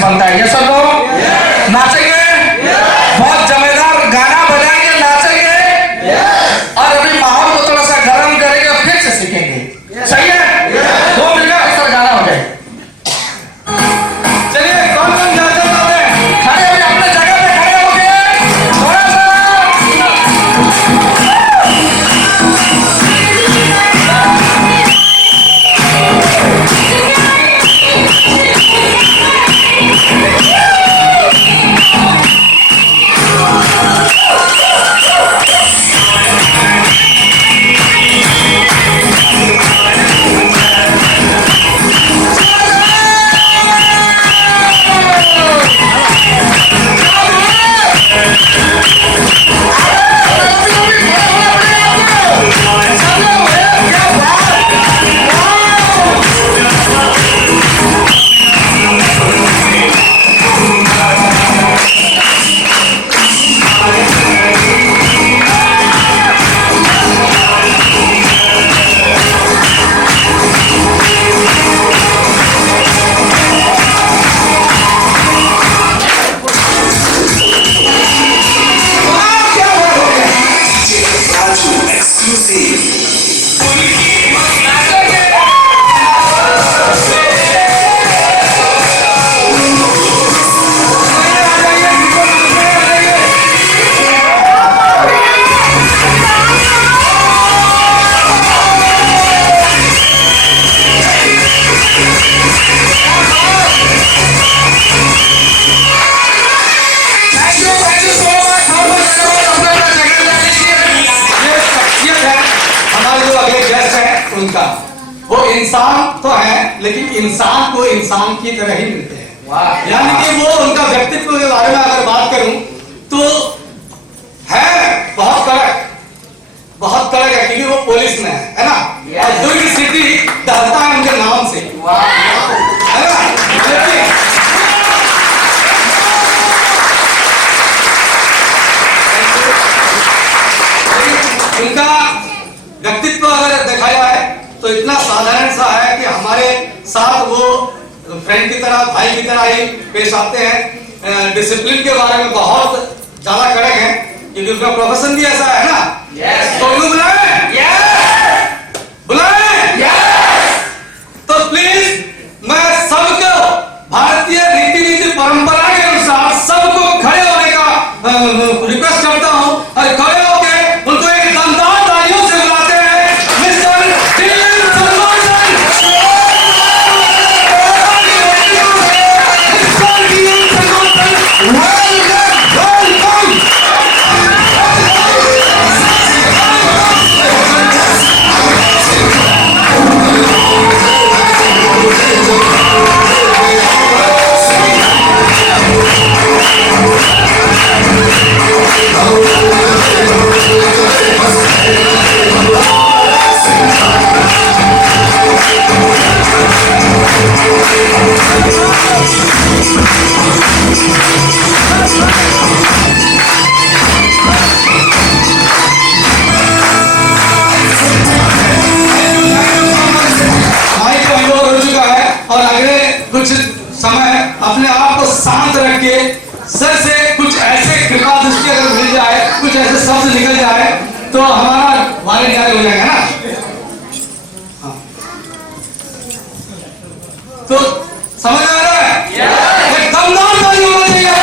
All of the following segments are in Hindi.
बनता है ये सब लोग नाचेंगे, बहुत जमेदार गाना बजाएंगे, नाचेंगे और अभी माहौल को थोड़ा सा गर्म करेंगे, फिर से सीखेंगे। सही है? 2 मिनट में सर गाना हो जाए। चलिए कौन कौन नाचना चाहते हैं? खड़े हो अपने जगह पे खड़े हो गए थोड़ा सा। उनका वो इंसान तो है, लेकिन इंसान को इंसान की तरह ही मिलते हैं। यानी कि वो उनका व्यक्तित्व के बारे में अगर बात करूं तो है बहुत कड़क है, क्योंकि वो पुलिस में है ना, और दुर्ग सिटी दहता है उनके नाम से, है ना। उनका व्यक्तित्व अगर देखा जाए तो इतना साधारण सा है कि हमारे साथ वो फ्रेंड की तरह, भाई की तरह ही पेश आते हैं। डिसिप्लिन के बारे में बहुत ज्यादा कड़क है, क्योंकि उनका प्रोफेशन भी ऐसा है ना। तो उनको बुलाएं तो प्लीज मैं सबको भारतीय रीति नीति परंपरा के अनुसार सबको खड़े होने का रिक्वेस्ट करता हूं, और खड़े होकर उनको एक दमदार कुछ ऐसे शब्द निकल जाए तो हमारा वाले न्याय हो जाएगा ना। हाँ। तो समझ में आ रहा है? एक दमदार ताली होना चाहिए।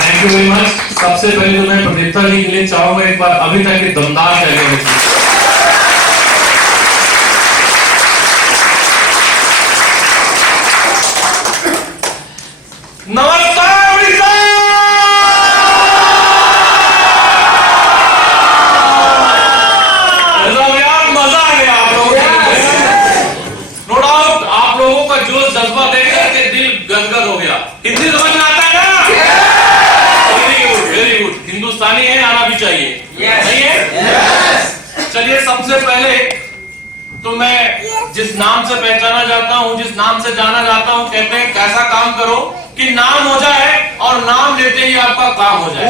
Thank you very much. सबसे पहले तो मैं प्रदीप्ता जी के लिए चाहूंगा एक बार अभी तक के दमदार तालियां। नमस्कार उड़ीसा। मजा आ गया आप लोगों को। नो डाउट आप लोगों का जोश जज्बा देख करके दिल गदगद हो गया। हिंदी समझ में आता है ना? Very good. हिंदुस्तानी है, आना भी चाहिए। नहीं है? चलिए सबसे पहले तो मैं जिस नाम से पहचाना जाता हूं, जिस नाम से जाना जाता हूं, कहते हैं कैसा काम करो कि नाम हो जाए और नाम लेते ही आपका काम हो जाए।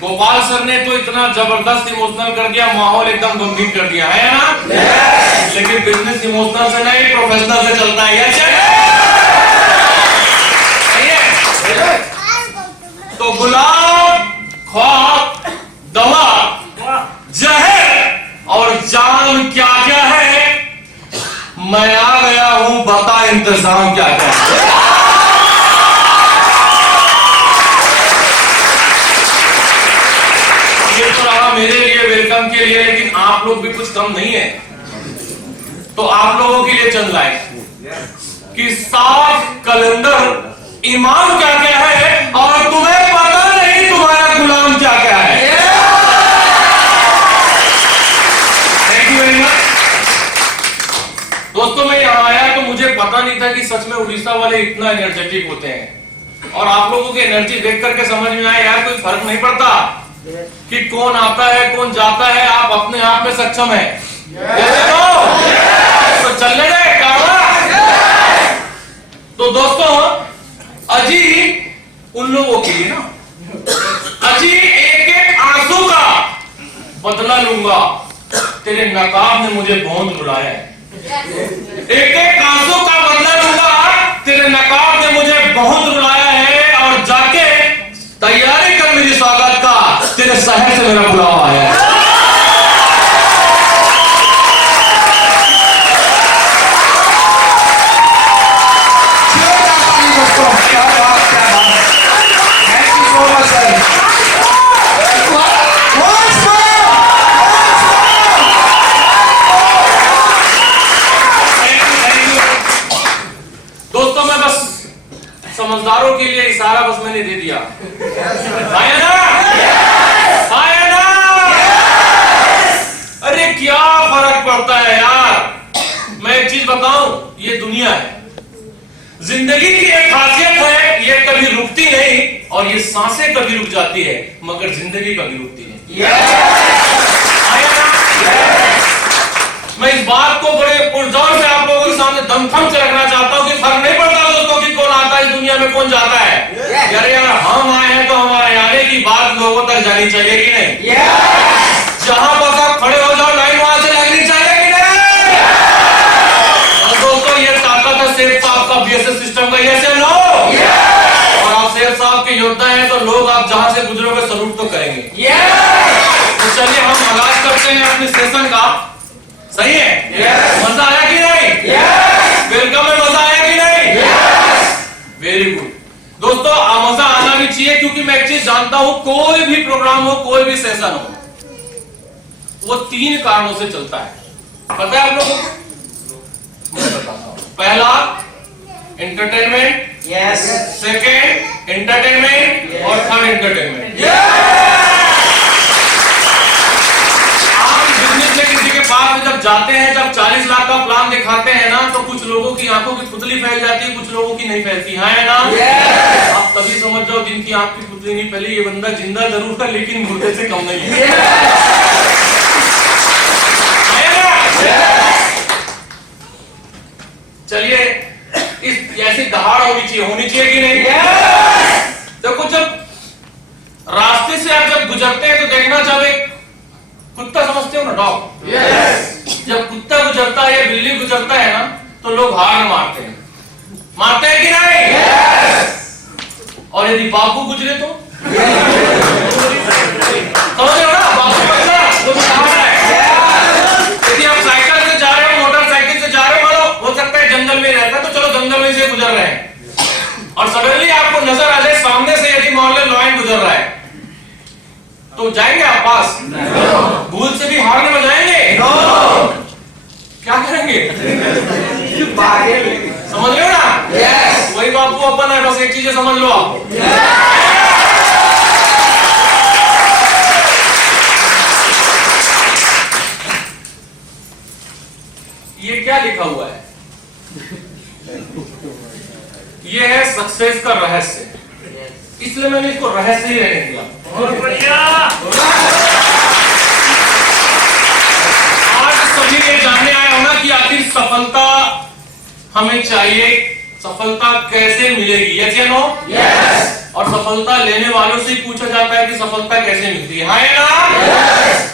गोपाल सर ने तो इतना जबरदस्त इमोशनल कर दिया, माहौल एकदम गंभीर कर दिया है ना? लेकिन बिजनेस इमोशनल से नहीं, प्रोफेशनल से चलता है। तो गुलाब, ख्वाब, दवा, जहर और जाम क्या क्या है, मैं आ गया हूं, बता इंतजाम क्या क्या है। ये तो रहा मेरे लिए वेलकम के लिए, लेकिन आप लोग भी कुछ कम नहीं है। तो आप लोगों के लिए चल रहा है कि साफ कैलेंडर इमाम क्या क्या है और तुम्हें पता नहीं तुम्हारा गुलाम क्या क्या है। Thank you very much. दोस्तों मैं यहां आया तो मुझे पता नहीं था कि सच में उड़ीसा वाले इतना एनर्जेटिक होते हैं। और आप लोगों की एनर्जी देख करके समझ में आया यार कोई फर्क नहीं पड़ता कि कौन आता है कौन जाता है, आप अपने आप में सक्षम है। तो चलने दे कावड़ा। तो दोस्तों अजी उन लोगों के लिए ना, अजी एक एक आंसू का बदला लूंगा, तेरे नकाब ने मुझे बहुत रुलाया है। एक एक आंसू का बदला लूंगा, तेरे नकाब ने मुझे बहुत रुलाया है। और जाके तैयारी कर मेरी स्वागत का, तेरे शहर से मेरा बुलावा आया है। समझदारों के लिए इशारा बस मैंने दे दिया। आया ना? आया ना? अरे क्या फर्क पड़ता है यार। मैं एक चीज बताऊं, ये दुनिया है, जिंदगी की एक खासियत है, ये कभी रुकती नहीं और ये सांसें कभी रुक जाती है मगर जिंदगी कभी रुकती नहीं। आया ना? मैं इस बात को बड़े पुरजोर से आप लोगों के सामने दमखम से रखना चाहता हूं कि फर्क नहीं पड़ता दोस्तों कि कौन आता है इस दुनिया में, कौन जाता है। यार यार हम आए हैं तो हमारे आने की बात लोगों तक जानी चाहिए कि नहीं? जहां बस आप खड़े हो जाओ, लाइन वहां से लगनी चाहिए कि नहीं? और दोस्तों ये ताकत है शेर साहब का बीएसएस सिस्टम का, ये से लो। और आप शेर साहब के योद्धा हैं तो लोग आप जहां से गुजरोगे सलूट तो करेंगे। तो चलिए हम आगाज करते हैं अपने सेशन का। सही है? मजा आया कि नहीं? वेलकम में मजा आया कि नहीं? Very good. दोस्तों मजा आना भी चाहिए क्योंकि मैं एक चीज जानता हूं, कोई भी प्रोग्राम हो, कोई भी सेशन हो, वो 3 कारणों से चलता है। पता है आप लोगों को? मैं बताता हूं। पहला एंटरटेनमेंट, सेकेंड एंटरटेनमेंट और थर्ड एंटरटेनमेंट। किसी के पास में जब जाते हैं, जब 40 लाख का प्लान दिखाते हैं ना, तो कुछ लोगों की आंखों की पुतली फैल जाती है, कुछ लोगों की नहीं फैलती है ना। आप तभी समझ जाओ जिनकी आंख की पुतली नहीं फैली, ये बंदा जिंदा जरूर है लेकिन मुर्दे से कम नहीं है। चलिए इस ऐसी दहाड़ होनी चाहिए कि नहीं? देखो जब रास्ते से आप जब गुजरते हैं तो देखना, जब एक कुत्ता समझते हो ना, डॉग, जब कुत्ता गुजरता है या बिल्ली गुजरता है ना तो लोग हार मारते हैं कि नहीं? और यदि बापू गुजरे तो समझ रहे हो ना? बापू बचना वो तो सहारा है। यदि आप साइकिल से जा रहे हो, मोटरसाइकिल से जा रहे हो, हो सकता है जंगल में रहता है तो चलो जंगल में से गुजर रहे हैं और सडनली आपको नजर आ जाए सामने से यदि मान लो लॉयन गुजर रहा है तो जाएंगे आप पास? भूल से भी हारने में जाएंगे? क्या करेंगे? समझ रहे हो ना? वही बापू अपन है, बस एक चीज समझ लो आप। ये क्या लिखा हुआ है? ये है सक्सेस का रहस्य, इसलिए मैंने इसको रहस्य ही रहने दिया। बहुत बढ़िया। आज सभी ये जानने आए हो ना कि आखिर सफलता हमें चाहिए, सफलता कैसे मिलेगी? यस या नो? यस। और सफलता लेने वालों से पूछा जाता है कि सफलता कैसे मिलती है, हाँ या ना?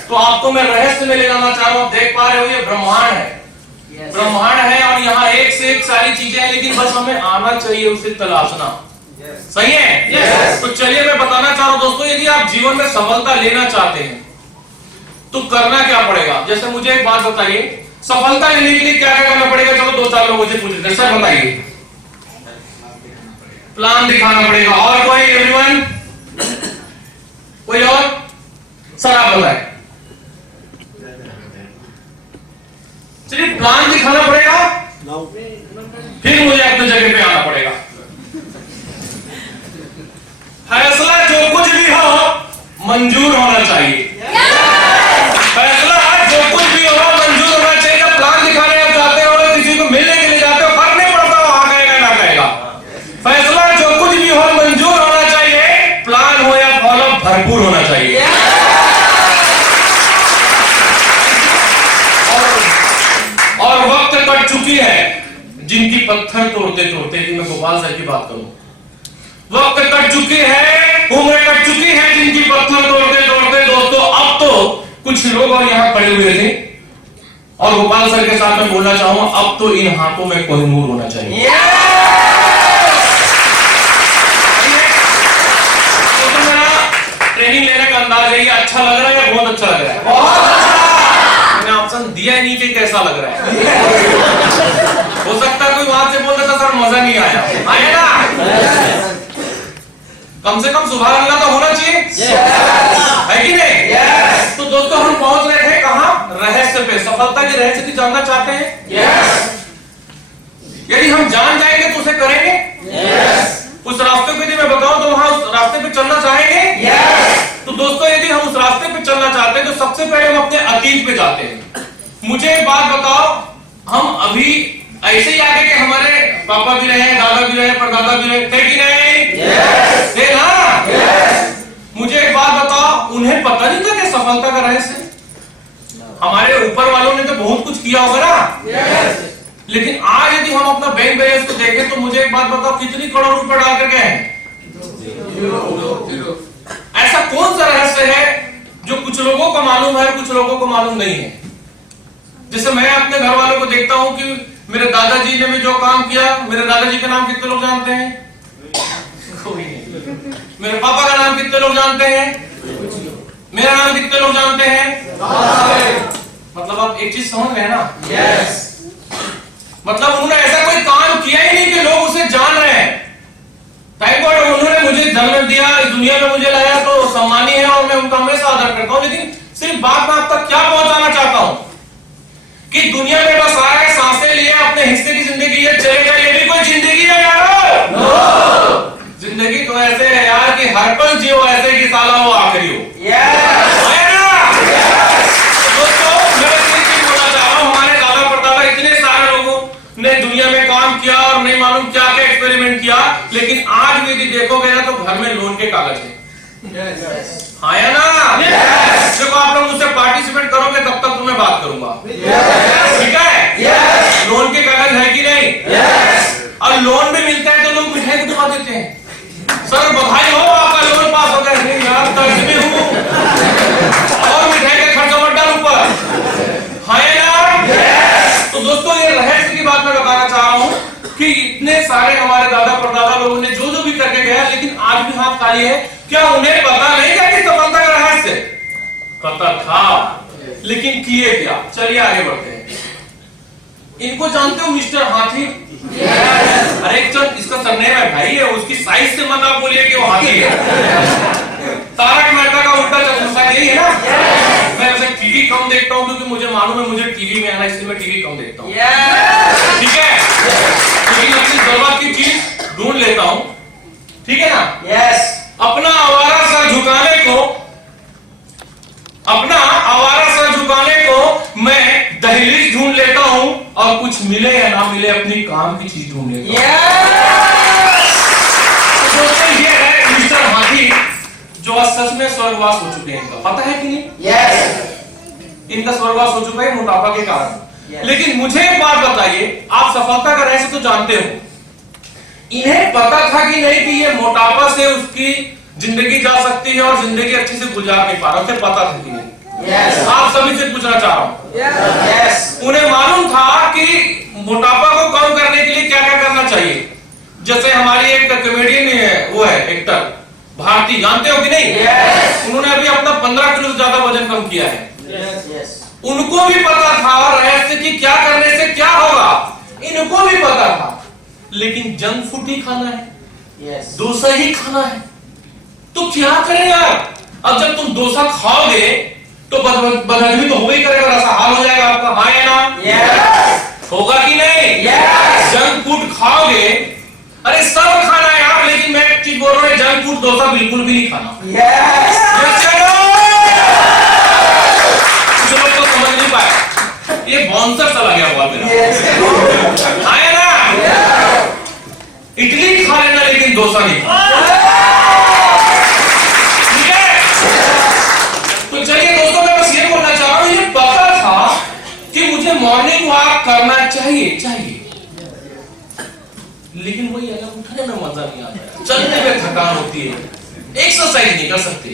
तो आपको मैं रहस्य में ले जाना चाह रहा हूं। देख पा रहे हो ये ब्रह्मांड है, ब्रह्मांड है और यहाँ एक से एक सारी चीजें हैं, लेकिन बस हमें आना चाहिए उसे तलाशना। सही है? तो चलिए मैं बताना चाह रहा हूं दोस्तों, यदि आप जीवन में सफलता लेना चाहते हैं तो करना क्या पड़ेगा? जैसे मुझे एक बात बताइए, सफलता लेने के लिए क्या क्या करना पड़ेगा? चलो दो चार लोगों से पूछ लेते हैं, सर बताइए। प्लान दिखाना पड़ेगा। और कोई? एवरीवन? कोई और? सर आप बताएं। चलिए प्लान दिखाना पड़ेगा, फिर मुझे अपनी जगह पे आना पड़ेगा। फैसला जो कुछ भी हो मंजूर होना चाहिए। फैसला जो कुछ भी हो मंजूर होना चाहिए। जब प्लान दिखाने आप जाते हो, किसी को मिलने के लिए जाते हो, फर्क नहीं पड़ता वो हाँ कहेगा ना कहेगा। फैसला जो कुछ भी हो मंजूर होना चाहिए, प्लान हो या फॉलो भरपूर होना चाहिए। और वक्त कट चुकी है जिनकी पत्थर तोड़ते तोड़ते, मैं गोपाल सर की बात करूं, वक्त कट चुकी है, उम्र कट चुकी है जिनकी पत्थर तोड़ते तोड़ते। दोस्तों अब तो कुछ लोग और यहाँ खड़े हुए थे और गोपाल सर के साथ मैं बोलना चाहूंगा, अब तो इन हाथों में कोहिनूर होना चाहिए। तो मेरा ट्रेनिंग लेने का अंदाज है, ये अच्छा लग रहा है या बहुत अच्छा लग रहा है? मैंने ऑप्शन दिया नहीं कि कैसा लग रहा है। हो सकता है कोई बात से बोल देता सर मजा नहीं आया, आया ना? कम से कम सुबह अल्लाह तो होना चाहिए, है कि नहीं? तो दोस्तों हम पहुंच रहे थे कहां? रहस्य पे। सफलता के रहस्य की जानना चाहते हैं? यदि हम जान जाएंगे तो उसे करेंगे। उस रास्ते पे यदि मैं बताऊं तो वहां उस रास्ते पे चलना चाहेंगे। तो दोस्तों यदि हम उस रास्ते पे चलना चाहते हैं तो सबसे पहले हम अपने अतीत पे जाते हैं। मुझे एक बात बताओ, हम अभी ऐसे ही आगे के हमारे पापा भी रहे, दादा भी रहे, परदादा भी रहे, थे कि नहीं? थे ना? मुझे एक बात बताओ, उन्हें पता नहीं था कि सफलता का रहस्य? हमारे ऊपर वालों ने तो बहुत कुछ किया होगा ना? लेकिन आज यदि हम अपना बैंक बैलेंस को देखें तो मुझे एक बात बताओ, कितनी करोड़ रुपए डाल करके हैं? ऐसा कौन सा रहस्य है जो कुछ लोगों को मालूम है, कुछ लोगों को मालूम नहीं है? जैसे मैं अपने घर वालों को देखता हूं कि मेरे दादाजी ने भी जो काम किया, मेरे दादाजी का नाम कितने लोग जानते हैं? कोई नहीं। मेरे पापा का नाम कितने लोग जानते हैं? मेरा नाम कितने लोग जानते हैं? मतलब आप एक चीज समझ रहे हैं ना? यस। मतलब उन्होंने ऐसा कोई काम किया ही नहीं कि लोग उसे जान रहे हैं। थैंक गॉड उन्होंने मुझे जन्म दिया, इस दुनिया में मुझे लाया, तो सम्मानीय है और मैं उनका हमेशा आदर करता हूं। लेकिन सिर्फ बात मैं आप तक क्या पहुंचाना चाहता हूं कि दुनिया में बस आ रहे, सांसें लिए, अपने हिस्से की जिंदगी है, चले गए, ये भी कोई जिंदगी है यार? जिंदगी तो ऐसे है यार कि हर पल जियो ऐसे कि साला वो आखिरी हो। दोस्तों मैं एक चीज बोलना चाह रहा हूं, हमारे दादा परदादा इतने सारे लोगों ने दुनिया में काम किया और नहीं मालूम क्या क्या एक्सपेरिमेंट किया, लेकिन आज भी यदि देखोगे ना तो घर में लोन के कागज है। हाँ या ना? देखो आप लोग मुझसे पार्टिसिपेट करोगे तब तक तुम्हें बात करूंगा, ठीक है? लोन के कागज है कि नहीं? और लोन भी मिलता है तो लोग मिठाई को दिखा देते हैं, सर बधाई हो आपका लोन पास हो गया। नहीं यार कर्ज में हूं और मिठाई का खर्चा मत डाल ऊपर, हाँ या ना? आज भी हाथ खाली है। क्या उन्हें पता नहीं क्या कि सफलता का रहस्य? पता था, लेकिन किए क्या? चलिए आगे बढ़ते हैं। इनको जानते हो मिस्टर हाथी? अरे चल, इसका सरनेम है भाई, है उसकी साइज से मत आप बोलिए कि वो हाथी है। तारक मेहता का उल्टा चश्मा यही है ना? मैं वैसे टीवी कम देखता हूँ क्योंकि मुझे मालूम है मुझे टीवी में आना, इसलिए मैं टीवी कम देखता हूँ। ठीक है, लेकिन अपनी जरूरत की चीज ढूंढ लेता हूँ, ठीक है ना? यस। अपना आवारा सर झुकाने को मैं दहलीज ढूंढ लेता हूं, और कुछ मिले या ना मिले अपनी काम की चीज ढूंढ लेता हूं। तो दोस्तों, ये है मिस्टर हाथी, जो आज सच में स्वर्गवास हो चुके हैं। इनका पता है कि नहीं? यस। इनका स्वर्गवास हो चुका है मोटापा के कारण। लेकिन मुझे एक बात बताइए, आप सफलता का रहस्य तो जानते हो, इन्हें पता था कि नहीं कि ये मोटापा से उसकी जिंदगी जा सकती है और जिंदगी अच्छे से गुजार नहीं पा रहा? उसे पता था कि नहीं? Yes. आप सभी से पूछना चाह रहा हूं। Yes. उन्हें मालूम था कि मोटापा को कम करने के लिए क्या क्या करना चाहिए? जैसे हमारी एक कॉमेडियन है, वो है एक्टर भारती, जानते हो कि नहीं? Yes. उन्होंने अभी अपना 15 किलो से ज्यादा वजन कम किया है। Yes. Yes. उनको भी पता था रहस्य कि क्या करने से क्या होगा, इनको भी पता था, लेकिन जंक फूड ही खाना है, Yes. डोसा ही खाना है। तो क्या करें यार? अब जब तुम डोसा खाओगे तो बदहजमी तो होगा ही करेगा, ऐसा हाल हो जाएगा आपका, हाँ या ना? Yes. होगा कि नहीं? Yes. जंक फूड खाओगे, अरे सब खाना है आप, लेकिन मैं एक चीज बोल रहा हूं, जंक फूड डोसा बिल्कुल भी नहीं खाना। Yes. कुछ लोग तो समझ नहीं पाए, ये बाउंसर चला गया हुआ मेरा। Yes. हाँ या ना? इडली खा लेना लेकिन डोसा नहीं खाना। तो चलिए दोस्तों, मैं बस ये बोलना चाह रहा हूं, ये पता था कि मुझे मॉर्निंग वॉक करना चाहिए, लेकिन वही अगर उठने में मजा नहीं आता, चलने में थकान होती है, एक्सरसाइज नहीं कर सकते।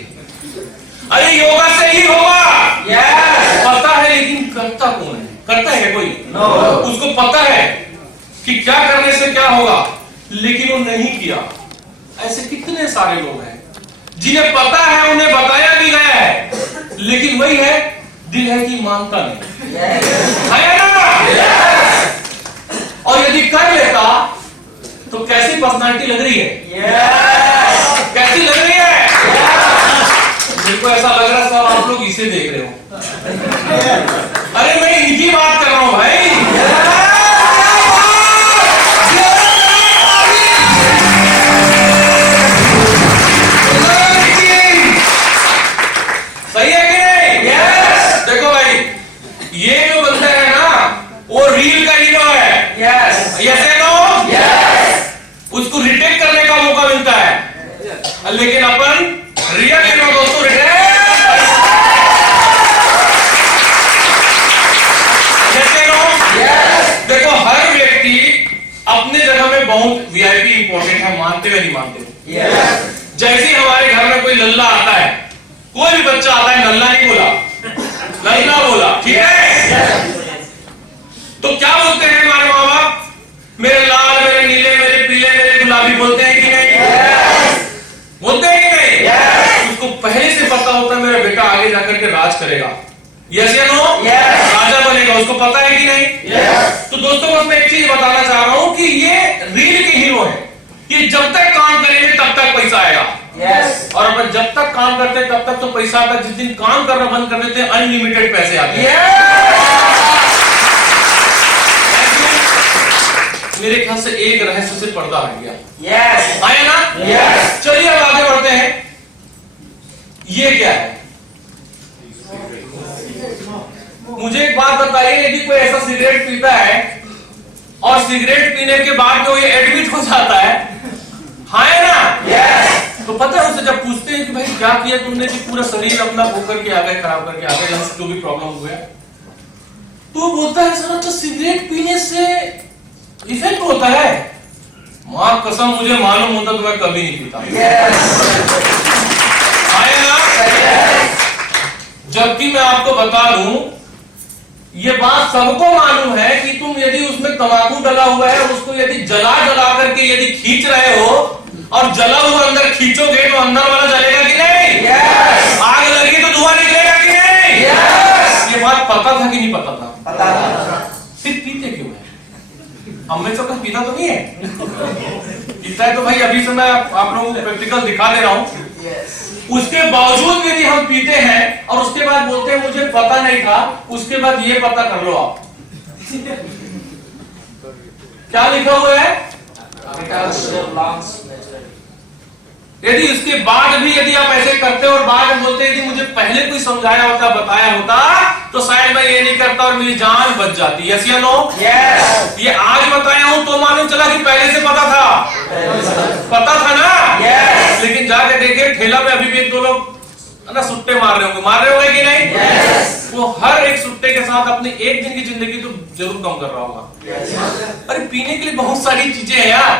अरे योगा से ही होगा, Yes. पता है, लेकिन करता कौन है? करता है कोई? No. उसको पता है कि क्या करने से क्या होगा, लेकिन वो नहीं किया। ऐसे कितने सारे लोग हैं जिन्हें पता है, उन्हें बताया भी गया है, लेकिन वही है, दिल है कि मानता नहीं। है ना? और यदि कर लेता तो कैसी पर्सनालिटी लग रही है? Yes. कैसी लग रही है? मेरे को ऐसा लग रहा है सब आप लोग इसे देख रहे हो। अरे मैं इनकी बात कर रहा हूं भाई। सही है कि नहीं? Yes. देखो भाई, ये जो बंदा है ना, वो रील का हीरो है। Yes. यस है नो? Yes. उसको रिटेक करने का मौका मिलता है, लेकिन अपन रियल हीरो दोस्तों रिटेक। यस है नो? Yes. देखो, हर व्यक्ति अपने जगह में बहुत वीआईपी इंपॉर्टेंट है, मानते हुए नहीं मानते? Yes. जैसे ही हमारे घर में कोई लल्ला आता है, कोई भी बच्चा आता है, नल्ला नहीं बोला, लल्ला बोला, ठीक है? तो क्या बोलते हैं हमारे माँ बाप? मेरे लाल, मेरे नीले, मेरे पीले, मेरे गुलाबी, बोलते हैं कि नहीं? Yes. बोलते हैं कि नहीं? Yes. उसको पहले से पता होता है मेरा बेटा आगे जाकर के राज करेगा, यस या नो? Yes. राजा बनेगा, उसको पता है कि नहीं? Yes. तो दोस्तों, बस मैं एक चीज बताना चाह रहा हूं कि ये रील के हीरो है, ये जब तक काम करेंगे तब तक पैसा आएगा। Yes. और अपन जब तक काम करते हैं तब तक तो पैसा आता है, जिस दिन काम करना बंद कर देते हैं अनलिमिटेड पैसे आते हैं। Yes. मेरे ख्याल से एक रहस्य से पर्दा हट गया, Yes. आया ना? Yes. चलिए अब आगे बढ़ते हैं। ये क्या है? मुझे एक बात बताइए, यदि कोई ऐसा सिगरेट पीता है और सिगरेट पीने के बाद जो ये एडमिट हो जाता है, हाँ है ना? Yes. तो पता है, उससे जब पूछते हैं कि भाई क्या किया तुमने कि पूरा शरीर अपना वो करके आ गया, खराब करके आ गया, लंग्स जो भी प्रॉब्लम हो गया, तो वो बोलता है सर तो सिगरेट पीने से इफेक्ट होता है। मां कसम, मुझे मालूम होता तो मैं कभी नहीं पीता। Yes. आए ना? जबकि मैं आपको बता दूं, ये बात सबको मालूम है कि तुम यदि उसमें तंबाकू डला हुआ है, उसको यदि जला जला करके यदि खींच रहे हो और जला हुआ अंदर खींचोगे तो अंदर वाला जलेगा कि नहीं? Yes. आग लगी तो धुआं निकलेगा कि नहीं? Yes. ये बात पता था कि नहीं पता था? पता था। फिर पीते क्यों है? हमें तो कहीं पीता तो नहीं है। पीता है तो भाई अभी से मैं आप लोगों को प्रैक्टिकल दिखा दे रहा हूँ। Yes. उसके बावजूद यदि हम पीते हैं और उसके बाद बोलते हैं मुझे पता नहीं था, उसके बाद ये पता कर लो आप क्या लिखा हुआ है? यदि उसके बाद भी यदि आप ऐसे करते हो और बाद में बोलते हैं यदि मुझे पहले कोई समझाया होता, बताया होता तो शायद मैं ये नहीं करता और मेरी जान बच जाती। यस या नो? Yes. ये आज बताया हूं तो मालूम चला कि पहले से पता था ना? Yes. लेकिन जाके देखे ठेला पे अभी भी एक दो लोग ना सुट्टे मार रहे होंगे कि नहीं? Yes. वो हर एक सुट्टे के साथ अपनी एक दिन की जिंदगी तो जरूर कम कर रहा होगा। Yes. अरे पीने के लिए बहुत सारी चीजें हैं यार,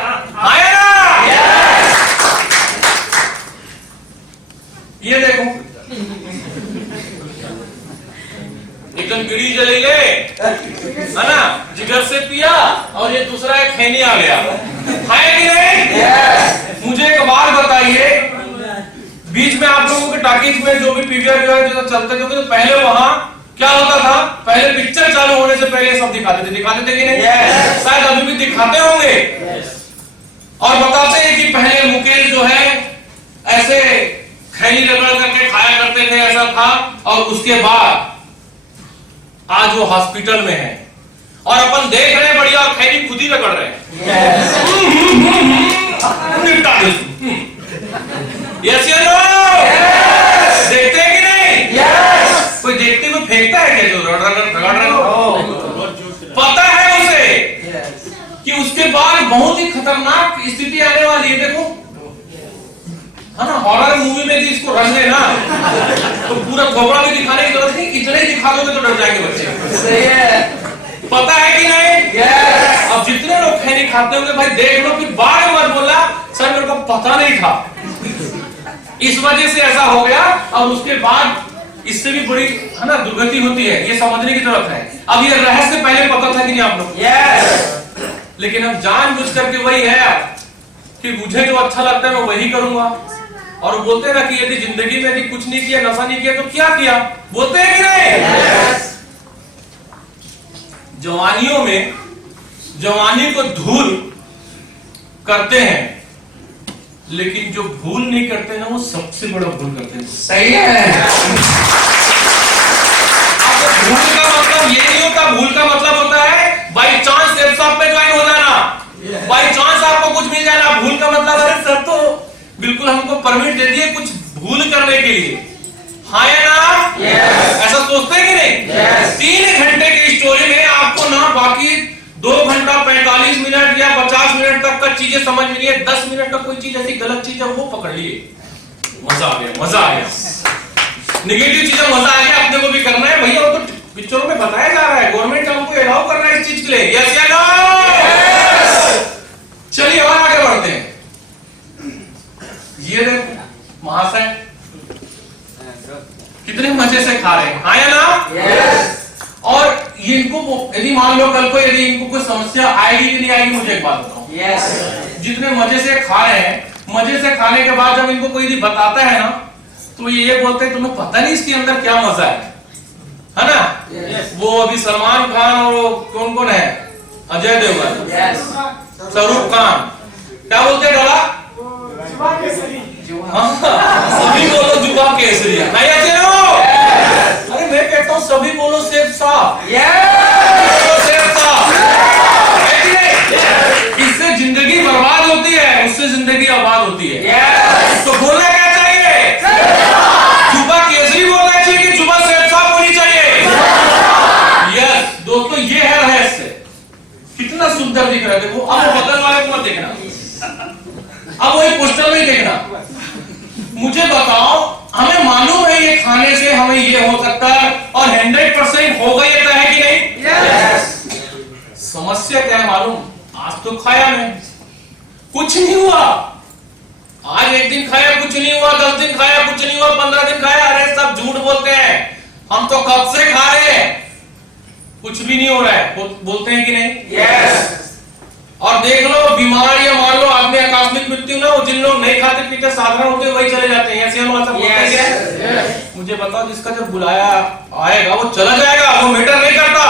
आया ना? Yes. ये देखो एकदम बीड़ी जली ले, है ना? जिगर से पिया और ये दूसरा एक खैनी आ गया, है कि नहीं? Yes. मुझे एक बात बताइए, बीच में आप लोगों के टॉकीज में जो भी पीवीआर जो चलते थे तो पहले वहां क्या होता था? पहले पिक्चर चालू होने से पहले सब दिखाते थे कि नहीं? Yes. शायद अभी भी दिखाते होंगे। Yes. और बताते हैं कि पहले मुकेश जो है ऐसे खैनी रगड़ करके खाया करते थे, ऐसा था। और उसके बाद आज वो हॉस्पिटल में है और अपन देख रहे हैं बढ़िया और खैनी खुद ही रगड़ रहे हैं। Yes. यस या नो? देखते हैं कि नहीं? Yes. कोई देखते हुए फेंकता है क्या जो रगड़ रहे हो? Oh. पता है उसे Yes. कि उसके बाद बहुत ही खतरनाक स्थिति आने वाली है। देखो, है ना? हॉरर मूवी में भी इसको रख देना तो पूरा घोड़ा भी दिखाने की जरूरत नहीं, इतना ही दिखा दोगे तो डर जाएंगे बच्चे। सही है। पता है कि नहीं? Yes. अब जितने लोग खैनी खाते होंगे भाई देख लो, फिर बाद में मत बोला सर मेरे को पता नहीं था, इस वजह से ऐसा हो गया। और उसके बाद इससे भी बड़ी, है ना, दुर्गति होती है, ये समझने की जरूरत है। अब ये रहस्य पहले पता था कि नहीं आप लोग? Yes. लेकिन अब जानबूझ करके वही है कि मुझे जो अच्छा लगता है मैं वही करूंगा। और बोलते हैं ना कि यदि जिंदगी में यदि कुछ नहीं किया, नशा नहीं किया तो क्या किया? बोलते हैं कि नहीं? Yes. जवानियों में जवानी को धूल करते हैं, लेकिन जो भूल नहीं करते ना वो सबसे बड़ा भूल करते हैं। सही है। अब भूल का मतलब ये नहीं होता, भूल का मतलब होता है बाई चांस सेफ शॉप पे ज्वाइन हो जाना, बाई चांस आपको कुछ मिल जाना। भूल का मतलब है सर तो बिल्कुल हमको परमिट दे दिए कुछ भूल करने के लिए, हाँ या ना? Yes. ऐसा सोचते हैं कि नहीं? Yes. 3 घंटे की स्टोरी में आपको ना बाकी 2 घंटा 45 मिनट या 50 मिनट तक का चीजें समझ में नहीं है, 10 मिनट का कोई चीज ऐसी गलत चीज है वो पकड़ लिए, मजा आ गया, मजा आ गया। निगेटिव चीजें मजा आ गया, अपने को भी करना है भैया, वो तो पिक्चरों में बताया जा रहा है, गवर्नमेंट हमको अलाउ कर रहा है इस चीज के लिए। यस या नो? चलिए और आगे बढ़ते हैं। ये देखो महाशय कितने मजे से खा रहे हैं, हाँ या ना? Yes. और ये इनको यदि मान लो कल को यदि इनको कोई समस्या आएगी कि नहीं आएगी, मुझे एक बात बताओ। Yes. जितने मजे से खा रहे हैं, मजे से खाने के बाद जब इनको कोई यदि बताता है ना तो ये बोलते हैं तुम्हें पता नहीं इसके अंदर क्या मजा है ना? Yes. वो अभी सलमान खान और कौन कौन है, अजय देवगन, Yes. शाहरुख खान, क्या बोलते हैं डोला? सभी बोलो जुबा केसरिया, नहीं ऐसे हो? अरे मैं कहता हूँ सभी बोलो सेफ साफ, Yes. सेफ साफ, है कि नहीं? इससे जिंदगी बर्बाद होती है, उससे जिंदगी आबाद होती है। Yes. तो बोलना क्या चाहिए? जुबा केसरी बोलना चाहिए कि जुबा सेफ साफ होनी चाहिए? यस दोस्तों, ये है रहस्य। कितना सुंदर दिख रहा है, देखो। अब बगल वाले को मत देखना, अब वही पोस्टर में देखना। मुझे बताओ, हमें मालूम है ये खाने से हमें ये हो सकता है और 100% होगा, ये तो है कि नहीं? Yes. समस्या क्या है मालूम? आज तो खाया मैं, कुछ नहीं हुआ। आज एक दिन खाया कुछ नहीं हुआ, 10 दिन खाया कुछ नहीं हुआ, 15 दिन खाया, अरे सब झूठ बोलते हैं, हम तो कब से खा रहे हैं, कुछ भी नहीं हो रहा है, बोलते हैं कि नहीं? Yes. और देख लो बीमार या मान लो आदमी आकस्मिक मृत्यु ना हो, जिन लोग नहीं खाते पीते साधारण होते वही चले जाते हैं, ऐसे हम ऐसा बोलते हैं। मुझे बताओ जिसका जब बुलाया आएगा वो चला जाएगा, वो मैटर नहीं करता,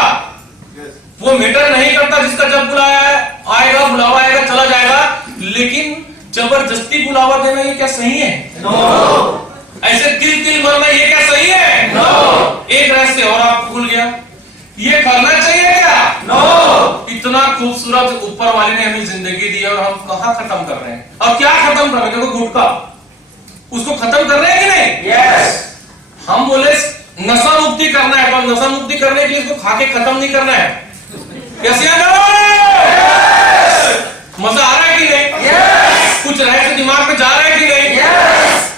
वो मैटर नहीं करता। जिसका जब बुलाया आएगा, बुलावा आएगा, चला जाएगा। लेकिन जबरदस्ती बुलावा देना ये क्या सही है? नो। ऐसे तिल तिल मरना ये क्या सही है? नो। एक रहस्य और आप भूल गया, ये करना चाहिए क्या? नो। इतना खूबसूरत ऊपर वाले ने हमें जिंदगी दी है और हम कहां खत्म कर रहे हैं? और क्या खत्म कर रहे हैं? देखो गुटखा, उसको खत्म कर रहे हैं कि नहीं? यस। हम बोले नशा मुक्ति करना है, तो नशा मुक्ति करने के लिए इसको खा के खत्म नहीं करना है। कैसे मजा आ रहा है कि नहीं? यस। कुछ रहस्य दिमाग में जा रहा है कि नहीं? यस।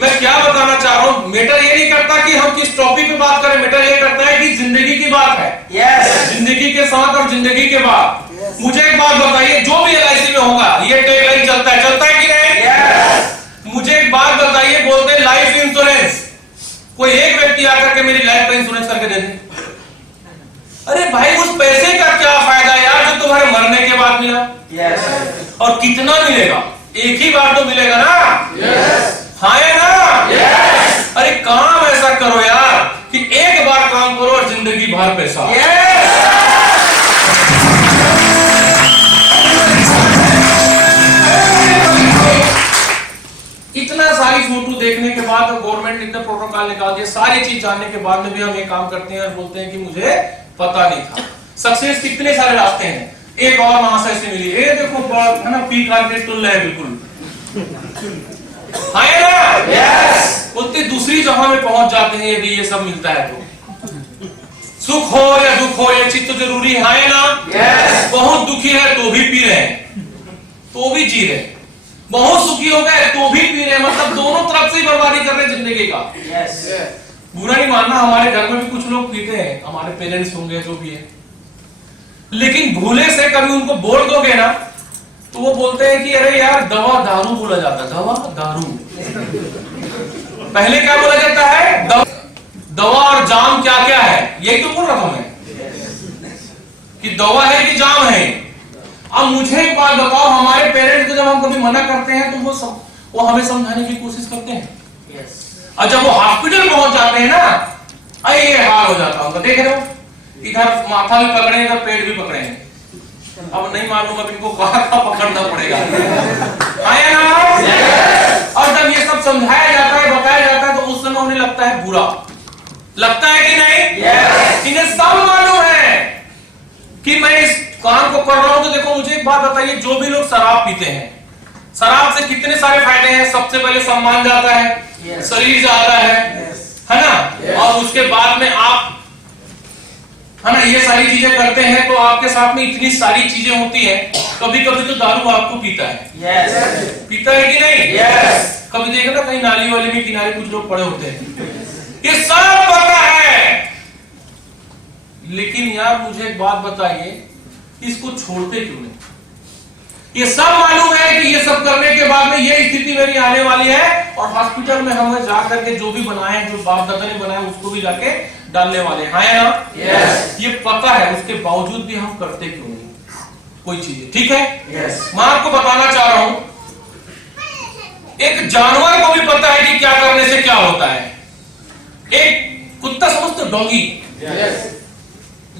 मैं क्या बताना चाह रहा हूं, मैटर ये नहीं करता कि हम किस टॉपिक पे बात करें, मैटर ये करता है कि जिंदगी की बात है। यस। जिंदगी के साथ और जिंदगी के बाद। मुझे एक बात बताइए, जो भी LIC में होगा ये टैगलाइन चलता है कि नहीं? यस। मुझे एक बात बताइए, बोलते हैं लाइफ इंश्योरेंस, कोई एक व्यक्ति आकर के मेरी लाइफ का इंश्योरेंस करके दे दे। अरे भाई उस पैसे का क्या फायदा यार जो तुम्हारे मरने के बाद मिला? यस। और कितना मिलेगा? एक ही बार तो मिलेगा ना? यस। हाँ है ना? यस। अरे काम ऐसा करो यार कि एक बार काम करो और जिंदगी भर पैसा। इतना सारी फोटो देखने के बाद गवर्नमेंट ने इतना प्रोटोकॉल निकाल दिया, सारी चीज जानने के बाद में भी हम ये काम करते हैं और बोलते हैं कि मुझे पता नहीं था। सक्सेस कितने सारे रास्ते हैं। एक और महाशय से मिली, ये देखो है ना, पीक आर्केट टुल है बिल्कुल, है ना? यस। बोलते दूसरी जगह में पहुंच जाते हैं यदि ये सब मिलता है तो। सुख हो या दुख हो ये चीज तो जरूरी है ना? यस। बहुत दुखी है तो भी पी रहे हैं, तो भी जी रहे हैं। बहुत सुखी हो गए तो भी पी रहे हैं, मतलब दोनों तरफ से ही बर्बादी कर रहे हैं जिंदगी का। यस। बुरा नहीं मानना, हमारे घर में भी कुछ लोग पीते हैं, हमारे पेरेंट्स होंगे जो भी है, लेकिन भूले से कभी उनको बोल दोगे ना तो वो बोलते हैं कि अरे यार दवा दारू बोला जाता है, दवा दारू। पहले क्या बोला जाता है? दवा और जाम क्या क्या है, यही तो बोल रहा था मैं कि दवा है कि जाम है। अब मुझे एक बात बताओ, हमारे पेरेंट्स को जब हम कभी मना करते हैं तो वो हमें समझाने की कोशिश करते हैं। यस। और जब वो हॉस्पिटल पहुंच जाते हैं ना, ये हाल हो जाता है उनका। देख रहे हो, इधर माथा भी पकड़े, इधर पेट भी पकड़े हैं। अब नहीं मालूम अब इनको कहां पकड़ना पड़ेगा। आया ना? और जब ये सब समझाया जाता है, बताया जाता है, तो उस समय उन्हें लगता है बुरा, लगता है कि नहीं? यस। इन्हें सब मालूम है कि मैं इस काम को कर रहा हूं। तो देखो मुझे एक बात बताइए, जो भी लोग शराब पीते हैं, शराब से कितने सारे फायदे हैं? सबसे पहले सम्मान जाता है, Yes. शरीर जाता है ना? Yes. और उसके बाद में आप है ना ये सारी चीजें करते हैं तो आपके साथ में इतनी सारी चीजें होती हैं। कभी कभी तो दारू आपको पीता है, यस। पीता है कि नहीं? यस। कभी देखना कहीं नाली वाली में किनारे कुछ लोग पड़े होते हैं, ये सब पता है। लेकिन यार मुझे एक बात बताइए, इसको छोड़ते क्यों नहीं? ये सब मालूम है कि ये सब करने के बाद में ये स्थिति मेरी आने वाली है और हॉस्पिटल में हमें जाकर के जो भी बनाए, जो बाप दादा ने बनाया, उसको भी जाके डालने वाले हैं, है ना? यस। ये पता है, उसके बावजूद भी हम करते क्यों नहीं कोई चीजें? ठीक है, यस। मैं आपको बताना चाह रहा हूं, एक जानवर को भी पता है कि क्या करने से क्या होता है। एक कुत्ता समझते हो, डॉगी, यस।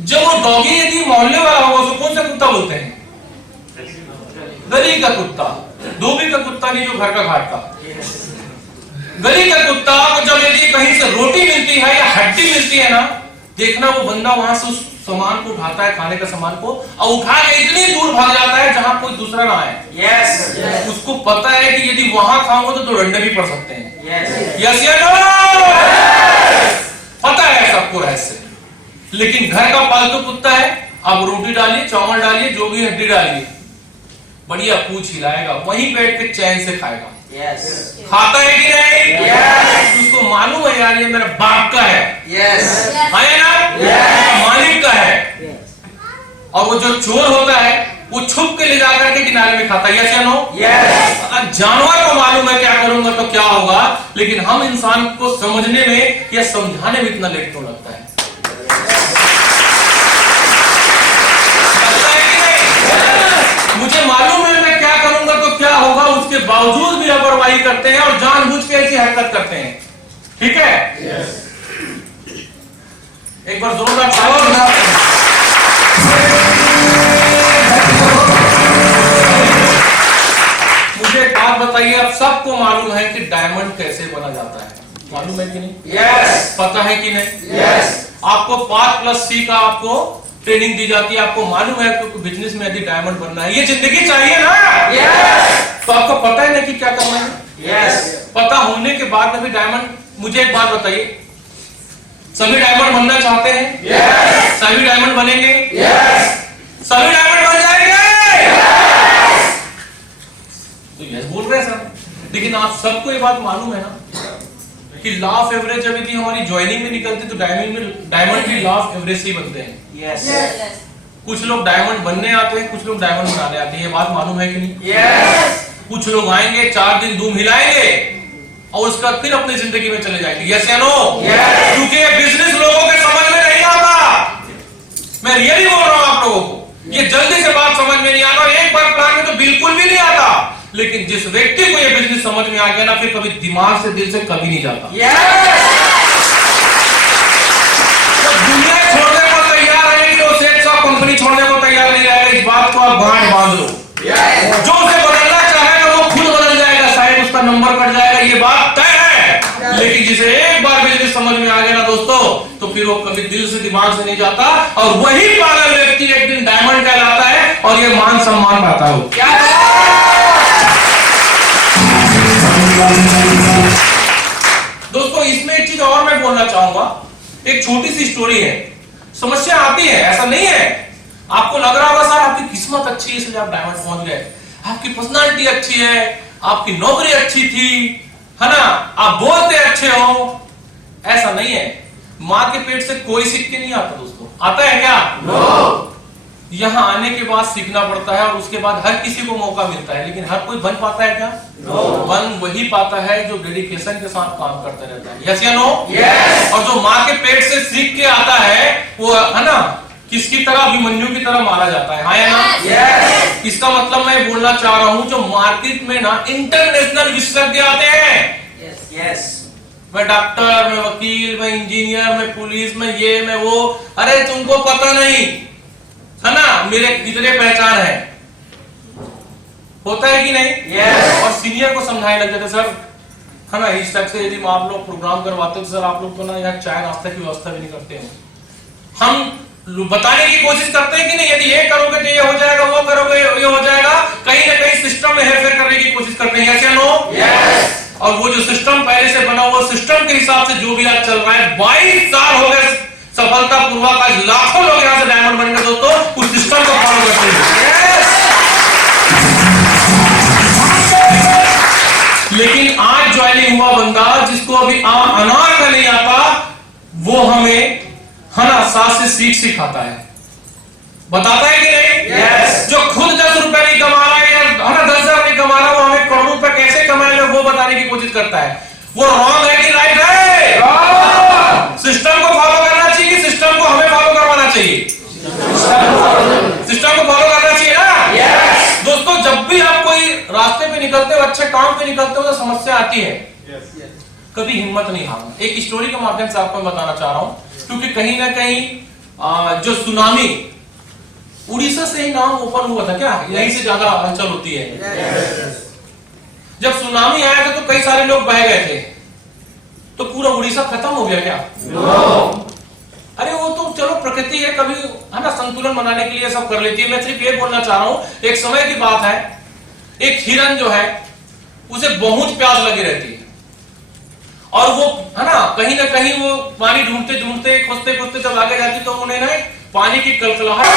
जब वो डॉगी यदि मोहल्ले वाला होगा उसको कौन सा कुत्ता बोलते हैं? गली का कुत्ता, धोबी का कुत्ता नहीं, जो घर का घाट का। गली का कुत्ता को जब यदि कहीं से रोटी मिलती है या हड्डी मिलती है ना, देखना वो बंदा वहां से उस सामान को उठाता है, खाने का सामान को, और उठा के इतनी दूर भाग जाता है जहां कोई दूसरा ना आए। यस। उसको पता है कि यदि वहां खाऊंगा तो 2 डंडे भी पड़ सकते हैं। यस। यस या नो? पता है सबको रहस्य। लेकिन घर का पालतू कुत्ता है, आप रोटी डालिए, चावल डालिए, जो भी हड्डी डालिए, बढ़िया पूंछ हिलाएगा, वहीं बैठ के चैन से खाएगा। यस। खाता है कि नहीं? Yes. उसको मालूम है यार ये मेरा बाप का है, यस। है ना? Yes. मालिक का है। और वो जो चोर होता है वो छुप के ले जाकर के किनारे में खाता है। यस या नो? यस। जानवर को मालूम है क्या करूंगा तो क्या होगा, लेकिन हम इंसान को समझने में या समझाने में इतना लेट क्यों लगता है? लगता है कि नहीं? लापरवाही करते हैं और जानबूझ के ऐसी हरकत करते हैं। ठीक है, एक बार जोरदार मुझे एक बात बताइए, आप सबको मालूम है कि डायमंड कैसे बना जाता है, मालूम है कि नहीं? यस। पता है कि नहीं? यस। आपको 5+C का आपको ट्रेनिंग दी जाती है, आपको मालूम है कि बिजनेस में यदि डायमंड बनना है, ये जिंदगी चाहिए ना? यस। तो आपको पता है ना कि क्या करना है? यस। पता होने के बाद में भी डायमंड, मुझे एक बात बताइए, सभी डायमंड बनना चाहते हैं? यस। सभी डायमंड बनेंगे? यस। सभी डायमंड बन जाएंगे? तो यस बोल रहे हैं सर, लेकिन आप सबको ये बात मालूम है ना कि लॉ ऑफ एवरेज जब यदि हमारी ज्वाइनिंग में निकलती तो डायमंड भी लॉ ऑफ एवरेज से ही बनते हैं। यस। कुछ लोग डायमंड बनने आते हैं, कुछ लोग डायमंड बनाने आते हैं, ये बात मालूम है कि नहीं? यस। कुछ लोग आएंगे, 4 दिन धूम हिलाएंगे और उसका फिर अपनी जिंदगी में चले जाएंगे। यस या नो? यस। क्योंकि ये बिजनेस लोगों के समझ में नहीं आता। मैं रियली बोल रहा हूं आप लोगों को, ये जल्दी से बात समझ में नहीं आता, एक बार प्लान में तो बिल्कुल भी नहीं आता, लेकिन जिस व्यक्ति को ये बिजनेस समझ में आ गया ना, फिर कभी दिमाग से दिल से कभी नहीं जाता। तो दुनिया छोड़ने को तैयार है कि वो सेठ साहब कंपनी छोड़ने को तैयार नहीं रहेगा, इस बात को आप गांठ बांध लो। जो उसे बदलना चाहेगा वो खुद बदल जाएगा, शायद उसका नंबर कट जाएगा, ये बात तय है। लेकिन जिसे एक बार बिजनेस समझ में आ गया ना दोस्तों, तो फिर वो कभी दिल से दिमाग से नहीं जाता, और वही पागल व्यक्ति एक दिन डायमंड कहलाता है और ये मान सम्मान पाता है। दोस्तों इसमें एक चीज और मैं बोलना चाहूंगा, एक छोटी सी स्टोरी है। समस्या आती है, ऐसा नहीं है, आपको लग रहा होगा सर आपकी किस्मत अच्छी है इसलिए आप डायमंड पहुंच गए, आपकी पर्सनालिटी अच्छी है, आपकी नौकरी अच्छी थी, है ना, आप बोलते अच्छे हो। ऐसा नहीं है, मां के पेट से कोई सीख के नहीं आता दोस्तों। आता है क्या? नो। यहां आने के बाद सीखना पड़ता है और उसके बाद हर किसी को मौका मिलता है, लेकिन हर कोई बन पाता है क्या? नो। बन वही पाता है जो डेडिकेशन के साथ काम करता रहता है। यस या नो? यस। और जो माँ के पेट से सीख के आता है वो, है ना, किसकी तरह, अभिमन्यु की तरह मारा जाता है। हाँ या ना? यस। इसका मतलब मैं बोलना चाह रहा हूं, जो मार्केट में ना इंटरनेशनल विशेषज्ञ आते हैं। यस। मैं डॉक्टर, मैं वकील, मैं इंजीनियर, मैं पुलिस, मैं ये, मैं वो, अरे तुमको पता नहीं, है ना, मेरे कितने पहचान है, होता है कि नहीं? Yes. और सीनियर को समझाने लग जाते सर, है ना, इस टाइप से यदि आप लोग प्रोग्राम करवाते हो तो सर आप लोग तो ना यहाँ चाय नाश्ता की व्यवस्था भी नहीं करते हो। हम बताने की कोशिश करते हैं कि नहीं, यदि ये करोगे तो ये हो जाएगा, वो करोगे ये हो जाएगा, कहीं ना कहीं सिस्टम में हेरफेर करने की कोशिश करते हैं। ऐसे नो? यस। और वो जो सिस्टम पहले से बना हुआ, सिस्टम के हिसाब से जो भी आज चल रहा है, 22 साल हो गए सफलता पूर्वक, आज लाखों लोग यहां से डायमंड बन गए दोस्तों, उस सिस्टम को फॉलो करते हैं। लेकिन आज ज्वाइनिंग हुआ बंदा जिसको अभी अनार का नहीं आता, वो हमें, है ना, 7 से सीख सिखाता है, बताता है कि नहीं? yes. जो खुद 10 रुपए नहीं कमा रहा है, है ना, 10,000 नहीं कमा रहा, वो हमें करोड़ों रुपए कैसे कमाएगा वो बताने की कोशिश करता है। वो रॉन्ग है कि राइट है? सिस्टम को फॉलो करना चाहिए कि सिस्टम को हमें फॉलो करवाना चाहिए? सिस्टम को फॉलो करना चाहिए ना? yes. दोस्तों जब भी आप कोई रास्ते पे निकलते हो, अच्छे काम पे निकलते हो, तो समस्या आती है, कभी हिम्मत नहीं हारना। एक स्टोरी के माध्यम से आपको बताना चाह रहा हूं, क्योंकि कहीं ना कहीं जो सुनामी, उड़ीसा से ही नाम ऊपर हुआ था क्या, यहीं से ज्यादा हलचल होती है। जब सुनामी आया था तो कई सारे लोग बह गए थे, तो पूरा उड़ीसा खत्म हो गया क्या? अरे वो तो चलो प्रकृति है, कभी, है ना, संतुलन बनाने के लिए सब कर लेती है। मैं सिर्फ ये बोलना चाह रहा हूं, एक समय की बात है, एक हिरन जो है उसे बहुत प्यास लगी रहती है, और वो, है ना कहीं वो पानी ढूंढते ढूंढते, खोजते खोजते जब आगे जाती तो उन्हें ना पानी की कलकलाहट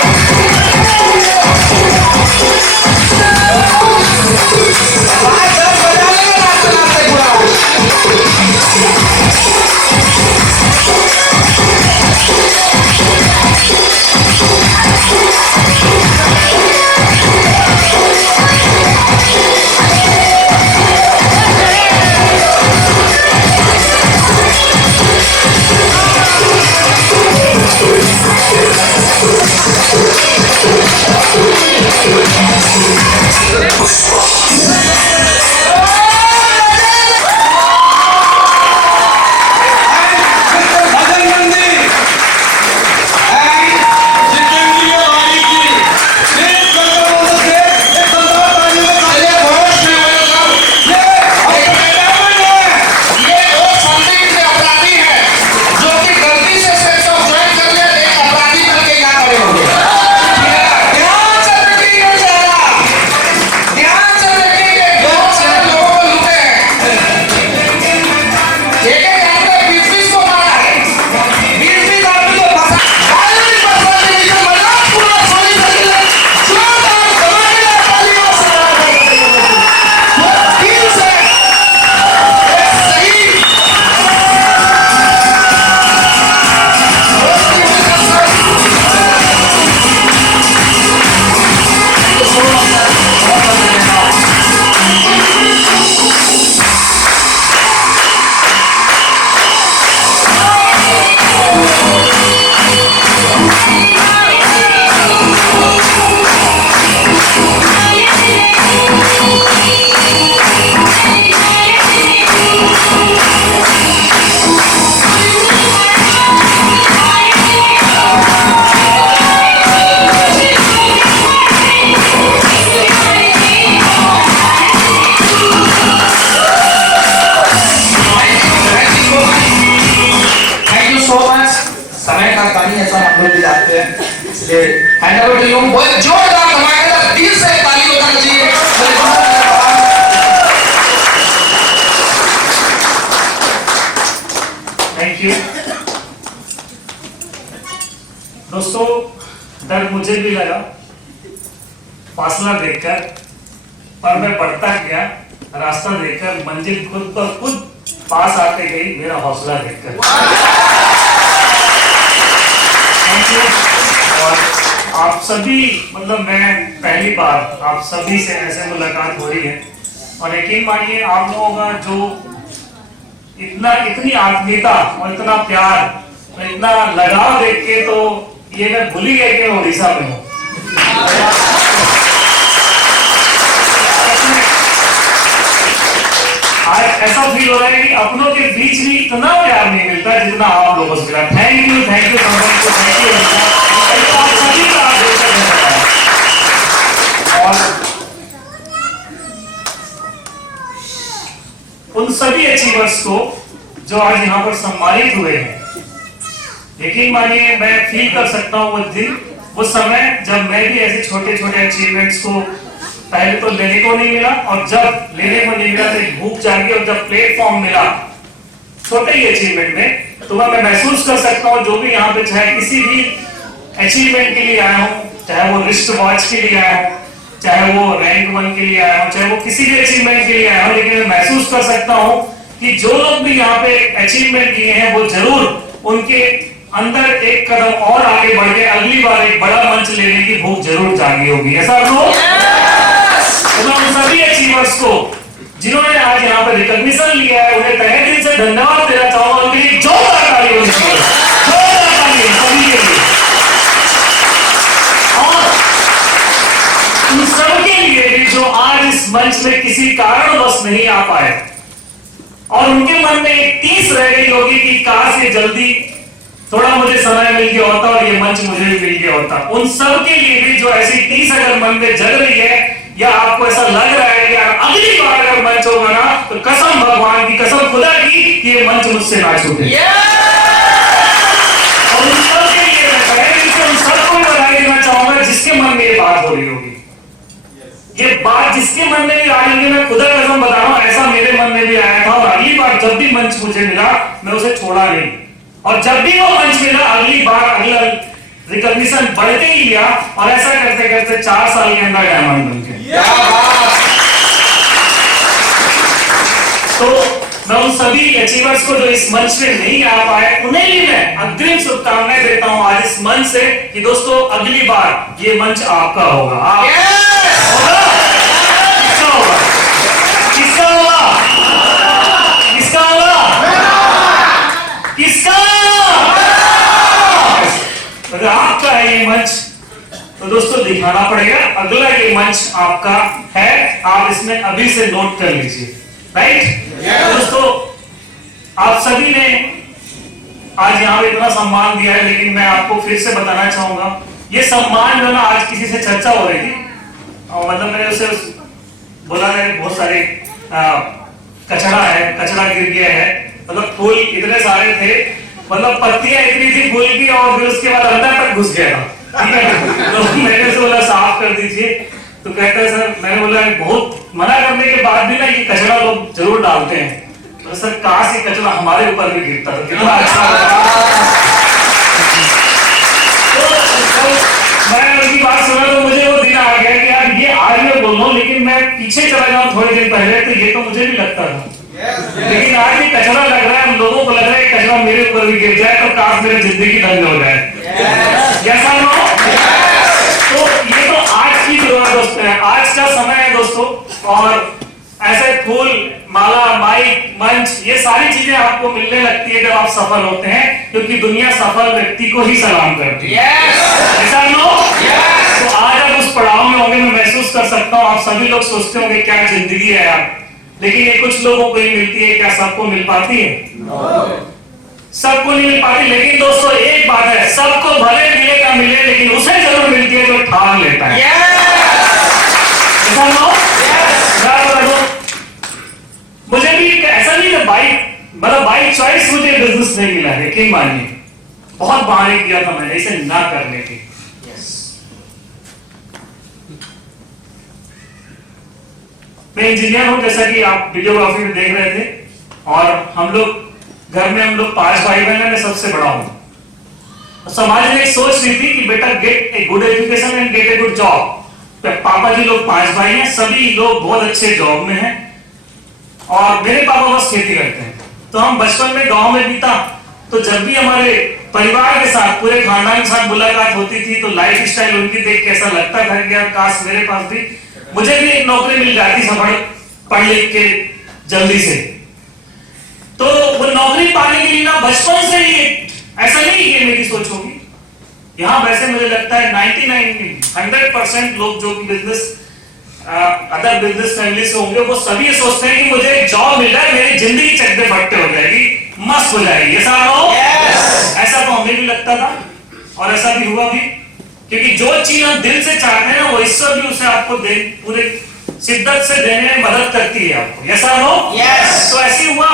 इसलिए हैंड ओवर टू यू। बहुत जोरदार धमाकेदार दिल से ताली बजाना चाहिए। थैंक यू दोस्तों। डर मुझे भी लगा फासला देखकर, पर मैं बढ़ता गया। रास्ता देखकर मंजिल खुद ब खुद पास आते गई, मेरा हौसला देखकर। Thank you. और आप सभी, मतलब मैं पहली बार आप सभी से ऐसे मुलाकात हो रही है, और यकीन मानिए आप लोगों का जो इतनी आत्मीयता और इतना प्यार और इतना लगाव देख के तो ये मैं भूल ही गया कि मैं उड़ीसा में हूँ। आज ऐसा फील हो रहा है कि अपनों के बीच भी इतना प्यार नहीं मिलता जितना आप लोगों से मिला। थैंक यू सभी का और उन सभी अचीवर्स को जो आज यहाँ पर सम्मानित हुए हैं। यकीन मानिए मैं फील कर सकता हूँ वो दिन, वो समय जब मैं भी ऐसे छोटे छोटे अचीवमेंट्स को पहले तो लेने को नहीं मिला, और जब लेने को नहीं मिला तो एक भूख जागी, और जब प्लेटफॉर्म मिला छोटे ही अचीवमेंट में, तो मैं महसूस कर सकता हूँ जो भी यहाँ पे चाहे किसी भी अचीवमेंट के लिए आया हूँ, चाहे वो रिस्ट वॉच के लिए आया हूँ, चाहे वो रैंक 1 के लिए आया हूँ, चाहे वो किसी भी अचीवमेंट के लिए आया हूँ, लेकिन मैं महसूस कर सकता हूँ कि जो लोग भी यहाँ पे अचीवमेंट किए हैं वो जरूर उनके अंदर एक कदम और आगे बढ़ के अगली बार एक बड़ा मंच लेने की भूख जरूर जागी होगी। ऐसा तो मैं उन सभी अचीवर्स को जिन्होंने आज यहाँ पे रिकॉग्निशन लिया है, उन्हें तहे दिल से धन्यवाद देना चाहूंगा। उनके लिए जोरदार ताली होनी चाहिए, जोरदार ताली सभी के लिए। और उन सबके लिए भी जो आज इस मंच में किसी कारणवश नहीं आ पाए, और उनके मन में एक टीस रह गई होगी कि काश ये जल्दी थोड़ा मुझे समय मिल गया होता और ये मंच मुझे भी मिल गया होता। उन सब के लिए भी जो ऐसी टीस अगर मन में जग रही है, या आपको ऐसा लग रहा है कि यार अगली बार अगर मंच होगा ना, तो कसम भगवान की, कसम खुदा की कि ये मंच मुझसे ना छूटे। और उन सब के लिए मैं उन सबको बधाई देना चाहूंगा जिसके मन में ये बात हो रही होगी। ये बात जिसके मन में भी आई होगी, मैं खुदा कसम बता रहा हूं, ऐसा मेरे मन में भी आया था, और अगली बार जब भी मंच मुझे मिला मैं उसे छोड़ा नहीं, और जब भी वो मंच मिला अगली बार अगला रिकॉग्निशन बढ़ते ही गया, और ऐसा करते करते 4 साल के अंदर डायमंड बन गया। तो मैं उन सभी अचीवर्स को जो इस मंच पे नहीं आ पाए, उन्हें भी मैं अग्रिम शुभकामनाएं देता हूं आज इस मंच से कि दोस्तों अगली बार ये मंच आपका होगा। आप होगा? किसका होगा? किसका होगा? किसका होगा? किसका? अगर आपका है ये मंच, तो दोस्तों दिखाना पड़ेगा। अगला ये मंच आपका है, आप इसमें अभी से नोट कर लीजिए। राइट? दोस्तों आप सभी ने आज यहाँ पे इतना सम्मान दिया है, लेकिन मैं आपको फिर से बताना चाहूंगा, ये सम्मान जो ना आज किसी से चर्चा हो रही थी, और मतलब मैंने उसे बोला है बहुत सारे कचरा है, कचरा गिर गया है, मतलब फूल इतने सारे थे, मतलब पत्तियां इतनी थी फूल की, और फिर उसके बाद अंदर तक घुस गया था। ठीक है, तो मैंने उसे बोला साफ कर दीजिए, तो कहता है सर, मैंने बोला बहुत मना करने के बाद भी ना ये कचरा लोग जरूर डालते हैं, तो सर काश ये कचरा हमारे ऊपर भी गिरता तो कितना अच्छा होता। तो मैं उनकी बात सुना तो मुझे वो दिन आ गया कि यार ये आज मैं बोल रहा हूँ, लेकिन मैं पीछे चला जाऊं थोड़े दिन पहले तो ये तो मुझे भी लगता था, लेकिन आज ये कचरा लग रहा है, हम लोगों को लग रहा है कचरा मेरे ऊपर भी गिर जाए तो काश मेरी जिंदगी धन्य हो जाए। ऐसा ना? तो ये तो आज की जरूरत है, आज का समय है दोस्तों, और ऐसे फूल, माला, माइक, मंच, ये सारी चीजें आपको मिलने लगती है जब आप सफल होते हैं, क्योंकि दुनिया सफल व्यक्ति को ही सलाम करती है। ऐसा नो? तो आज आप उस पड़ाव में होंगे, मैं महसूस कर सकता हूँ। आप सभी लोग सोचते होंगे क्या जिंदगी है यार, लेकिन ये कुछ लोगों को ही मिलती है, क्या सबको मिल पाती है? सबको नहीं मिल पाती, लेकिन दोस्तों एक बात है, सबको भले मिले या मिले, लेकिन उसे जरूर मिलती है जो ठान लेता है। मुझे भी ऐसा नहीं था मतलब बाई चॉइस मुझे बिजनेस नहीं मिला, यकीन मानिए बहुत बाहर किया था मैंने इसे ना करने की, मैं इंजीनियर हूं, जैसा कि आप वीडियोग्राफी में देख रहे थे, और हम लोग घर में 5 भाई बहन हैं, मैं सबसे बड़ा हूं। समाज में एक सोच रही थी कि बेटा gate a good education and gate a good job. पापा जी लोग 5 भाई हैं, सभी लोग बहुत अच्छे जॉब में हैं, और मेरे पापा बस खेती करते हैं। तो हम बचपन में गांव में बीता, तो जब भी हमारे परिवार के साथ, पूरे खानदान के साथ मुलाकात होती थी, तो लाइफ स्टाइल उनकी देख के ऐसा लगता था कि यार काश मेरे पास भी, मुझे भी एक नौकरी मिल जाती पढ़ लिख के जल्दी से। तो वो नौकरी पाने के लिए ना बचपन से ही, ऐसा नहीं कि मेरी सोच होगी, यहाँ वैसे मुझे लगता है 100% लोग जो बिजनेस, अदर बिजनेस फैमिली से होंगे, वो सभी ये सोचते हैं कि मुझे एक जॉब मिल जाए, मेरी जिंदगी चकते फट्टे हो जाएगी, मस्त हो जाएगी। ऐसा हो? ऐसा तो हमें भी लगता था, और ऐसा भी हुआ भी, क्योंकि जो चीज हम दिल से चाहते हैं ना, वो ईश्वर भी उसे आपको पूरे शिद्दत से देने में मदद करती है आपको। ऐसा हो? तो ऐसे हुआ,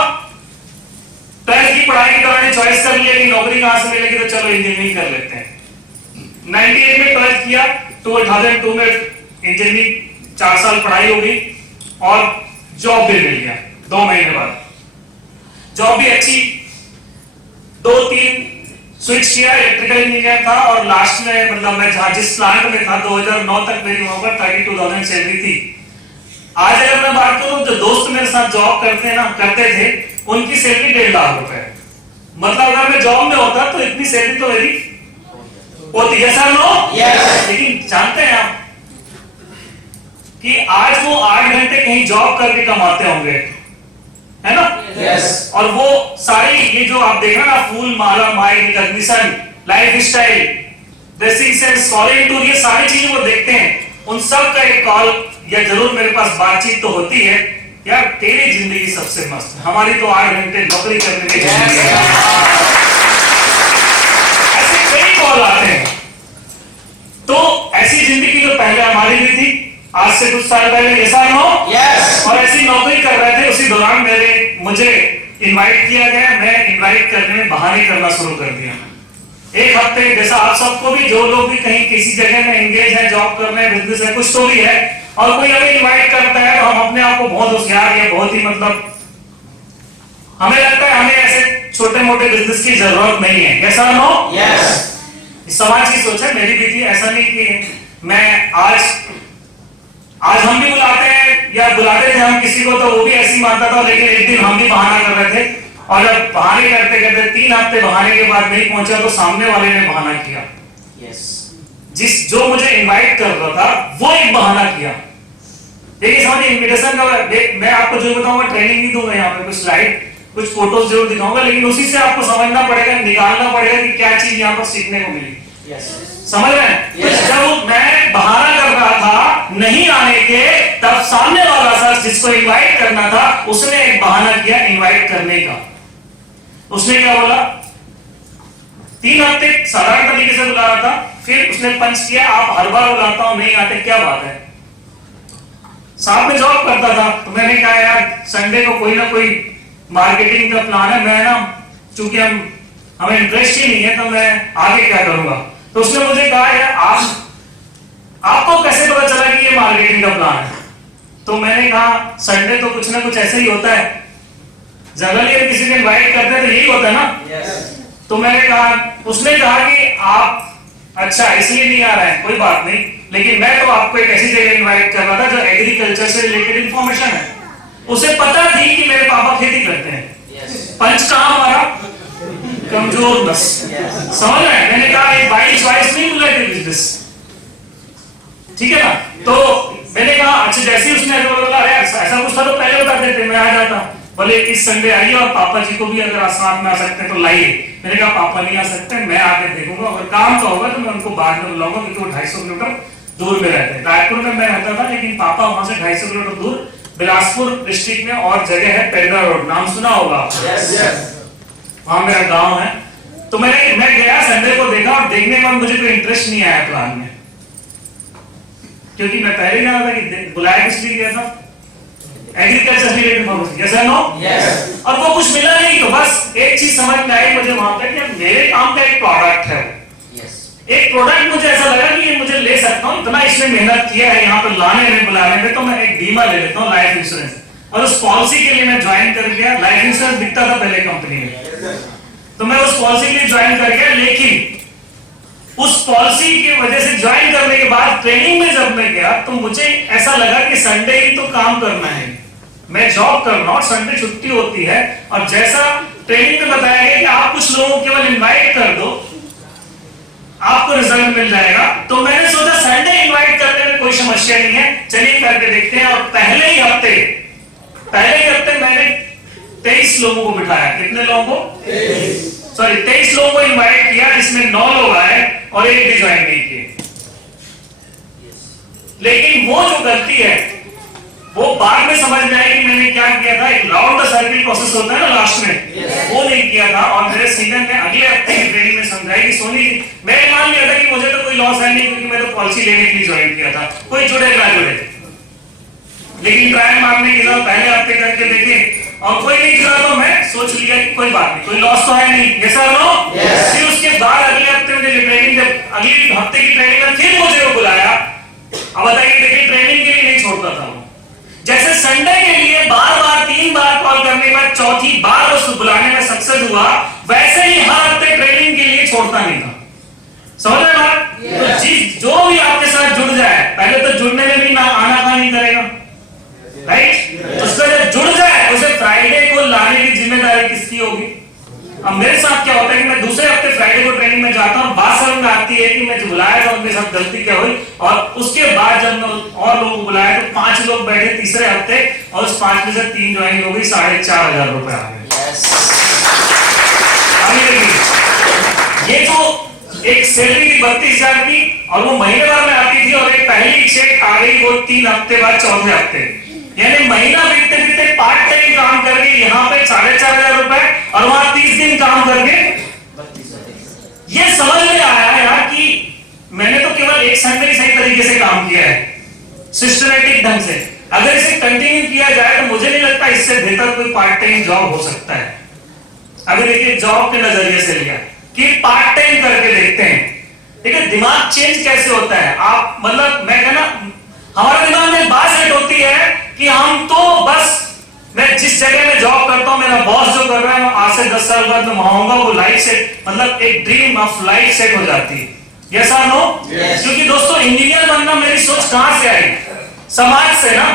12th की पढ़ाई के दौरान चॉइस कर लिया कि नौकरी कहां से मिलेगी, तो चलो इंजीनियरिंग कर लेते हैं। 98 में 12th किया, 2002 में इंजीनियरिंग 4 साल पढ़ाई हो गई, और जॉब भी मिल गया 2 महीने बाद। जॉब भी अच्छी, 2-3 स्विच किया, इलेक्ट्रिकल इंजीनियर था, और लास्ट में मतलब मैं जहां जिस प्लांट में था 2009 तक मेरी वहां पर 32,000 सैलरी थी। आज अगर मैं बात करूं, जो दोस्त मेरे साथ जॉब करते थे, उनकी सैलरी 1.5 लाख रुपए। मतलब अगर मैं जॉब में होता तो इतनी सैलरी तो मेरी होती है सर, नो? लेकिन जानते हैं आप कि आज वो 8 घंटे कहीं जॉब करके कमाते होंगे, है ना? और वो सारी ये जो आप देख रहे हैं ना, फूल माला, mike, recognition, lifestyle, dressing sense, calling tour, ये सारी चीजें वो देखते हैं। उन सब का एक कॉल या जरूर मेरे पास बातचीत तो होती है, यार तेरी जिंदगी सबसे मस्त है, हमारी तो 8 घंटे नौकरी करने की जिंदगी है। ऐसे कई कॉल आते हैं। तो ऐसी जिंदगी तो पहले हमारी भी थी, आज से कुछ साल पहले, ऐसा हो? और ऐसी नौकरी कर रहे थे, उसी दौरान मुझे इनवाइट किया गया, मैं इनवाइट करने में बहाने करना शुरू कर दिया। एक हफ्ते, जैसा आप सबको भी, जो लोग भी कहीं किसी जगह में एंगेज है, जॉब कर रहे हैं, बिजनेस है, कुछ तो भी है, और कोई हमें इनवाइट करता है, तो हम अपने आप को बहुत होशियार या बहुत ही मतलब, हमें लगता है हमें ऐसे छोटे मोटे बिजनेस की जरूरत नहीं है। कैसा हो? समाज की सोच है, मेरी भी थी। ऐसा नहीं कि मैं आज हम भी बुलाते हैं या बुलाते थे हम किसी को, तो वो भी ऐसी मानता था, लेकिन एक दिन हम भी बहाना कर रहे थे, और जब बहाने करते करते 3 हफ्ते बहाने के बाद नहीं पहुंचा, तो सामने वाले ने बहाना किया। जो मुझे इनवाइट कर रहा था वो एक बहाना किया। देखिए समझिए, इन्विटेशन का मैं आपको जो बताऊंगा, ट्रेनिंग नहीं दूंगा यहाँ पे, कुछ स्लाइड, कुछ फोटोज जरूर दिखाऊंगा, लेकिन उसी से आपको समझना पड़ेगा, निकालना पड़ेगा कि क्या चीज यहाँ पर सीखने को मिली। समझ रहे हैं? जब मैं बहाना कर रहा था नहीं आने के, तब सामने वाला शख्स जिसको इनवाइट करना था, उसने एक बहाना किया इनवाइट करने का। उसने क्या बोला, 3 हफ्ते साधारण तरीके से बुला रहा था, फिर उसने पंच किया, आप हर बार बुलाता हूं नहीं आते, क्या बात है? साथ में जॉब करता था, तो मैंने कहा यार संडे को कोई ना कोई मार्केटिंग का प्लान है, मैं ना चूंकि हमें इंटरेस्ट ही नहीं है, तो मैं आगे क्या करूंगा। तो उसने मुझे कहा यार आपको कैसे पता चला कि ये मार्केटिंग का प्लान है? तो मैंने कहा संडे तो कुछ ना कुछ ऐसे ही होता है, जनरली अगर किसी को इनवाइट करते हैं तो यही होता है ना। तो मैंने कहा, उसने कहा कि आप अच्छा इसलिए नहीं आ रहे हैं, कोई बात नहीं, लेकिन मैं तो आपको एक ऐसी जगह इनवाइट कर रहा था जो एग्रीकल्चर से रिलेटेड इंफॉर्मेशन है। उसे पता थी कि मेरे पापा खेती करते हैं। पंच कहां हमारा कमजोर, बस समझ रहे हैं? मैंने कहा एक बाई चॉइस नहीं मिल रही बिजनेस, ठीक है ना? तो मैंने कहा अच्छा, जैसे उसने बोला ऐसा कुछ था तो पहले बता देते, मैं आ जाता। बोले इस संडे आइए, और पापा जी को भी अगर साथ में आ सकते हैं तो लाइए। मैंने कहा पापा नहीं आ सकते, मैं आके देखूंगा, अगर काम का होगा तो मैं उनको बाद में बुलाऊंगा, क्योंकि वो 250 किलोमीटर दूर में रहते हैं। रायपुर में मैं रहता था, लेकिन पापा वहां से 250 किलोमीटर दूर बिलासपुर डिस्ट्रिक्ट में और जगह है पेडरा रोड, नाम सुना होगा, वहां मेरा गाँव है। तो मैं गया, संडे को देखा, और देखने के बाद मुझे कोई इंटरेस्ट नहीं आया प्लान में, क्योंकि मैं पहले जाना था कि बुलाया किस लिए गया था, agriculture related information, yes no? और वो कुछ मिला नहीं, तो बस एक चीज समझ में आई मुझे वहां पे कि मेरे काम का एक प्रोडक्ट है, एक प्रोडक्ट मुझे ऐसा लगा कि ये मुझे ले सकता हूँ, इतना उसने मेहनत किया है यहाँ पर लाने में बुलाने में, तो मैं एक बीमा ले लेता हूँ, लाइफ इंश्योरेंस, और उस पॉलिसी के लिए मैं ज्वाइन कर गया। लाइफ इंश्योरेंस बिकता था पहले कंपनी में, तो मैं उस पॉलिसी के लिए ज्वाइन कर गया। लेकिन उस पॉलिसी की वजह से ज्वाइन करने के बाद ट्रेनिंग में जब मैं गया तो मुझे ऐसा लगा कि संडे ही तो काम करना है, मैं जॉब कर रहा हूं, संडे छुट्टी होती है। और जैसा ट्रेनिंग में बताया गया कि आप कुछ लोगों को केवल इनवाइट कर दो, आपको रिजल्ट मिल जाएगा। तो मैंने सोचा संडे इनवाइट करने में कोई समस्या नहीं है, चलिए करके देखते हैं। और पहले ही हफ्ते मैंने 23 लोगों को बिठाया। कितने लोगों को? 23 लोगों को इनवाइट किया, जिसमें 9 लोग आए और एक भी ज्वाइन नहीं किए। लेकिन वो जो गलती है वो बाद में समझ में आई कि मैंने क्या किया था। एक राउंड द सर्किल प्रोसेस होता है ना लास्ट में, वो नहीं किया था। और मेरे सीनियर ने अगले हफ्ते की ट्रेनिंग में समझाई कि सोनी, मैं मान लिया था कि मुझे तो कोई लॉस है नहीं, क्योंकि मैं तो पॉलिसी लेने के लिए ज्वाइन किया था, कोई जुड़े ना जुड़े। लेकिन ट्रायल मारने के लिए पहले हफ्ते करके देखे और कोई नहीं जुड़ा तो मैं सोच लिया कि कोई बात नहीं, कोई लॉस तो है नहीं। Yes sir no? फिर उसके बाद अगले हफ्ते में ट्रेनिंग, जब अगले हफ्ते की ट्रेनिंग में फिर मुझे वो बुलाया। अब बताइए, देखिए ट्रेनिंग के लिए नहीं छोड़ता था वो। जैसे संडे के लिए बार बार 3 बार कॉल करने के बाद चौथी बार उस बुलाने में सक्सेस हुआ, वैसे ही हर हफ्ते ट्रेनिंग के लिए छोड़ता नहीं था। समझ रहे बात? तो जो भी आपके साथ जुड़ जाए, पहले तो जुड़ने में भी ना आना का नहीं करेगा, राइट? उसको जब जुड़ जाए उसे फ्राइडे को लाने की जिम्मेदारी किसकी होगी? अब मेरे साथ क्या होता है कि मैं दूसरे हफ्ते फ्राइडे को ट्रेनिंग में जाता हूँ, बात समझ में आती है कि मैं जो बुलाया था उनके साथ गलती क्या हुई। और उसके बाद जब मैं और लोगों को बुलाया तो 5 लोग बैठे तीसरे हफ्ते, और उस 5 में से 3 ज्वाइन हो गई, 4,500 रुपए आ गए। ये जो एक सैलरी थी 32,000 की, और वो महीने भर में आती थी, और एक पहली चेक आ गई वो 3 हफ्ते बाद चौथे हफ्ते, यानी महीना बीतते बीतते पार्ट टाइम काम करके यहाँ पे 4,500 रुपए, और वहां 30 दिन काम करके। ये समझ में आया यार कि मैंने तो केवल एक संडे सही तरीके से काम किया है, सिस्टमैटिक ढंग से। अगर इसे कंटिन्यू किया जाए तो मुझे नहीं लगता इससे बेहतर कोई पार्ट टाइम जॉब हो सकता है। अगर देखिए जॉब के नजरिए से लिया कि पार्ट टाइम करके देखते हैं, देखिए दिमाग चेंज कैसे होता है। आप मतलब मैं कहना, हमारे दिमाग में बात सेट होती है कि हम तो बस, मैं जिस जगह में जॉब करता हूं, मेरा बॉस जो कर रहा है, आज से 10 साल बाद मैं वहां आऊंगा, वो लाइफ सेट, मतलब एक ड्रीम ऑफ लाइफ सेट हो जाती है। यस और नो? क्योंकि दोस्तों इंजीनियर बनना मेरी सोच कहां से आई? समाज से ना।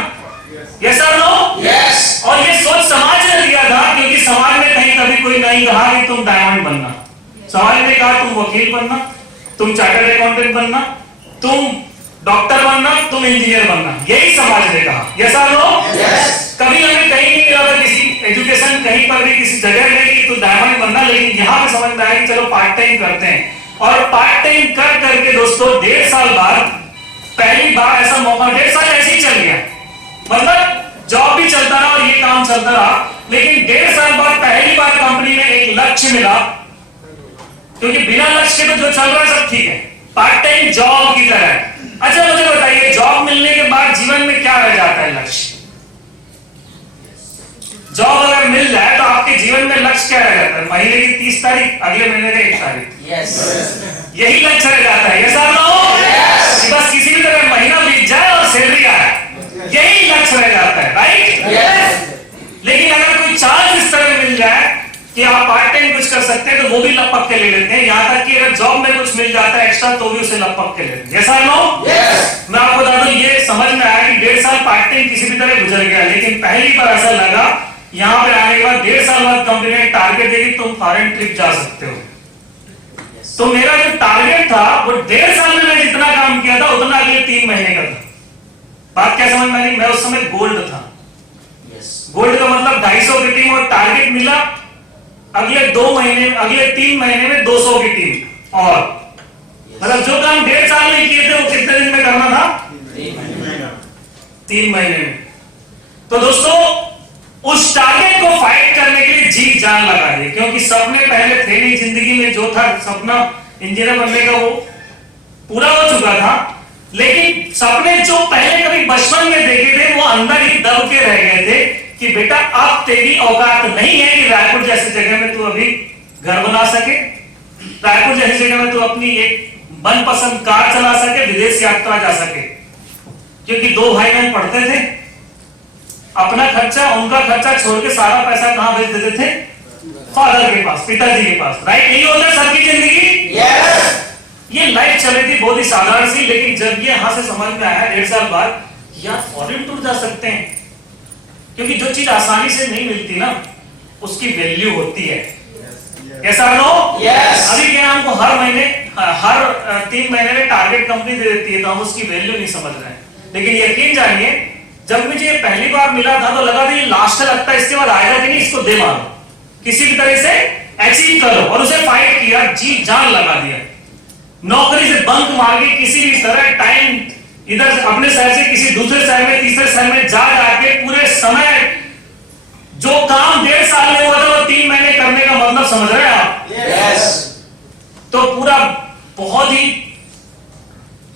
यस और नो? यस। और ये सोच समाज ने दिया था, क्योंकि समाज में कहीं कभी कोई नहीं कहा कि तुम डायमंड बनना। समाज ने कहा तुम वकील बनना, तुम चार्टर्ड अकाउंटेंट बनना, तुम डॉक्टर बनना, तुम इंजीनियर बनना, यही समाज ने कहा। यस और नो? कभी हमें कहीं नहीं मिला था, किसी एजुकेशन कहीं पर भी किसी जगह में कि तू डायमंड बनना। लेकिन यहाँ पे समझ में आया कि चलो पार्ट टाइम करते हैं, और पार्ट टाइम कर करके दोस्तों 1.5 साल बाद पहली बार ऐसा मौका, 1.5 साल ऐसे ही चल गया, मतलब जॉब भी चलता रहा और ये काम चलता रहा। लेकिन 1.5 साल बाद पहली बार कंपनी में एक लक्ष्य मिला, क्योंकि बिना लक्ष्य के तो जो चल रहा है सब ठीक है, पार्ट टाइम जॉब की तरह। अच्छा मुझे बताइए, जॉब मिलने के बाद जीवन में क्या रह जाता है? लक्ष्य। जॉब अगर मिल जाए तो आपके जीवन में लक्ष्य क्या रह जाता है? महीने की 30 तारीख, अगले महीने का 1 तारीख, यही लक्ष्य रह जाता है। यस और नो? बस किसी भी तरह महीना बीत जाए और सैलरी आए, यही लक्ष्य रह जाता है, राइट? लेकिन अगर कोई चांस इस तरह मिल जाए कि आप पार्ट टाइम कुछ कर सकते हैं, तो वो भी लपक के ले लेते हैं। यहाँ तक कि अगर जॉब में कुछ मिल जाता है एक्स्ट्रा, तो भी उसे लपक के लेते हैं। यस और नो? मैं आपको बता दूं, ये समझ में आया कि 1.5 साल पार्ट टाइम किसी भी तरह गुजर गया, लेकिन पहली बार ऐसा लगा यहाँ पे आने के बाद 1.5 साल बाद कंपनी ने टारगेट देगी तुम फॉरेन ट्रिप जा सकते हो। तो मेरा जो टारगेट था वो 1.5 साल में मैं जितना काम किया था उतना अगले 3 महीने का था। बात क्या समझ में आई? मैं उस समय गोल्ड था। गोल्ड का मतलब 250 की टीम, और टारगेट मिला अगले 2 महीने, अगले 3 महीने में 200 की टीम। और मतलब जो काम 1.5 साल में किए थे वो कितने दिन में करना था? 3 महीने में। तो दोस्तों उस टारगेट को फाइट करने के लिए जी जान लगा दी, क्योंकि सपने पहले थे नहीं जिंदगी में। जो था सपना इंजीनियर बनने का वो पूरा हो चुका था, लेकिन सपने जो पहले कभी बचपन में देखे थे वो अंदर ही दब के रह गए थे कि बेटा अब तेरी औकात नहीं है कि रायपुर जैसी जगह में तू अभी घर बना सके, रायपुर जैसी जगह में तू अपनी एक मनपसंद कार चला सके, विदेश यात्रा जा सके। क्योंकि दो भाई बहन पढ़ते थे, अपना खर्चा उनका खर्चा छोड़ के सारा पैसा कहां भेज देते थे? फादर के पास, पिताजी के पास। राइट? यही होता है सबकी जिंदगी। ये लाइफ चल रही थी बहुत ही साधारण सी, लेकिन जब ये यहां से समझ में आया 1.5 साल बाद, यार फॉरेन टूर जा सकते हैं। क्योंकि जो चीज आसानी से नहीं मिलती ना, उसकी वैल्यू होती है। कैसा नो? अभी क्या हमको हर महीने, हर 3 महीने में टारगेट कंपनी दे देती है, तो हम उसकी वैल्यू नहीं समझ रहे हैं। लेकिन यकीन जानिए, जब मुझे ये पहली बार मिला था तो लगा था ये लास्ट लगता है, इसके बाद आएगा कि नहीं, इसको दे मारो, किसी भी तरह से अचीव करो। और उसे फाइट किया, जी जान लगा दिया। नौकरी से बंक मार के किसी भी तरह टाइम इधर अपने शहर से किसी दूसरे शहर में, तीसरे शहर में जा जाके पूरे समय जो काम 1.5 साल में हुआ था वो 3 महीने करने का मतलब समझ रहे हैं आप? तो पूरा बहुत ही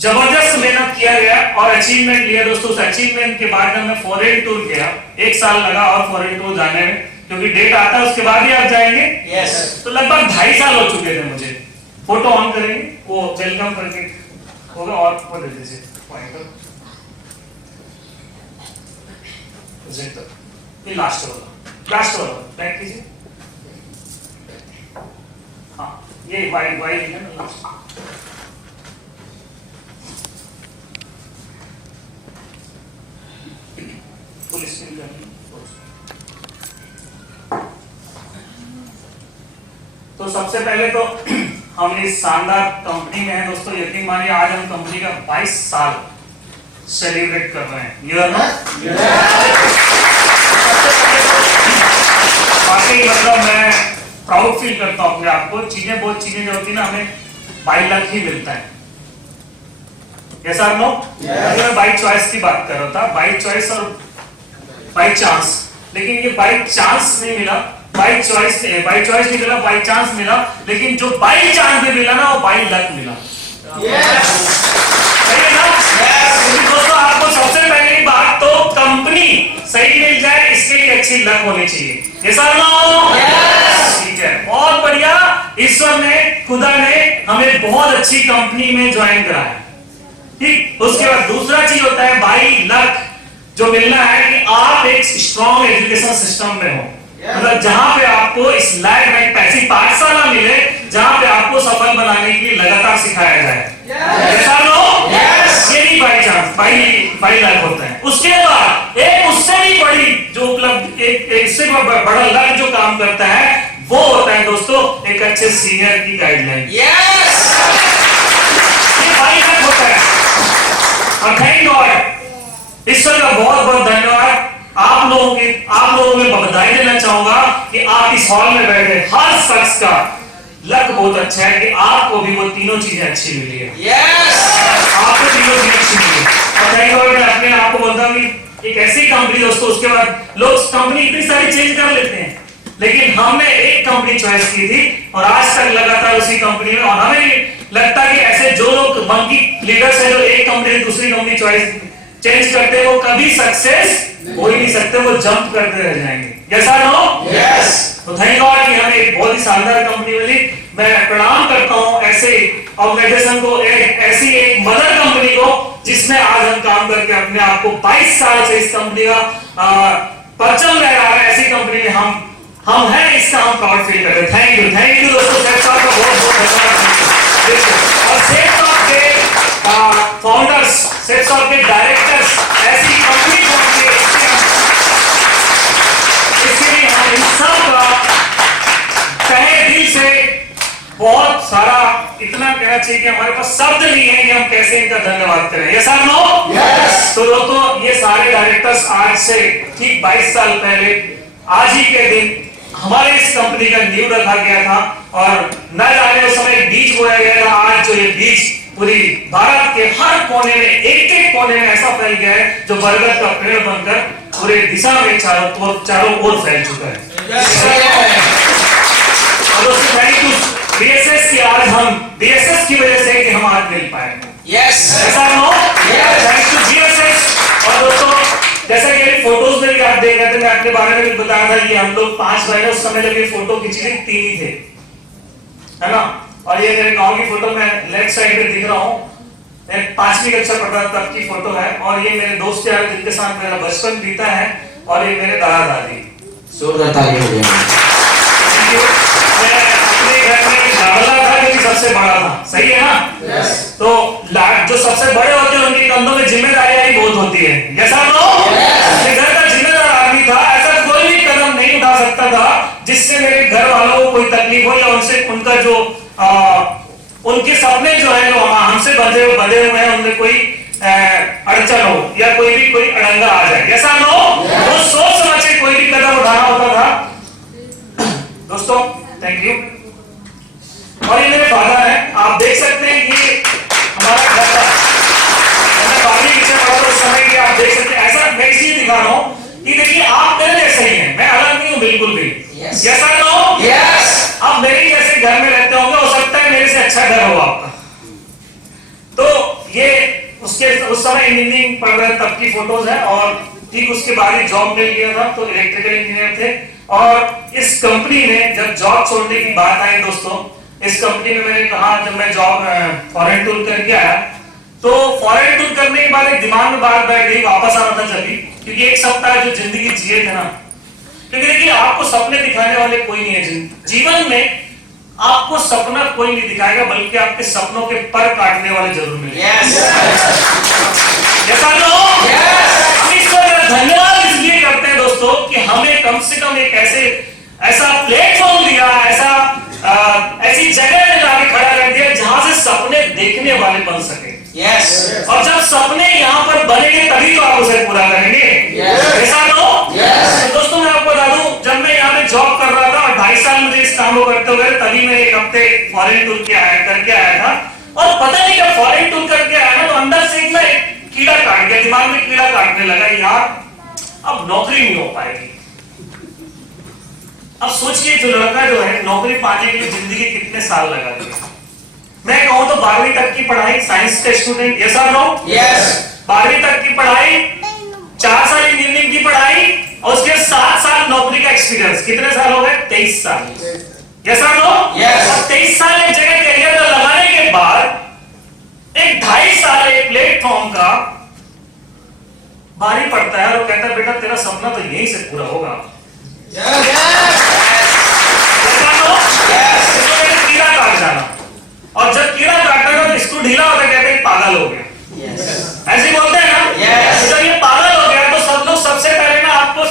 जबरदस्त मेहनत किया गया और अचीवमेंट लिया दोस्तों। उस अचीवमेंट के बाद मैं फॉरेन टूर गया, 1 साल लगा और फॉरेन टूर जाने में, क्योंकि डेट आता है उसके बाद ही आप जाएंगे। तो लगभग 2.5 साल हो चुके थे मुझे। फोटो ऑन करेंगे, वो वेलकम करके होगा, और वो दे दीजिए लास्ट वाला बैक कीजिए। हाँ, ये वाइट है ना लास्ट। पुलिस तो सबसे पहले तो हम इस शानदार कंपनी में हैं दोस्तों। यकीन मानिए, आज हम कंपनी का 22 साल सेलिब्रेट कर रहे हैं। ये ना वाकई मतलब मैं प्राउड फील करता हूँ अपने आप को। बहुत चीजें जो होती है ना, हमें बाई लक ही मिलता है। कैसा नो? मैं बाई चॉइस की बात कर रहा था, बाई चॉइस और बाई चांस। लेकिन ये बाई चांस नहीं मिला, बाई चॉइस नहीं मिला, बाई चांस मिला। लेकिन जो बाई चांस में मिला ना, वो बाई लक मिला। सही है ना? दोस्तों, आपको सबसे पहली बात तो कंपनी सही मिल जाए, इसके लिए अच्छी लक होनी चाहिए। ठीक है, बहुत बढ़िया। ईश्वर ने, खुदा ने हमें बहुत अच्छी कंपनी में ज्वाइन कराया। ठीक, उसके बाद दूसरा चीज होता है बाई लक, जो मिलना है कि आप एक स्ट्रॉन्ग एजुकेशन सिस्टम में हो। मतलब जहां पे आपको इस लाइफ में पैसी पाठशाला मिले, जहां पे आपको सफल बनाने के लिए लगातार सिखाया जाए। ऐसा लो? ये नहीं बाई चांस, बाई लक होता है। उसके बाद एक उससे भी बड़ी जो उपलब्ध, एक इससे बड़ा लक जो काम करता है, वो होता है दोस्तों एक अच्छे सीनियर की गाइडलाइन। ये बाई लक होता है। और थैंक गॉड, ईश्वर का बहुत बहुत धन्यवाद। आप लोगों में बधाई देना चाहूंगा कि आप इस हॉल में बैठे हर शख्स का लक बहुत अच्छा है कि आपको भी वो तीनों चीजें अच्छी मिली है। आपको तीनों चीजें अच्छी मिली है। और कई बार मैं अपने आप को बोलता हूँ कि एक ऐसी कंपनी दोस्तों, उसके बाद लोग कंपनी इतनी सारी चेंज कर लेते हैं, लेकिन हमने एक कंपनी चॉइस की थी और आज तक लगातार उसी कंपनी में। और हमें लगता है कि ऐसे जो लोग मंकी लीडर्स हैं, जो एक कंपनी से दूसरी कंपनी चॉइस चेंज करते हैं, वो कभी सक्सेस हो ही नहीं सकते, वो जंप करते रह जाएंगे। जैसा नो? तो थैंक गॉड कि हमें एक बहुत ही शानदार कंपनी मिली। मैं प्रणाम करता हूं ऐसे ऑर्गेनाइजेशन को, ऐसी एक मदर कंपनी को, जिसमें आज हम काम करके अपने आप को 22 साल से इस कंपनी का परचम लहरा रहे हैं। ऐसी कंपनी में हम हैं, इसका हम प्राउड फील कर रहे हैं। थैंक यू दोस्तों। सेठ साहब का बहुत बहुत धन्यवाद। और सेठ साहब के फाउंडर्स, सेठ साहब के डायरेक्टर्स, ऐसी कंपनी को इसके लिए हम इन सब का तहे दिल से बहुत सारा, इतना कहना चाहिए कि हमारे पास शब्द नहीं है कि हम कैसे इनका धन्यवाद करें। ये सर नो? तो दोस्तों, ये सारे डायरेक्टर्स आज से ठीक 22 साल पहले आज ही के दिन हमारे इस कंपनी का नींव रखा गया था और न जाने उस समय बीज बोया गया था। आज जो ये बीज पूरी भारत के हर कोने में, एक कोने में ऐसा फैल गया है, जो बरगद का पेड़ बनकर पूरे दिशा में चारों ओर फैल चुका है। और उससे थैंक यू बीएसएस की, आज हम बीएसएस की वजह से कि हम आज मिल पाए। ऐसा नो? Thank you BSS. और दोस्तों, जैसा कि फोटोज में भी आप देख रहे थे, मैं अपने बारे में भी बताया था कि हम लोग 5 भाई, उस समय जब ये फोटो खींची थी 3 ही थे, है ना? और ये मेरे गांव की फोटो में लेफ्ट साइड में दिख रहा हूँ, मैं 5वीं कक्षा पढ़ा तब की फोटो है। और ये मेरे दोस्त यार जिनके साथ मेरा बचपन बीता है, और ये मेरे दादा दादी। जोरदार ताली हो गया। मैं अपने घर में लाडला था जो कि सबसे बड़ा था, सही है ना? तो जो सबसे बड़े होते हैं उनके कंधों में जिम्मेदारियां भी बहुत होती है। जैसा घर का जिम्मेदार आदमी था, ऐसा कोई भी कदम नहीं उठा सकता था जिससे मेरे घर वालों को कोई तकलीफ हो, या उनसे उनका जो उनके सपने जो है जो हमसे बंधे हुए हैं उनमें कोई अड़चन हो या कोई अड़ंगा आ जाए। ऐसा न हो, वो सोच समझ के कोई भी कदम उठाना होता था। दोस्तों थैंक यू। और ये मेरे फादर हैं, आप देख सकते हैं कि हमारा घर था, मैं 12वीं कक्षा पढ़ा था उस समय की, आप देख सकते हैं। ऐसा मैं इसलिए दिखा रहा हूँ कि देखिए आप मेरे जैसे ही हैं, मैं अलग नहीं हूँ बिल्कुल भी। ऐसा न हो, आप मेरे जैसे घर में रहते होंगे, हो सकता है मेरे से अच्छा घर हो आपका। तो ये उस समय इंजीनियरिंग पढ़ रहे तब की फोटोज है, और ठीक उसके बाद ही जॉब मिल गया था, तो इलेक्ट्रिकल इंजीनियर थे। और इस कंपनी में जब जॉब छोड़ने की बात आई दोस्तों, इस कंपनी में मैंने कहा, जब मैं जॉब फॉरेन टूर करके आया, तो फॉरेन टूर करने के बाद एक दिमाग में बात बैठ गई, वापस आना था जल्दी, क्योंकि एक सप्ताह जो जिंदगी जिए थे ना, क्योंकि देखिए आपको सपने दिखाने वाले कोई नहीं है जीवन में, आपको सपना कोई नहीं दिखाएगा, बल्कि आपके सपनों के पर काटने वाले जरूर मिलेंगे। हम ईश्वर का धन्यवाद इसलिए करते हैं दोस्तों कि हमें कम से कम एक ऐसा प्लेटफॉर्म दिया, ऐसी जगह में जाके खड़ा कर दिया जहां से सपने देखने वाले बन सके। और जब सपने यहाँ पर बनेंगे तभी तो आप उसे पूरा करेंगे। ऐसा नो? तो दोस्तों मैं आपको बता दूं, जब मैं यहाँ पे जॉब कर रहा था और 2.5 साल मुझे इस काम को करते हुए, तभी मैं 1 हफ्ते फॉरेन टूर करके आया था। और पता नहीं जब फॉरेन टूर करके आया ना, तो अंदर से एक कीड़ा काट गया, दिमाग में कीड़ा काटने लगा, यार अब नौकरी नहीं हो पाएगी। अब सोचिए जो लड़का जो है नौकरी पाने के लिए जिंदगी कितने साल लगा दिया। मैं कहूं तो 12वीं तक की पढ़ाई, साइंस का स्टूडेंट, यस और नो? 12वीं तक की पढ़ाई, 4 साल इंजीनियरिंग की पढ़ाई, और उसके 7 साल नौकरी का एक्सपीरियंस। कितने साल हो गए? 23 साल। यस और नो? और 23 साल एक जगह करियर में लगाने के बाद एक 2.5 साल एक प्लेटफॉर्म का भारी पड़ता है, और वो कहता है बेटा तेरा सपना तो यहीं से पूरा होगा। कीड़ा काट जाना, और जब कीड़ा काटता है तो इसको ढीला होता है, कहते हैं पागल हो गया। ऐसे बोलते हैं ना? तो जब ये पागल हो गया तो सब लोग सबसे पहले ना आपको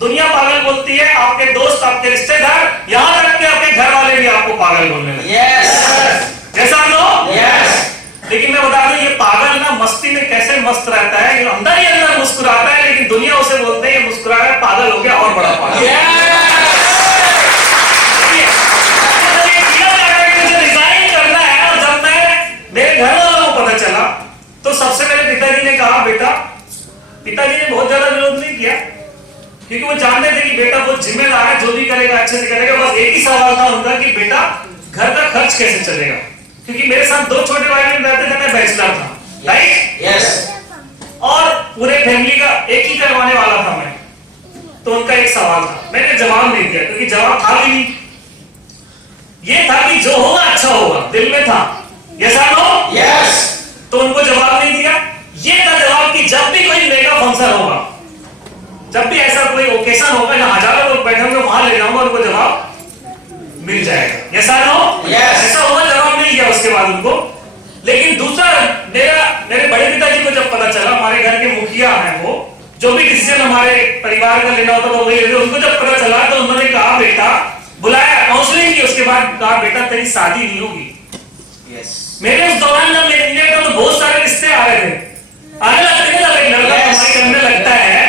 दुनिया पागल बोलती है, आपके दोस्त, आपके रिश्तेदार, यहाँ तक कि आपके घर वाले भी आपको पागल बोलने लगते हैं। जैसा लो? लेकिन मैं बता दूं, ये पागल ना मस्ती में कैसे मस्त रहता है, ये अंदर ही अंदर मुस्कुराता है, लेकिन दुनिया उसे बोलते हैं ये मुस्कुरा रहा है, पागल हो गया और बड़ा पागल। मुझे रिजाइन करना है, और जब मेरे घर वालों को पता चला तो सबसे पहले पिताजी ने कहा, बेटा, पिताजी ने बहुत ज्यादा विरोध नहीं किया, क्योंकि वो जानते थे कि बेटा बहुत जिम्मेदार है, जो भी करेगा अच्छे से करेगा। बस एक ही सवाल था उनका कि बेटा घर का खर्च कैसे चलेगा, क्योंकि मेरे साथ 2 छोटे भाई रहते थे, मैं बैचलर था, राइट? और पूरे फैमिली का एक ही करवाने वाला था मैं, तो उनका एक सवाल था, मैंने जवाब नहीं दिया, क्योंकि जवाब था भी नहीं। ये था कि जो होगा अच्छा होगा, दिल में था, यस और नो? तो उनको जवाब नहीं दिया। ये था जवाब कि जब भी कोई मेगा फंक्शन होगा, जब भी ऐसा कोई ओकेशन होगा जहां हजारों लोग बैठे होंगे, वहां ले जाऊंगा, उनको जवाब मिल जाएगा। यस और नो? ऐसा होगा, जवाब मिल गया उसके बाद उनको। लेकिन दूसरा, मेरे बड़े पिताजी को जब पता चला, हमारे घर के मुखिया हैं वो, जो भी डिसीजन हमारे परिवार का लेना होता था वही लेते, उनको जब पता चला तो उन्होंने कहा, बेटा, बुलाया, काउंसलिंग की, उसके बाद कहा, बेटा तेरी शादी नहीं होगी। मेरे उस दौरान जब मैं इंजीनियर था तो बहुत सारे रिश्ते आ रहे थे, आने लगते हैं। जब एक लड़का कमाई करने लगता है,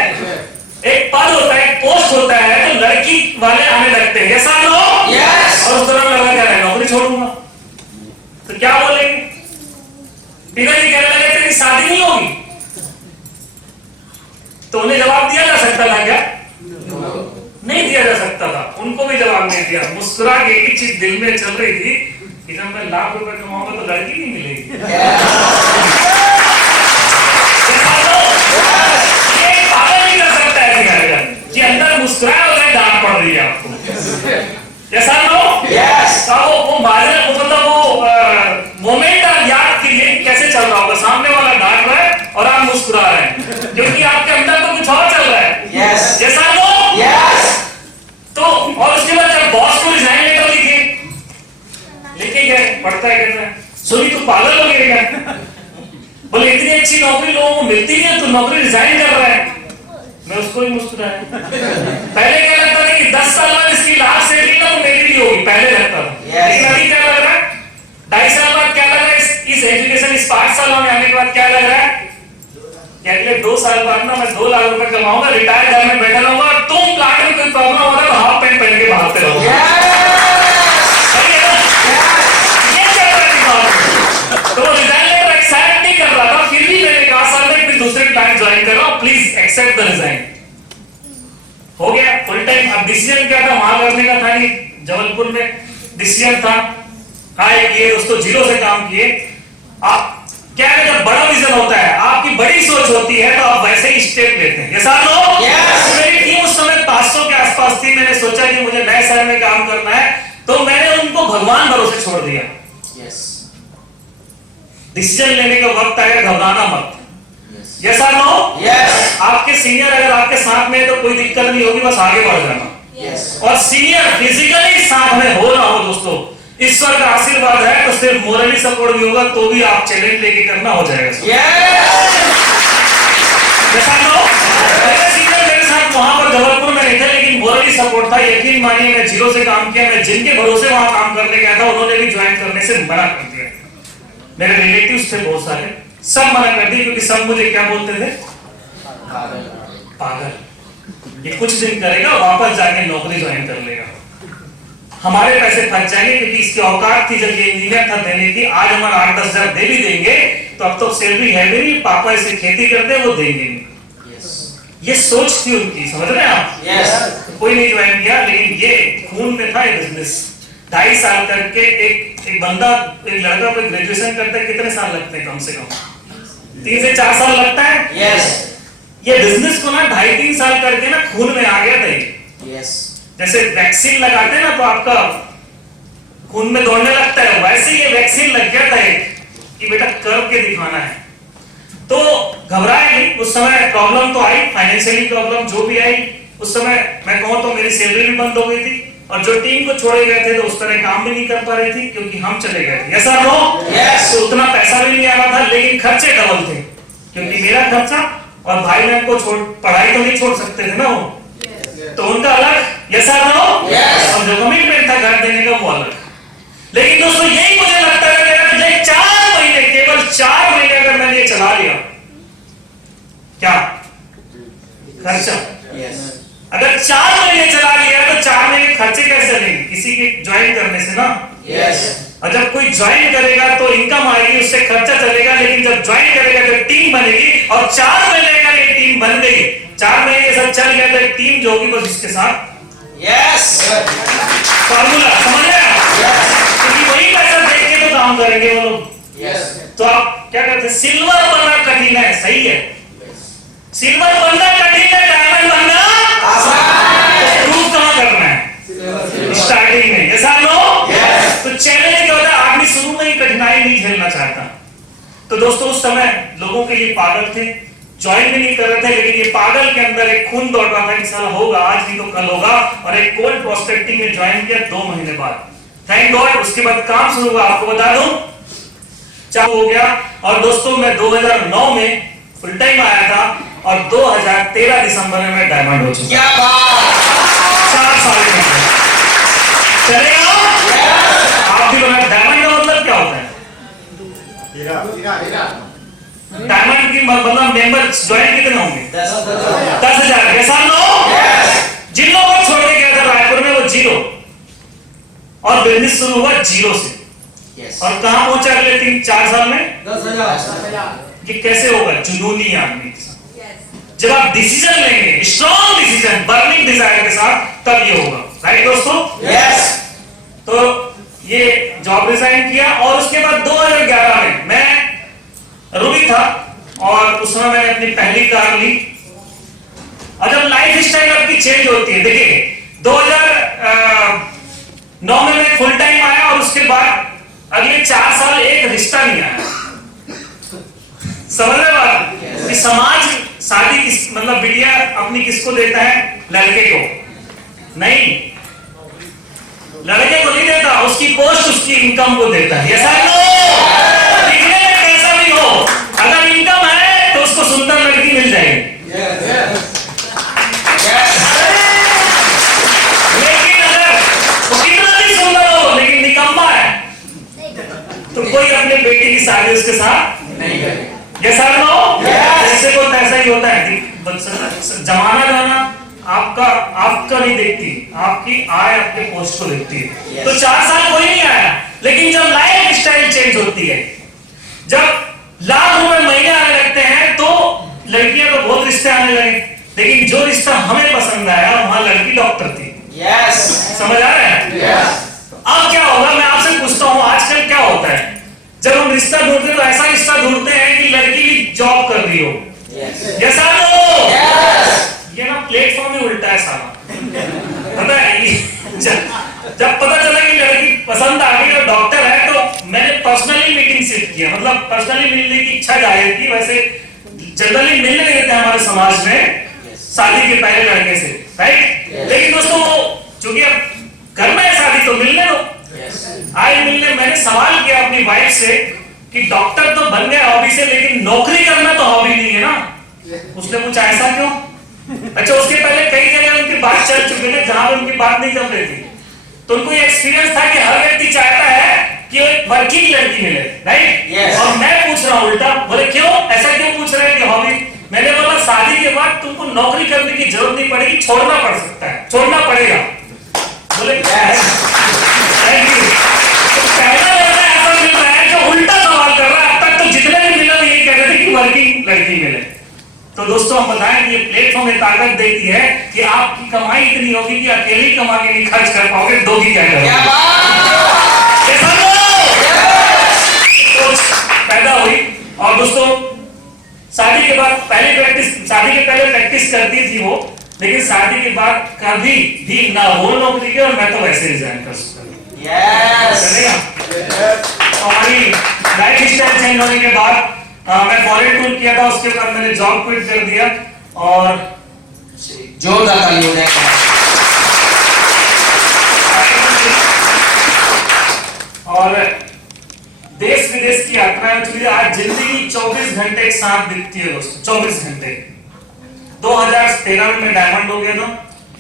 एक पद होता है, एक पोस्ट होता है, तो लड़की वाले आने लगते हैं, ऐसा लो? और उस दौरान लगा क्या है, नौकरी छोड़ूंगा, तो क्या बोलेंगे? पिताजी कहने लगे तेरी शादी नहीं होगी, तो उन्हें जवाब दिया जा सकता था क्या? नहीं दिया जा सकता था। उनको भी जवाब नहीं दिया, मुस्कुरा के एक चीज दिल में चल रही थी कि जब मैं लाख रुपए कमाऊंगा तो लड़की नहीं मिलेगी। ये पागल नहीं कर सकता है कि अंदर मुस्कुराया होता है, डांट पड़ रही है आपको। जैसा नो? वो माजरे, मतलब वो नौकरी लोगों को मिलती नहीं है तो नौकरी रिजाइन कर रहा है। मैं उसको ही मुस्कुराया। पहले क्या लगता था कि 10 साल बाद इसकी लास्ट सेटिंग ना तो मेरी भी होगी, पहले लगता था। लेकिन अभी क्या लग रहा है, 2.5 साल बाद क्या लग रहा है, इस एजुकेशन इस 5 साल में आने के बाद क्या लग रहा है कि अगले 2 साल बाद ना मैं 2 लाख रुपए कमाऊंगा, रिटायर घर में बैठा रहूंगा और तुम प्लाट में कोई प्रॉब्लम हो रहा है तो हाफ पैंट पहन के भागते रहोगे। सही है ना? ये चल रहा है दिमाग में। तो वो रिजाइन लेटर एक्सेप्ट नहीं कर रहा था, फिर भी मैंने कहा सर मैं फिर दूसरे प्लान ज्वाइन कर रहा हूं, प्लीज एक्सेप्ट द रिजाइन। हो गया फुल टाइम। अब डिसीजन क्या था, वहां करने का था कि जबलपुर में डिसीजन था, हाय किए दोस्तों, 0 से काम किए। आप क्या है, जब बड़ा विजन होता है, आपकी बड़ी सोच होती है तो आप वैसे ही स्टेप लेते हैं। ये साथ लो। मेरी टीम उस समय 500 के आसपास थी। मैंने सोचा कि मुझे नए शहर में काम करना है तो मैंने उनको भगवान भरोसे छोड़ दिया। डिसीजन लेने का वक्त आया, घबराना मत। ये साथ लो। आपके सीनियर अगर आपके साथ में है तो कोई दिक्कत नहीं होगी, बस आगे बढ़ जाना। और सीनियर फिजिकली साथ में हो ना हो दोस्तों, ईश्वर का आशीर्वाद है तो सिर्फ मोरली सपोर्ट भी होगा तो भी आप चैलेंज लेके करना हो जाएगा। सीनियर मेरे साथ वहां पर जबलपुर में नहीं थे लेकिन मोरली सपोर्ट था। यकीन मानिए मैं 0 से काम किया। मैं जिनके भरोसे वहां काम करने गया था उन्होंने भी ज्वाइन करने से मना कर दिया। मेरे रिलेटिव्स थे बहुत सारे, सब मना कर दिए क्योंकि सब मुझे क्या बोलते थे, पागल, ये कुछ दिन करेगा वापस जाके नौकरी ज्वाइन कर लेगा, हमारे पैसे फंस जाएंगे। क्योंकि इसकी औकात थी जब ये इंजीनियर था देने की, आज हमारा 8-10 हजार दे भी देंगे तो अब तो सैलरी है भी नहीं, पापा इसे खेती करते हैं वो देंगे नहीं। ये सोच थी उनकी, समझ रहे हैं आप? तो कोई नहीं ज्वाइन किया, लेकिन ये खून में था ये बिजनेस। 2.5 साल करके एक बंदा, एक लड़का कोई ग्रेजुएशन करता है कितने साल लगते हैं, कम से कम 3 से 4 साल लगता है। ये बिजनेस को ना 2.5-3 साल करके ना खून में आ गया था। जैसे वैक्सीन लगाते हैं ना तो आपका खून में दौड़ने लगता है, वैसे ये वैक्सीन लग गया था कि बेटा कर के दिखाना है। तो घबराए नहीं। उस समय प्रॉब्लम तो आई, फाइनेंशियली प्रॉब्लम जो भी आई, उस समय मैं कहूं तो मेरी सैलरी भी बंद हो गई थी और जो टीम को छोड़े गए थे तो उस तरह काम भी नहीं कर पा रही थी क्योंकि हम चले गए थे। ऐसा नो तो उतना पैसा भी नहीं आ रहा था, लेकिन खर्चे डबल थे क्योंकि मेरा खर्चा और भाई बहन को पढ़ाई तो नहीं छोड़ सकते थे ना वो, तो उनका अलग। ऐसा नो और जो कमिटमेंट था घर देने का वो अलग। लेकिन दोस्तों यही मुझे लगता है कि 4 महीने, केवल 4 महीने अगर मैंने ये चला लिया, क्या खर्चा, अगर 4 महीने चला लिया तो 4 महीने खर्चे कैसे चलेंगे, किसी के ज्वाइन करने से ना। और जब कोई ज्वाइन करेगा तो इनकम आएगी, उससे खर्चा चलेगा। लेकिन जब ज्वाइन करेगा तो टीम बनेगी और 4 महीने का ये टीम बन गई। 4 महीने सब चल गया तो एक टीम जो होगी बस इसके साथ फॉर्मूला, समझ रहे हैं? क्योंकि वही पैसा देख के तो काम करेंगे वो लोग। तो आप क्या कहते हैं, सिल्वर बनना कठिन है, सही है, सिल्वर बनना कठिन है, डायमंड बनना आसान। प्रूव कहां करना है, स्टार्टिंग में। ऐसा लो। तो चैलेंज क्या होता है, आदमी शुरू में ही कठिनाई नहीं झेलना चाहता। तो दोस्तों उस समय लोगों के ये पागल थे, ज्वाइन भी नहीं कर रहे थे, लेकिन ये पागल के अंदर एक खून दौड़ रहा था कि साला होगा आज नहीं तो कल होगा। और एक कोल्ड प्रोस्पेक्टिंग में ज्वाइन किया 2 महीने बाद, थैंक गॉड। उसके बाद काम शुरू हुआ, आपको बता दूं चालू हो गया। और दोस्तों मैं 2009 में फुल टाइम आया था और 2013 दिसंबर में मैं डायमंड हो चुका। क्या बात, 4 साल में चलेगा। आप भी बना। डायमंड का मतलब क्या होता है, डायमंड की मतलब मेंबर ज्वाइन कितने होंगे, 10,000। ऐसा लो। जिन लोगों को छोड़ के गया था रायपुर में वो 0 और बिजनेस शुरू हुआ 0 से। और कहां पहुंचा अगले 3-4 साल में, 10,000। ये कैसे होगा, जुनूनी आदमी के साथ। जब आप डिसीजन लेंगे, स्ट्रॉन्ग डिसीजन, बर्निंग डिजायर के साथ, तब ये होगा। राइट दोस्तों? तो ये जॉब रिजाइन किया और उसके बाद 2011 में मैं रूबी था और उस समय मैंने अपनी पहली कार ली। और जब लाइफ स्टाइल आपकी चेंज होती है, देखिए 2009 में मैं फुल टाइम आया और उसके बाद अगले 4 साल एक रिश्ता नहीं आया। समझ रहे बात, कि समाज शादी किस मतलब बिटिया अपनी किसको देता है, लड़के को नहीं, लड़के को नहीं देता, उसकी पोस्ट उसकी इनकम को देता है। ऐसा दिखने में कैसा भी हो, अगर इनकम है इसके साथ नहीं करेगा। ये सर नो जैसे को तैसा ही होता है। जमाना जो है ना आपका नहीं देखती, आपकी आय आपके पोस्ट को देखती है। तो 4 साल कोई नहीं आया, लेकिन जब लाइफ स्टाइल चेंज होती है, जब लाख रुपए महीने आने लगते हैं, तो लड़कियां तो बहुत रिश्ते आने लगे, लेकिन जो रिश्ता हमें पसंद आया वहां लड़की डॉक्टर थी। समझ आ रहा है? अब क्या होगा, मैं आपसे पूछता हूं, आजकल क्या होता है, जब हम रिश्ता ढूंढते हैं तो ऐसा रिश्ता ढूंढते हैं कि लड़की भी जॉब कर रही हो। यस और नो? ये ना प्लेटफॉर्म ही उल्टा है सारा, पता है? जब पता चला कि लड़की पसंद आ गई और डॉक्टर है, तो मैंने पर्सनली मीटिंग सेट किया, मतलब पर्सनली मिलने की इच्छा जाहिर की। वैसे जनरली मिलने नहीं देते हमारे समाज में शादी के पहले लड़के से, राइट? लेकिन दोस्तों चूंकि अब करना है शादी तो मिलने दो। आज मिलने मैंने सवाल किया अपनी वाइफ से कि डॉक्टर तो बन गए हॉबी से, लेकिन नौकरी करना तो हॉबी नहीं है ना। उसने पूछा ऐसा क्यों? अच्छा, उसके पहले कई जगह उनकी बात चल चुकी है जहां पर उनकी बात नहीं चल रही थी, तो उनको एक्सपीरियंस था कि हर व्यक्ति चाहता है कि वो एक वर्किंग लड़की मिले, राइट? और मैं पूछ रहा हूं उल्टा, बोले क्यों, ऐसा क्यों पूछ रहे हैं कि हॉबी? मैंने बोला शादी के बाद तुमको नौकरी करने की जरूरत नहीं पड़ेगी, छोड़ना पड़ सकता है, छोड़ना पड़ेगा। बोले थैंक यू। तो पहला लड़का ऐसा मिल रहा है जो उल्टा सवाल कर रहा है। अब तक तो जितने भी मिला यही कह रहे थे कि वर्किंग लड़की मिले। तो दोस्तों हम बताएं कि ये प्लेटफॉर्म में ताकत देती है कि आपकी कमाई इतनी होगी कि अकेले ही कमा के नहीं खर्च कर पाओगे, दो की क्या करोगे? पैदा हुई। और दोस्तों शादी के बाद शादी के पहले प्रैक्टिस करती थी वो, लेकिन शादी के बाद कभी भी ना वो नौकरी की, और मैं तो वैसे रिजाइन कर सकता। हमारी लाइफ स्टाइल चेंज होने के बाद मैं फॉरेन टूर किया था, उसके बाद मैंने जॉब क्विट कर दिया और जोरदार ताली हो जाए। और देश विदेश की यात्रा में आज जिंदगी 24 घंटे एक साथ बीतती है दोस्तों, 24 घंटे। 2013 में मैं डायमंड हो गया था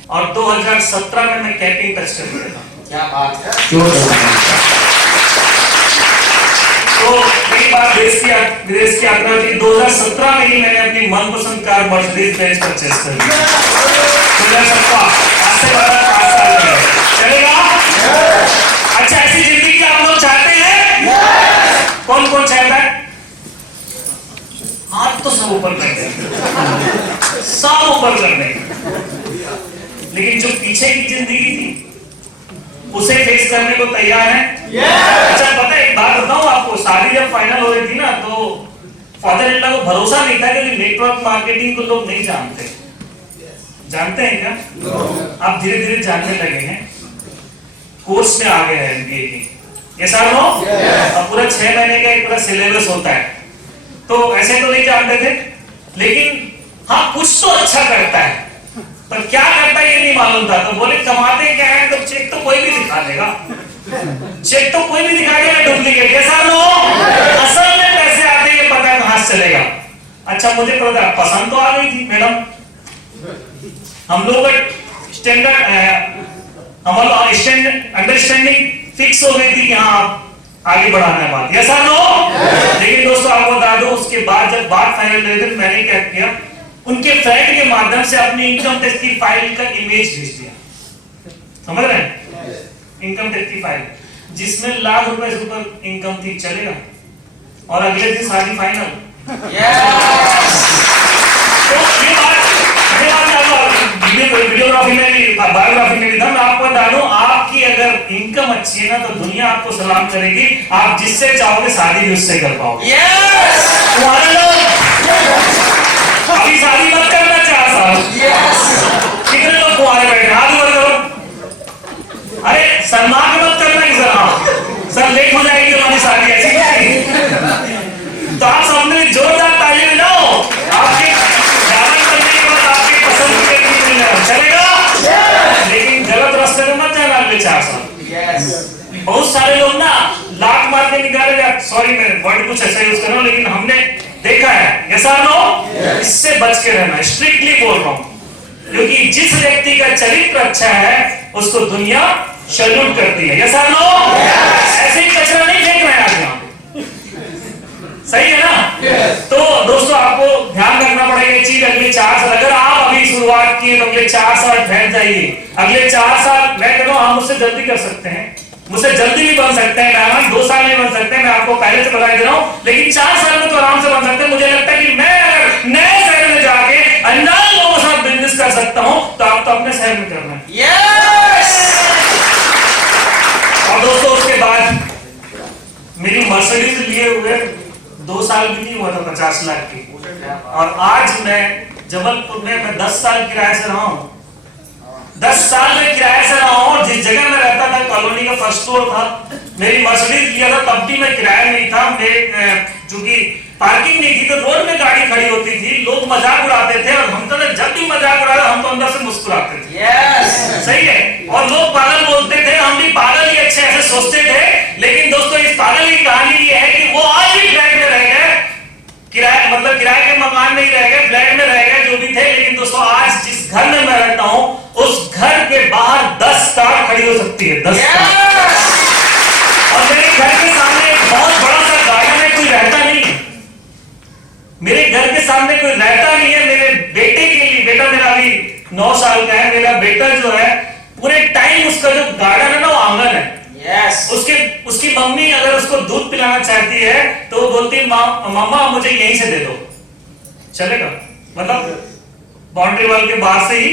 और 2017 में मैं कैपिंग टच कर गया था। क्या बात है। तो कई बार देश की विदेश की यात्रा की 2017 में ही मैंने अपनी मनपसंद कार मर्सिडीज बेंज परचेज कर ली। 2017 आज से 5 साल पहले चलेगा। अच्छा, ऐसी जिंदगी आप लोग चाहते हैं? कौन कौन चाहता है? हाथ तो सब ऊपर कर दें, सब ऊपर कर दें। लेकिन जो पीछे की जिंदगी थी उसे फेस करने को तैयार है? अच्छा, पता है एक बात बताऊं आपको, शादी जब फाइनल हो रही थी ना, तो फादर इन लॉ को भरोसा नहीं था कि नेटवर्क मार्केटिंग को लोग नहीं जानते। जानते हैं क्या? आप धीरे धीरे जानने लगे हैं, कोर्स में आ गए हैं MBA की। ये साल हो और पूरा 6 महीने का एक पूरा सिलेबस होता है, तो ऐसे तो नहीं जानते थे, लेकिन हाँ कुछ तो अच्छा करता है, पर क्या करता है ये नहीं मालूम था। तो बोले कमाते क्या है, तो चेक तो कोई भी दिखा देगा, चेक तो कोई भी दिखा देगा डुप्लीकेट। ऐसा लो असल में पैसे आते ये पता है कहां से चलेगा। अच्छा, मुझे पसंद तो आ गई थी मैडम, हम लोग स्टैंडर्ड अंडरस्टैंडिंग फिक्स हो गई थी कि हाँ आगे बढ़ाना है बात। ऐसा लो। लेकिन दोस्तों आपको बता दो, उसके बाद जब बात फाइनल हुई थी, मैंने क्या किया, उनके फ्रेंड के माध्यम से अपनी इनकम टैक्स की फाइल का इमेज भेज दिया। समझ रहे हैं? इनकम टैक्स की फाइल जिसमें लाख रुपए से ऊपर इनकम थी, चलेगा। और अगले दिन शादी फाइनल। तो ये बात वीडियोग्राफी में भी, बायोग्राफी में भी था। मैं आपको बता दूं, आपकी अगर इनकम अच्छी है ना, तो दुनिया आपको सलाम करेगी। आप जिससे चाहोगे शादी भी उससे कर पाओगे। तुम्हारे लोग अभी शादी मत करना 4 साल। कितने लोग कुंवारे बैठे, हाथ ऊपर करो। अरे सलमान मत करना कि सर लेट हो जाएगी तुम्हारी शादी, ऐसी नहीं। तो आप सबने जोरदार ताली बजाओ। आपके डायमंड करने के बाद आपके पसंद की लड़की मिल जाए, चलेगा। लेकिन गलत रास्ते में मत जाना अगले 4 साल। बहुत सारे लोग ना लात मार के निकाले जाते, सॉरी मैं वर्ड कुछ ऐसा यूज कर रहा हूं, लेकिन हमने देखा है। ऐसा नो, इससे बच के रहना, स्ट्रिक्टली बोल रहा हूं, क्योंकि जिस व्यक्ति का चरित्र अच्छा है उसको दुनिया सैल्यूट करती है। ऐसा नो, ऐसे ही कचरा नहीं फेंक रहे हैं आज यहाँ। सही है ना? Yes. तो दोस्तों आपको ध्यान रखना पड़ेगा ये चीज। अगले 4 साल अगर आप अभी शुरुआत किए तो अगले 4 साल ठहर जाइए। अगले 4 साल मैं कहता हूँ हम मुझसे जल्दी कर सकते हैं, मुझसे जल्दी भी बन सकते हैं डायमंड, 2 साल में बन सकते हैं, मैं आपको पहले से बता दे रहा हूँ, लेकिन 4 साल में तो आराम से बन सकते हैं। मुझे लगता है कि मैं अगर नए शहर में जाके अनजान लोगों के साथ बिजनेस कर सकता हूँ तो आप तो अपने शहर में करना है। यस। और दोस्तों उसके बाद मेरी मर्सिडीज लिए हुए 2 साल भी नहीं हुआ था 50 लाख की, और आज मैं जबलपुर में मैं 10 साल किराए से रहा हूँ। 10 साल में किराए से रहा हूँ, और जिस जगह में रहता था कॉलोनी का फर्स्ट फ्लोर था, मेरी मर्सिडीज लिया था तब भी मैं किराए में ही था। चूंकि पार्किंग नहीं थी तो रोड में गाड़ी खड़ी होती थी, लोग मजाक उड़ाते थे, और हम तो जब भी मजाक उड़ाया हम तो अंदर से मुस्कुराते थे। यस। सही है। और लोग पागल बोलते थे, हम भी पागल ही अच्छे ऐसे सोचते थे, लेकिन दोस्तों इस पागल की कहानी ये है कि वो आज भी फ्लैट में रह गए, किराए मतलब किराए के मकान में ही रह गए, फ्लैट में रह गए जो भी थे। लेकिन दोस्तों आज जिस घर में मैं रहता हूँ उस घर के बाहर 10 कार खड़ी हो सकती है, 10 कार। और मेरे घर के सामने एक बहुत बड़ा सा गार्डन है, कोई रहता नहीं है मेरे घर के सामने, कोई रहता नहीं है। मेरे बेटे के लिए, बेटा मेरा अभी 9 साल का है, मेरा बेटा जो है पूरे टाइम उसका जो गार्डन है ना वो आंगन है। यस। उसकी मम्मी अगर उसको दूध पिलाना चाहती है तो वो बोलती है मम्मा मुझे यहीं से दे दो, चलेगा? मतलब बाउंड्री वॉल के बाहर से ही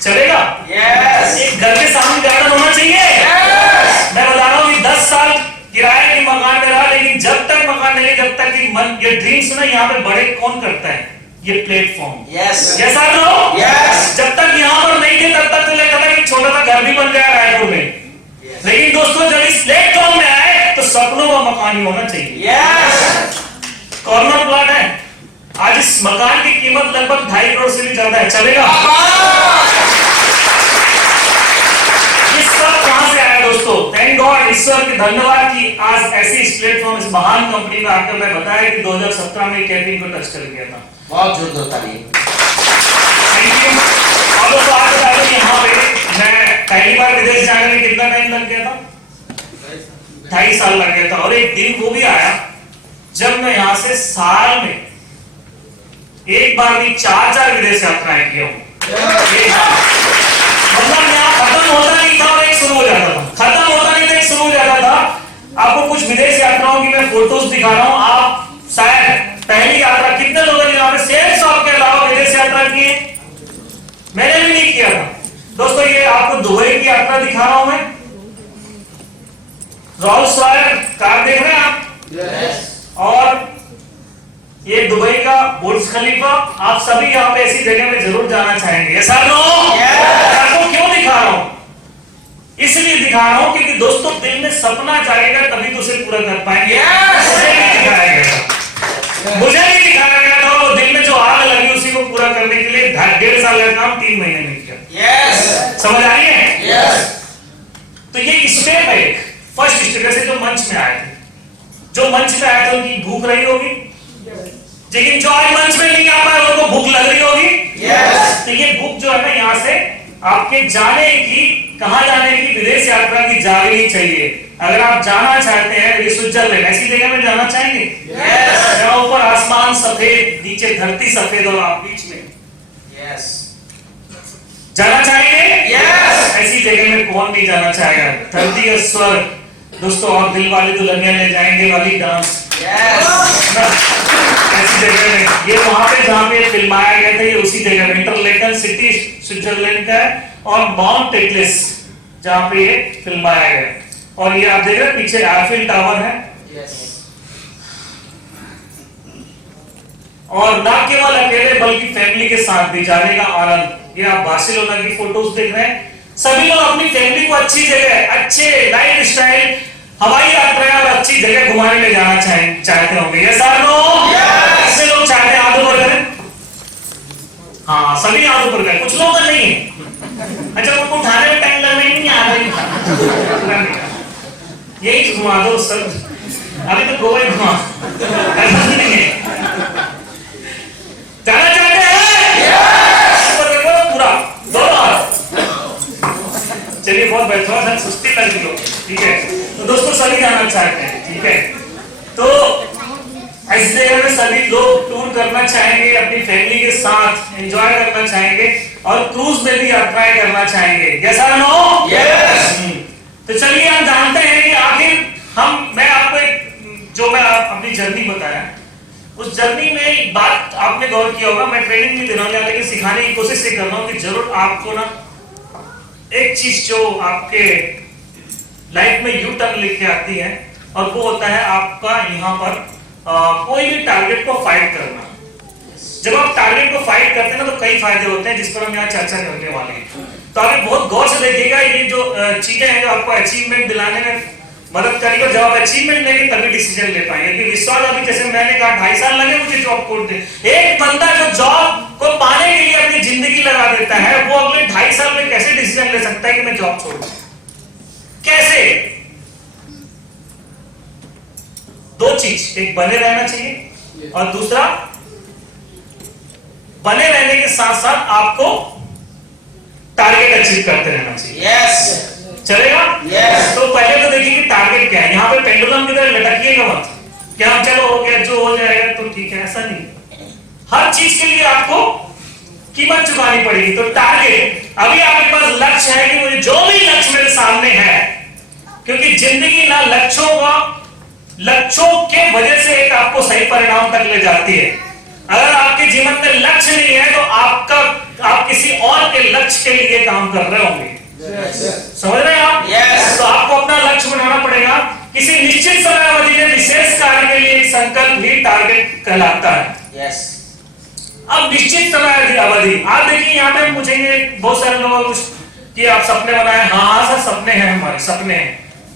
चलेगा। यस। एक घर के सामने गार्डन होना चाहिए। यस। मैं बता रहा हूँ कि 10 साल किराए के मकान में रहा, लेकिन जब तक मकान नहीं, जब तक कि मन ये ड्रीम्स ना यहाँ पे बड़े कौन करता है, ये प्लेटफॉर्म। यस। यस और नो? यस। जब तक यहाँ पर नहीं थे तब तक तो लगता था कि छोटा सा घर भी बन जाएगा रायपुर में, लेकिन दोस्तों जब इस प्लेटफॉर्म में आए तो सपनों का मकान ही होना चाहिए। यस। कॉर्नर प्लॉट है, आज इस मकान की कीमत लगभग 2.5 करोड़ से भी ज्यादा है, चलेगा? ये सब कहां से आया दोस्तों? थैंक गॉड, ईश्वर के धन्यवाद कि आज ऐसी इस प्लेटफॉर्म, इस महान कंपनी में आकर मैं बताया कि 2017 में कैंटीन को टच कर गया था। बहुत जोरदार ताली। Thank you. और दोस्तों आज बता दूं यहाँ पे मैं पहली बार विदेश जाने में कितना टाइम लग गया था? 2.5 साल लग गया था। और एक दिन वो भी आया जब मैं यहाँ से साल में एक बार भी 4 विदेश यात्राएं किया हूँ। मतलब यहाँ खत्म होता नहीं था और एक शुरू हो जाता था, खत्म होता नहीं था एक शुरू हो जाता था। आपको कुछ विदेश यात्राओं की मैं फोटोज दिखा रहा हूँ। आप शायद पहली यात्रा, कितने लोगों ने यहाँ पे सेल्स शॉप के अलावा विदेश यात्रा की है? मैंने भी नहीं किया था दोस्तों। ये आपको दुबई की यात्रा दिखा रहा हूं मैं। रोल्स रॉयल कार देख रहे हैं आप? यस। और ये दुबई का बुर्ज खलीफा। आप सभी यहाँ पे ऐसी जगह में जरूर जाना चाहेंगे। ऐसा नो? आपको क्यों दिखा रहा हूं? इसलिए दिखा रहा हूं क्योंकि दोस्तों दिल में सपना जाएगा तभी तो उसे पूरा कर पाएंगे। मुझे भी दिखाया गया था, वो दिल में जो आग लगी उसी को पूरा करने के लिए 1.5 साल का काम 3 महीने में किया। यस। समझ आ रही है? यस। तो ये स्टेप है, एक फर्स्ट स्टेप से जो मंच में आए थे, जो मंच पे आए थे उनकी भूख रही होगी, लेकिन जो आज मंच में नहीं आ पाए उनको भूख लग रही होगी। यस। तो ये भूख जो है ना यहाँ से आपके जाने की, कहां जाने की, विदेश यात्रा की जागनी चाहिए। अगर आप जाना चाहते हैं ये स्विट्जरलैंड, ऐसी जगह में जाना चाहेंगे? यस। जहां ऊपर आसमान सफेद, नीचे धरती सफेद और आप बीच में। यस। जाना चाहेंगे? यस। ऐसी जगह में कौन नहीं जाना चाहेगा? धरती का स्वर्ग दोस्तों, और दिल वाले दुल्हनिया ले जाएंगे वाली डांस। यस। ऐसी जगह में, ये वहां पे जहां पे फिल्माया गया था, ये उसी जगह में इंटरलेकन सिटी स्विट्जरलैंड का है, और माउंट एटलस जहां पे ये फिल्माया गया। और ये आप देख रहे हैं पीछे एफिल टावर है। यस। और ना केवल अकेले बल्कि फैमिली के साथ भी जाने का आनंद। ये आप बार्सिलोना की फोटोज देख रहे हैं। सभी लोग अपनी फैमिली को अच्छी जगह, अच्छे लाइफ स्टाइल, हवाई यात्रा और अच्छी जगह घुमाने ले जाना चाहते होंगे। यस और नो? ऐसे लोग चाहते हैं, हाथ ऊपर करें। हाँ सभी हाथ ऊपर करें, कुछ लोग नहीं है। अच्छा उनको उठाने में टाइम लगना ही नहीं आ रही, यही घुमा दो सर, अभी तो गोवा ही घुमा, ऐसा नहीं है। जाना चाहते हैं? पूरा दोनों हाथ। चलिए बहुत बेहतर, सुस्ती लग रही हो, ठीक है। तो दोस्तों सभी जाना चाहते हैं, ठीक है। तो ऐसी करना चाहेंगे, अपनी फैमिली के साथ एंजॉय करना चाहेंगे और क्रूज में भी यात्राएं करना चाहेंगे। यस और नो? यस। तो चलिए हम जानते हैं कि आखिर मैं आपको जो मैं अपनी जर्नी बताया, उस जर्नी में एक बात आपने गौर किया होगा, मैं ट्रेनिंग नहीं दे रहा हूं, लेकिन सिखाने की कोशिश कर रहा हूं कि जरूर आपको ना एक चीज जो आपके लाइफ में यू टर्न लेके आती है, और वो होता है आपका यहाँ पर कोई भी टारगेट को फाइट करना। जब आप टारगेट को फाइट करते हैं ना, तो कई फायदे होते हैं जिस पर हम यहाँ चर्चा करने वाले हैं। तो आप बहुत गौर से देखिएगा, ये जो चीजें हैं जो आपको अचीवमेंट दिलाने में मदद करेगी। जब आप अचीवमेंट लेंगे तभी डिसीजन ले पाएंगे। कि विश्वास, अभी जैसे मैंने कहा 2.5 साल लगे मुझे जॉब खोलते। एक बंदा जो जॉब को पाने के लिए अपनी जिंदगी लगा देता है, वो अगले 2.5 साल में कैसे डिसीजन ले सकता है कि मैं जॉब छोड़ दूं? कैसे? दो चीज, एक बने रहना चाहिए और दूसरा बने रहने के साथ साथ आपको टारगेट अचीव करते रहना चाहिए। यस। चलेगा? यस। तो पहले तो देखिए कि टारगेट क्या है। यहाँ पे पेंडुलम की तरह लटकिएगा मत कि हम चलो हो गया, जो हो जाएगा तो ठीक है, ऐसा नहीं। हर चीज के लिए आपको कीमत चुकानी पड़ेगी। तो टारगेट, अभी आपके पास लक्ष्य है कि मुझे जो भी लक्ष्य मेरे सामने है, क्योंकि जिंदगी ना लक्ष्यों के वजह से एक आपको सही परिणाम तक ले जाती है। अगर आपके जीवन में लक्ष्य नहीं है तो आप किसी और के लक्ष्य के लिए काम कर रहे होंगे। समझ रहे हैं आप? Yes. तो आपको अपना लक्ष्य बनाना पड़ेगा। किसी निश्चित समय अवधि में विशेष कार्य के लिए एक संकल्प भी टारगेट कहलाता है। यस। अब निश्चित समय अवधि, आप देखिए यहाँ पे पूछेंगे बहुत सारे लोग कि आप सपने बनाए। हाँ सर, सपने हैं, हमारे सपने हैं,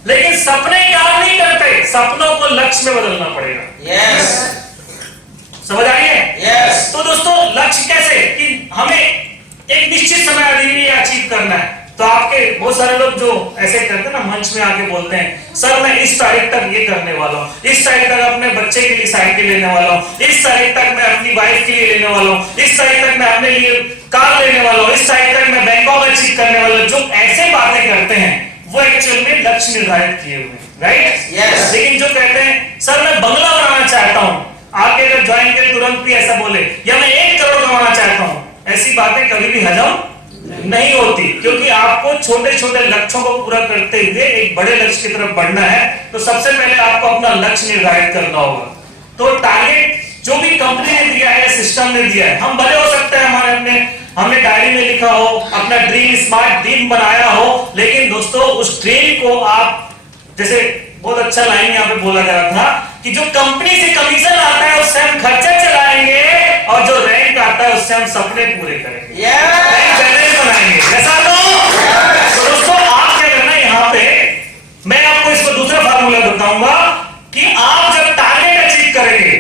लेकिन सपने काम नहीं करते, सपनों को लक्ष्य में बदलना पड़ेगा। यस। समझ आई है? यस। तो दोस्तों लक्ष्य कैसे कि हमें एक निश्चित समय अवधि में अचीव करना है। तो आपके बहुत सारे लोग जो ऐसे करते हैं ना, मंच में आके बोलते हैं सर मैं इस तारीख तक ये करने वाला हूँ, इस तारीख तक अपने बच्चे के लिए साइकिल लेने वाला हूँ, इस तारीख तक मैं अपनी वाइफ के लिए लेने वाला हूँ, इस तारीख तक मैं अपने लिए कार लेने वाला हूँ, इस तारीख तक मैं बैंकॉक अचीव करने वाला हूँ। जो ऐसे बातें करते हैं वो एक्चुअल में लक्ष्य निर्धारित किए हुए हैं, राइट? यस। लेकिन जो कहते हैं सर मैं बंगला बनाना चाहता हूँ, आपके अगर ज्वाइन करें तुरंत भी ऐसा बोले, या मैं 1 करोड़ कमाना चाहता हूँ, ऐसी बातें कभी भी हजम नहीं होती। क्योंकि आपको छोटे छोटे लक्ष्यों को पूरा करते हुए एक बड़े लक्ष्य की तरफ बढ़ना है। तो सबसे पहले आपको अपना लक्ष्य निर्धारित करना होगा। तो टारगेट जो भी कंपनी ने दिया है, सिस्टम ने दिया है, हम भले हो सकते हैं हमने डायरी में लिखा हो, अपना ड्रीम स्मार्ट ड्रीम बनाया हो, लेकिन दोस्तों उस ड्रीम को आप, जैसे बहुत अच्छा लाइन यहाँ पे बोला गया था कि जो कंपनी से कमीशन आता है उससे हम खर्चा चलाएंगे, और जो रैंक आता है उससे हम सपने पूरे करेंगे, बैलेंस बनाएंगे। ऐसा तो दोस्तों आप क्या करना है, यहाँ पे मैं आपको इसको दूसरा फार्मूला बताऊंगा कि आप जब टारगेट अचीव करेंगे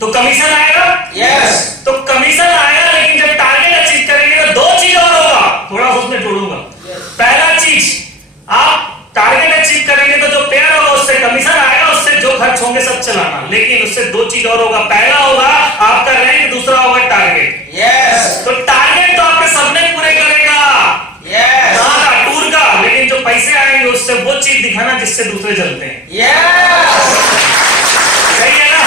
तो कमीशन आएगा। यस। तो कमीशन आएगा, लेकिन जब टारगेट अचीव करेंगे तो 2 चीज और होगा, थोड़ा उसमें जोड़ूंगा। पहला चीज, आप टारगेट अचीव करेंगे तो जो पेयर होगा उससे कमीशन आएगा, उससे जो खर्च होंगे सब चलाना, लेकिन उससे 2 चीज और होगा। पहला होगा आपका रैंक, दूसरा होगा टारगेट। यस। तो टारगेट तो आपके सपने पूरे करेगा, यस। टूर का, लेकिन जो पैसे आएंगे उससे वो चीज दिखाना जिससे दूसरे चलते हैं। यस। सही है ना?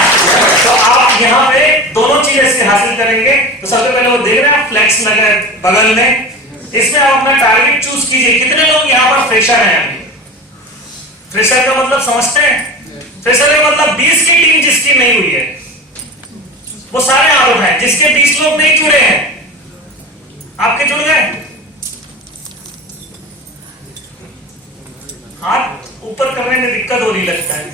तो आप यहाँ पे दोनों चीज ऐसे हासिल करेंगे। तो सबसे पहले वो देख रहे हैं फ्लेक्स लगा है बगल में, इसमें आप अपना टारगेट चूज कीजिए। कितने लोग यहाँ पर फ्रेशर हैं? अभी फ्रेशर का मतलब समझते हैं? फ्रेशर का मतलब 20 की टीम जिसकी नहीं हुई है वो सारे आरोप हैं। जिसके 20 लोग नहीं जुड़े हैं, आपके जुड़ गए? हाथ ऊपर करने में दिक्कत हो रही लगता है।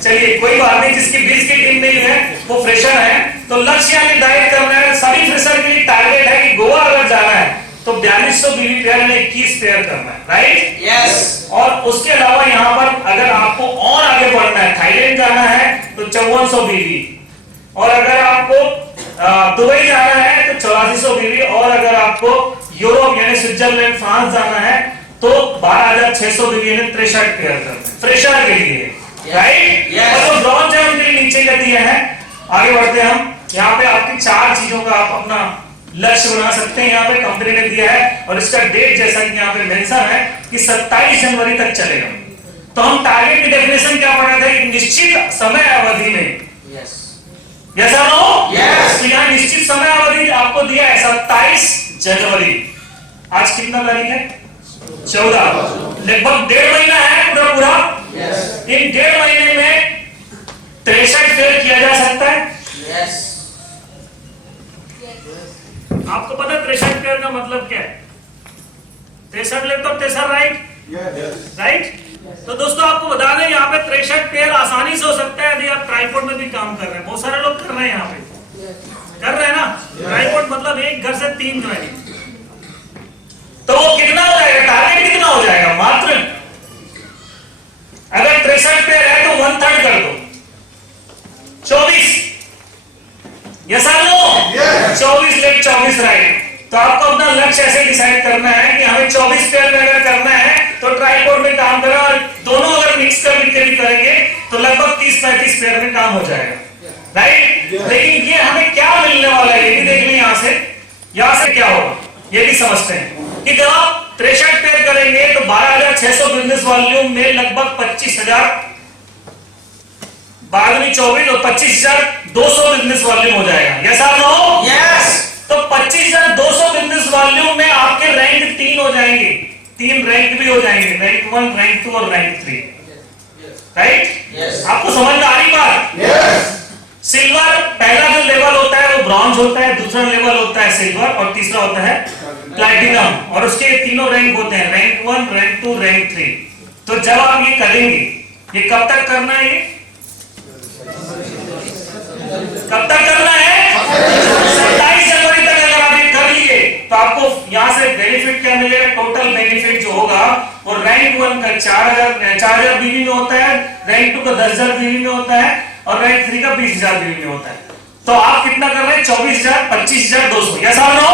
चलिए कोई बात नहीं, जिसकी 20 की टीम नहीं है वो फ्रेशर है। तो लक्ष्य निर्धारित करना है। सभी फ्रेशर के लिए टारगेट है कि गोवा अगर जाना है तो 4200 बीवी पेयर में 21 पेयर करना है, राइट? यस। और उसके अलावा यहाँ पर अगर आपको और आगे बढ़ना है, थाईलैंड जाना है तो 5400 बीवी, और अगर आपको दुबई जाना है तो 8400 बीवी, और अगर आपको यूरोप यानी स्विट्जरलैंड फ्रांस जाना है तो 12600 बीवी ने 63 पेयर करना है फ्रेशर के लिए, राइट? Yes. और ब्रॉन्ज है उनके लिए नीचे कर दिया है। आगे बढ़ते हैं हम। यहाँ पे आपकी 4 चीजों का आप अपना लक्ष्य बना सकते हैं। यहाँ पे कंपनी ने दिया है, और इसका डेट जैसा कि यहाँ पे मेंशन है कि 27 जनवरी तक चलेगा। तो हम टारगेट की डेफिनेशन क्या पढ़ा था? एक निश्चित समय अवधि में, यस। यस और नो? Yes. तो यहाँ निश्चित समय अवधि आपको दिया है 27 जनवरी। आज कितना तारीख है? 14। लगभग 1.5 महीना है पूरा पूरा। इन 1.5 महीने में 63 फेयर किया जा सकता है। आपको पता है 63 फेयर का मतलब क्या है? 63 लैपटॉप 63 राइट? तो दोस्तों आपको बता दें यहाँ पे 63 पेयर आसानी से हो सकता है यदि आप ट्राइपॉड में भी काम कर रहे हैं। बहुत सारे लोग कर रहे हैं यहाँ पे, कर रहे हैं ना। ट्राइपॉड मतलब एक घर से 3 ज्वाइनिंग। तो वो कितना हो जाएगा? टारगेट कितना हो जाएगा? मात्र अगर 63 पेयर है तो 1/3 कर दो, 24। यस और नो? 24 late 24 right. तो आपको अपना लक्ष्य ऐसे डिसाइड करना है कि हमें 24 पेयर में अगर करना है तो ट्राइपॉड में काम करना, और दोनों अगर मिक्स करके भी करेंगे तो लगभग 30-35 पेयर में काम हो जाएगा राइट। लेकिन ये हमें क्या मिलने वाला है ये भी देख लें। यहां से क्या होगा ये भी समझते हैं कि जब आप 63 पेयर करेंगे तो 12,600 बिजनेस वॉल्यूम में लगभग 25,000, बाद में 24 और 25,200 बिजनेस वॉल्यूम हो जाएगा। यस और नो? यस। तो 25,200 बिजनेस वॉल्यूम में आपके रैंक 3 हो जाएंगे, 3 रैंक भी हो जाएंगे, रैंक 1, रैंक 2 और रैंक 3 राइट। आपको समझ में आ रही बात? सिल्वर पहला जो लेवल होता है वो ब्रॉन्ज होता है, दूसरा लेवल होता है सिल्वर और तीसरा होता है प्लैटिनम, और उसके तीनों रैंक होते हैं, रैंक 1, रैंक 2, रैंक 3। तो जब आप ये करेंगे, ये कब तक करना है? ये कब तक करना है? 27 जनवरी तक अगर आप ये कर लिए तो आपको यहां से बेनिफिट क्या मिलेगा? टोटल बेनिफिट जो होगा वो रैंक 1 का 4,000 बीवी में होता है, रैंक 2 का 10,000 बीवी में होता है और रैंक 3 का 20,000 बीवी में होता है। तो आप कितना कर रहे हैं? 24,000, 25,200। यस और नो?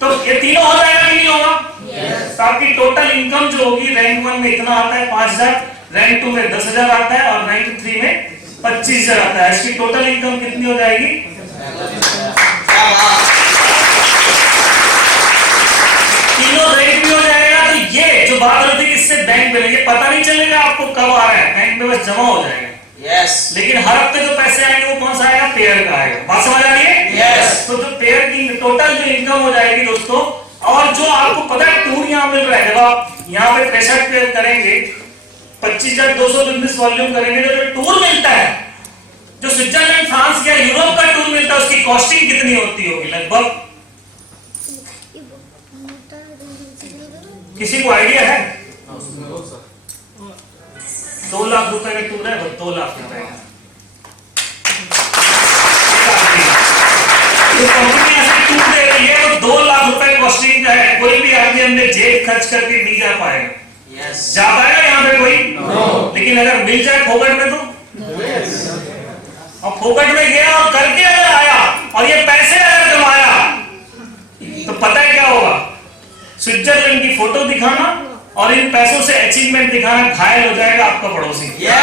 तो ये तीनों हो जाएगा कि नहीं होगा? तो आपकी टोटल इनकम जो होगी रैंक 1 में इतना आता है 5,000, रैंक 2 में 10,000 आता है और रैंक 3 में 25,000 आता है। इसकी टोटल इनकम कितनी हो जाएगी? तीनों रैंक भी हो जाएगा। तो ये जो बात होती है इससे बैंक में ये पता नहीं चलेगा आपको कब आ रहा है, बैंक में बस जमा हो जाएगा। लेकिन हर हफ्ते जो पैसे आएंगे वो कौन सा आएगा? पेयर का आएगा। बात समझ आ रही है? तो जो पेयर की टोटल जो इनकम हो जाएगी दोस्तों, और जो आपको पता है टूर यहाँ मिल रहा है, जब आप यहाँ पे 63 पेयर करेंगे, 25,200 बिजनेस वॉल्यूम करेंगे, तो जो टूर मिलता है, जो स्विट्जरलैंड, फ्रांस या यूरोप का टूर मिलता है, उसकी कॉस्टिंग कितनी होती होगी? लगभग किसी को आइडिया है? 2 लाख रुपए का टूर है, 2 लाख रुपए का। तो कंपनी ऐसे टूर दे रही है तो 2 लाख रुपए कॉस्टिंग का है। कोई भी आदमी हमने जेब खर्च करके नहीं जा पाएगा। जा पाएगा यहाँ पे कोई? लेकिन अगर मिल जाए फोकट में तो, और फोकट में गया और करके अगर आया और ये पैसे अगर कमाया तो पता है क्या होगा? स्विट्जरलैंड की फोटो दिखाना और इन पैसों से अचीवमेंट दिखाना, घायल हो जाएगा आपका पड़ोसी। क्या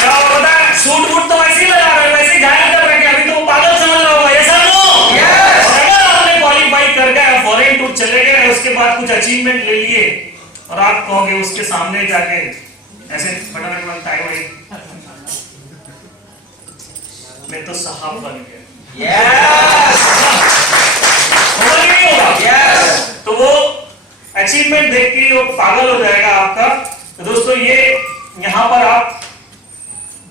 पता है? सूट बूट तो वैसे ही लगा रहे हैं, वैसे घायल कर रहे हैं, अभी तो वो पागल समझ रहा होगा। ऐसा नो? और अगर आपने क्वालिफाई कर गए, फॉरेन टूर चले गए, उसके बाद कुछ अचीवमेंट ले लिए और आप कहोगे उसके सामने जाके ऐसे फटाफट बनता है भाई, मैं तो साहब बन गया। तो वो अचीवमेंट देख के वो पागल हो जाएगा आपका। तो दोस्तों ये यहाँ पर आप,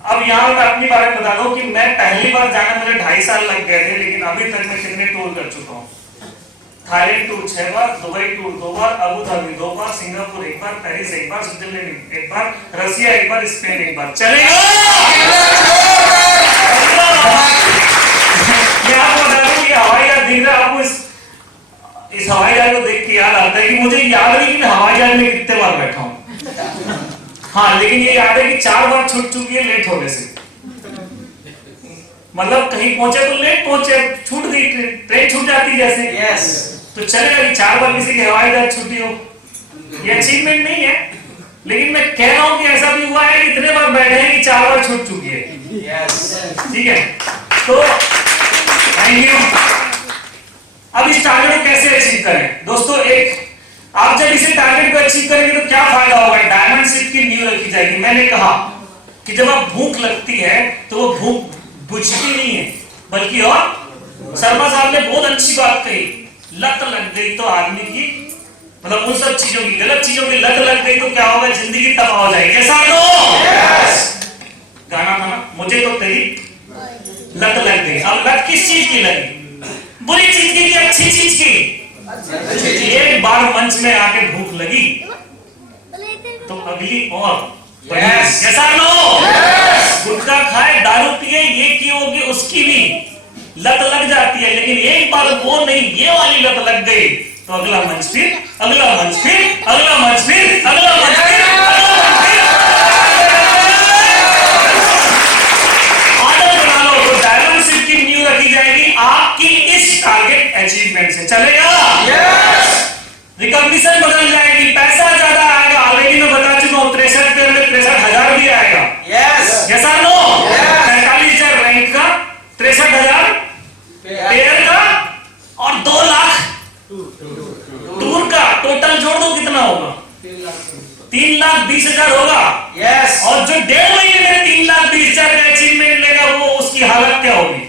अब यहाँ मैं अपनी बारे में बता दूं कि मैं पहली बार जाने मुझे 2.5 साल लग गए थे, लेकिन अभी तक मैं कितने टूर कर चुका हूँ? थाईलैंड टूर 6 बार, दुबई टूर 2 बार, अबू धाबी 2 बार, सिंगापुर 1 बार, पेरिस 1 बार, स्विट्जरलैंड 1 बार, रसिया 1 बार, स्पेन 1 बार। चलेगा? मैं आपको बता दूं कि हवाई जहाज दिख रहा है आपको, इस हवाई जहाज को देख के याद आता है कि मुझे याद नहीं कि मैं हवाई जहाज में कितने बार बैठा हूँ। हाँ, लेकिन ये याद है कि 4 बार छूट चुकी है लेट होने से। मतलब कहीं पहुंचे तो लेट पहुंचे, छूट गई ट्रेन छूट जाती जैसे। तो चलेगा कि 4 बार किसी की हवाई जहाज छूटी हो, ये अचीवमेंट नहीं है। लेकिन मैं कह रहा हूं कि ऐसा भी हुआ है कि इतने बार बैठे हैं कि 4 बार छूट चुकी है। ठीक है, तो थैंक यू। अब इस टारगेट को कैसे अचीव करें दोस्तों? एक, आप जब इसे टारगेट को अचीव करेंगे तो क्या फायदा होगा? डायमंड शिप की नींव रखी जाएगी। मैंने कहा कि जब आप भूख लगती है तो वो भूख बुझती नहीं है, बल्कि और शर्मा साहब ने बहुत अच्छी बात कही, लत लग गई तो आदमी की, मतलब उन सब चीजों की, गलत चीजों की लत लग गई तो क्या होगा, जिंदगी तबाह हो जाएगी। ऐसा लो गाना था ना, मुझे तो तेरी लत लग गई। अब लत किस चीज की लगी? बुरी चीज की अच्छी चीज की? एक बार मंच में आके भूख लगी तो अगली और ऐसा लो गुटखा खाए, दारू पिए, ये की होगी उसकी भी लत लग जाती है, लेकिन एक बार वो नहीं, ये वाली लत लग गई तो अगला मंच फिर, अगला मंच फिर, अगला मंच फिर, अगला मंच फिर, अगला मंच फिर। आदत बना लो तो डायमंड शिप की नींव रखी जाएगी आपकी इस टारगेट अचीवमेंट से। चलेगा? रिकॉग्निशन बदल जाएगी, पैसा ज्यादा आएगा। ऑलरेडी मैं बता चुका हूं 63 पेयर में 63,000 भी आएगा। ऐसा नो 45,000 रैंक का, 63,000 पेयर का और 2 लाख टूर का। टोटल जोड़ दो कितना होगा? 3,20,000 होगा। और जो 1.5 महीने में 3,20,000 का अचीवमेंट लेगा वो उसकी हालत क्या होगी?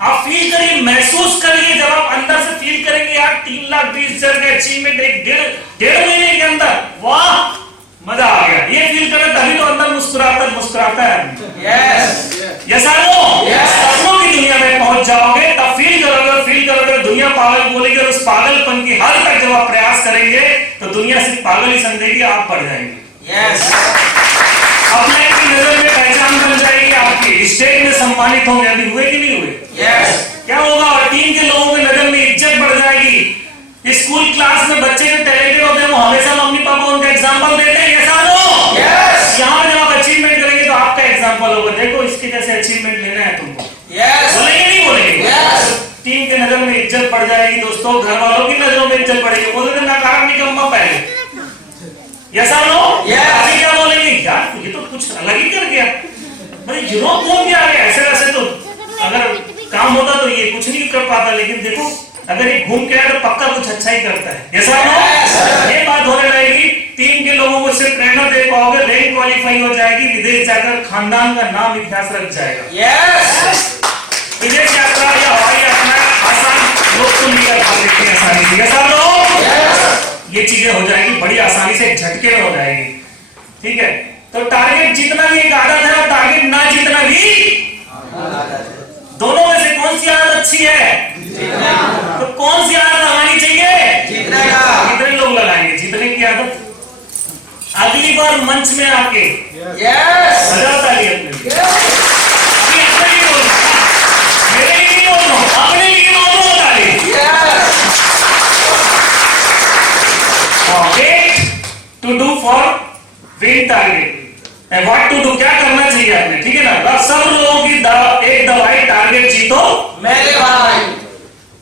आप फील करिए, महसूस करिए, जब आप अंदर से फील करेंगे यार 3,20,000 का अचीवमेंट एक डेढ़ महीने के अंदर, वाह मजा आ गया, ये फील करें तभी तो अंदर मुस्कुराता है। सपनों की दुनिया में पहुंच जाओगे तब फील करोगे दुनिया पागल बोलेगी, और उस पागलपन की हद तक जब आप प्रयास करेंगे तो दुनिया सिर्फ पागल ही समझेगी, आप पढ़ जाएंगे। अपने की नजर में पहचान बन जाएगी आपकी, स्टेज में सम्मानित होंगे। अभी हुए कि नहीं हुए? क्या होगा? और टीम के लोगों की नजर में इज्जत बढ़ जाएगी। स्कूल क्लास में बच्चे जो टैलेंटेड होते हैं वो हमेशा मम्मी पापा उनका एग्जांपल देते हैं। यहाँ जब आप अचीवमेंट करेंगे तो आपका एग्जांपल होगा, देखो इसके जैसे अचीवमेंट लेना है तुमको। बोलेंगे नहीं बोलेंगे? टीम के नजर में इज्जत बढ़ जाएगी दोस्तों, घर वालों की नजरों में इज्जत बढ़ेगी। बोले नकारा निकम्मा पहले, अभी क्या बोलेंगे, यार ये तो कुछ अलग ही कर गया, भाई यूरोप घूम के आ गया। ऐसे वैसे तो अगर काम होता तो ये कुछ नहीं कर पाता, लेकिन देखो अगर ये घूम के आया तो पक्का कुछ अच्छा ही करता है। ये बात होने लगेगी, टीम के लोगों को सिर्फ प्रेरणा दे पाओगे, रैंक क्वालिफाई हो जाएगी, विदेश जाकर खानदान का नाम इतिहास रख जाएगा। विदेश यात्रा या हवाई यात्रा आसान लोग तो नहीं कर पाते आसानी से, ऐसा लोग ये चीजें हो जाएगी बड़ी आसानी से, झटके में हो जाएगी। ठीक है, तो टारगेट जीतना भी एक आदत है और टारगेट ना जीतना भी। दोनों में से कौन सी आदत अच्छी है? तो कौन सी आदत लगानी चाहिए? कितने लोग लगाएंगे जीतने की आदत? अगली बार मंच में आके बजाओ ताली अपने लिए। अभी अपने लिए बोल रहा, मेरे लिए नहीं बोल रहा, अपने लिए बोल रहा ताली। To do for win target and what to do, क्या करना चाहिए आपने? ठीक है ना, सब लोगों की एक दवाई टारगेट जीतो मेरे भाई।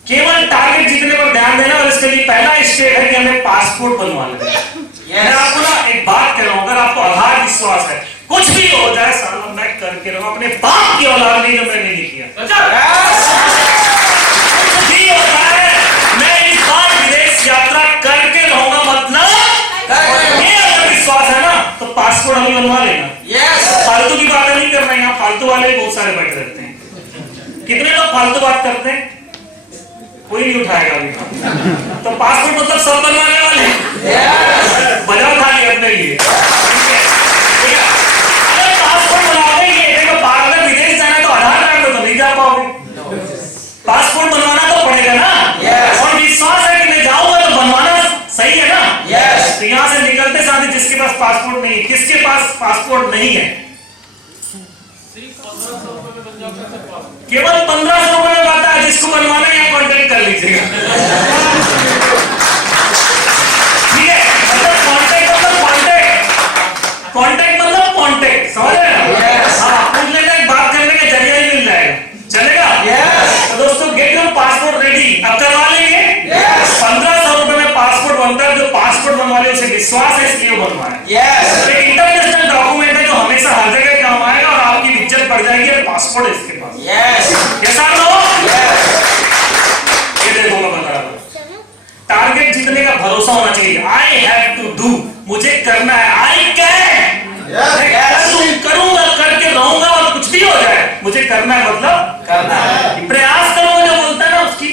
केवल टारगेट जीतने पर ध्यान देना, और इसके लिए पहला स्टेप है कि हमें पासपोर्ट बनवाना है। मैं आपको ना एक बात कह रहा हूं, अगर आपको आधार विश्वास है कुछ भी हो जाए साला मैं करके रहूं, अपने बाप की औलाद नहीं जो मैंने नहीं किया, कुछ भी होता है मैं इस बार विदेश यात्रा करके रहूंगा, मतलब ये अगर विश्वास है ना तो पासपोर्ट अभी बनवा लेना। फालतू की बातें नहीं करना, यहाँ फालतू वाले बहुत सारे बैठे रहते हैं। कितने लोग फालतू बात करते हैं? कोई नहीं उठाएगा अभी। तो पासपोर्ट मतलब सब बनवाने वाले बजाओ खाली अपने लिए। अगर पासपोर्ट बनवाओगे, ये देखो अगर विदेश जाना तो आधार कार्ड तो नहीं जा पाओगे, पासपोर्ट बनवाना तो पड़ेगा ना। और विश्वास है कि मैं जाऊंगा तो बनवाना सही है ना। तो यहाँ से निकलते साथ ही जिसके पास पासपोर्ट नहीं है, किसके पास पासपोर्ट नहीं है, केवल 1500 रुपए में आता है, जिसको बनवाना है यहाँ कॉन्टेक्ट कर लीजिएगा। ठीक है, मतलब कॉन्टेक्ट मतलब कॉन्टेक्ट, समझ रहे हैं? हाँ, पूछ लेना, बात करने का जरिया ही मिल जाएगा। चलेगा? तो दोस्तों गेट योर पासपोर्ट रेडी, अब करवा लेंगे। 1500 रुपए में पासपोर्ट बनता है, जो पासपोर्ट बनवा ले उसे विश्वास है इसलिए बनवाए। एक इंटरनेशनल डॉक्यूमेंट है जो हमेशा हर जगह काम आएगा और आपकी इज्जत बढ़ जाएगी, और पासपोर्ट है इसके पास। कैसा लोग? ये देखो मैं बता रहा हूं, टारगेट जीतने का भरोसा होना चाहिए। आई हैव टू डू, मुझे करना है, आई कैन। मुझे करना है मतलब करना है। प्रयास करो जो बोलता है ना उसकी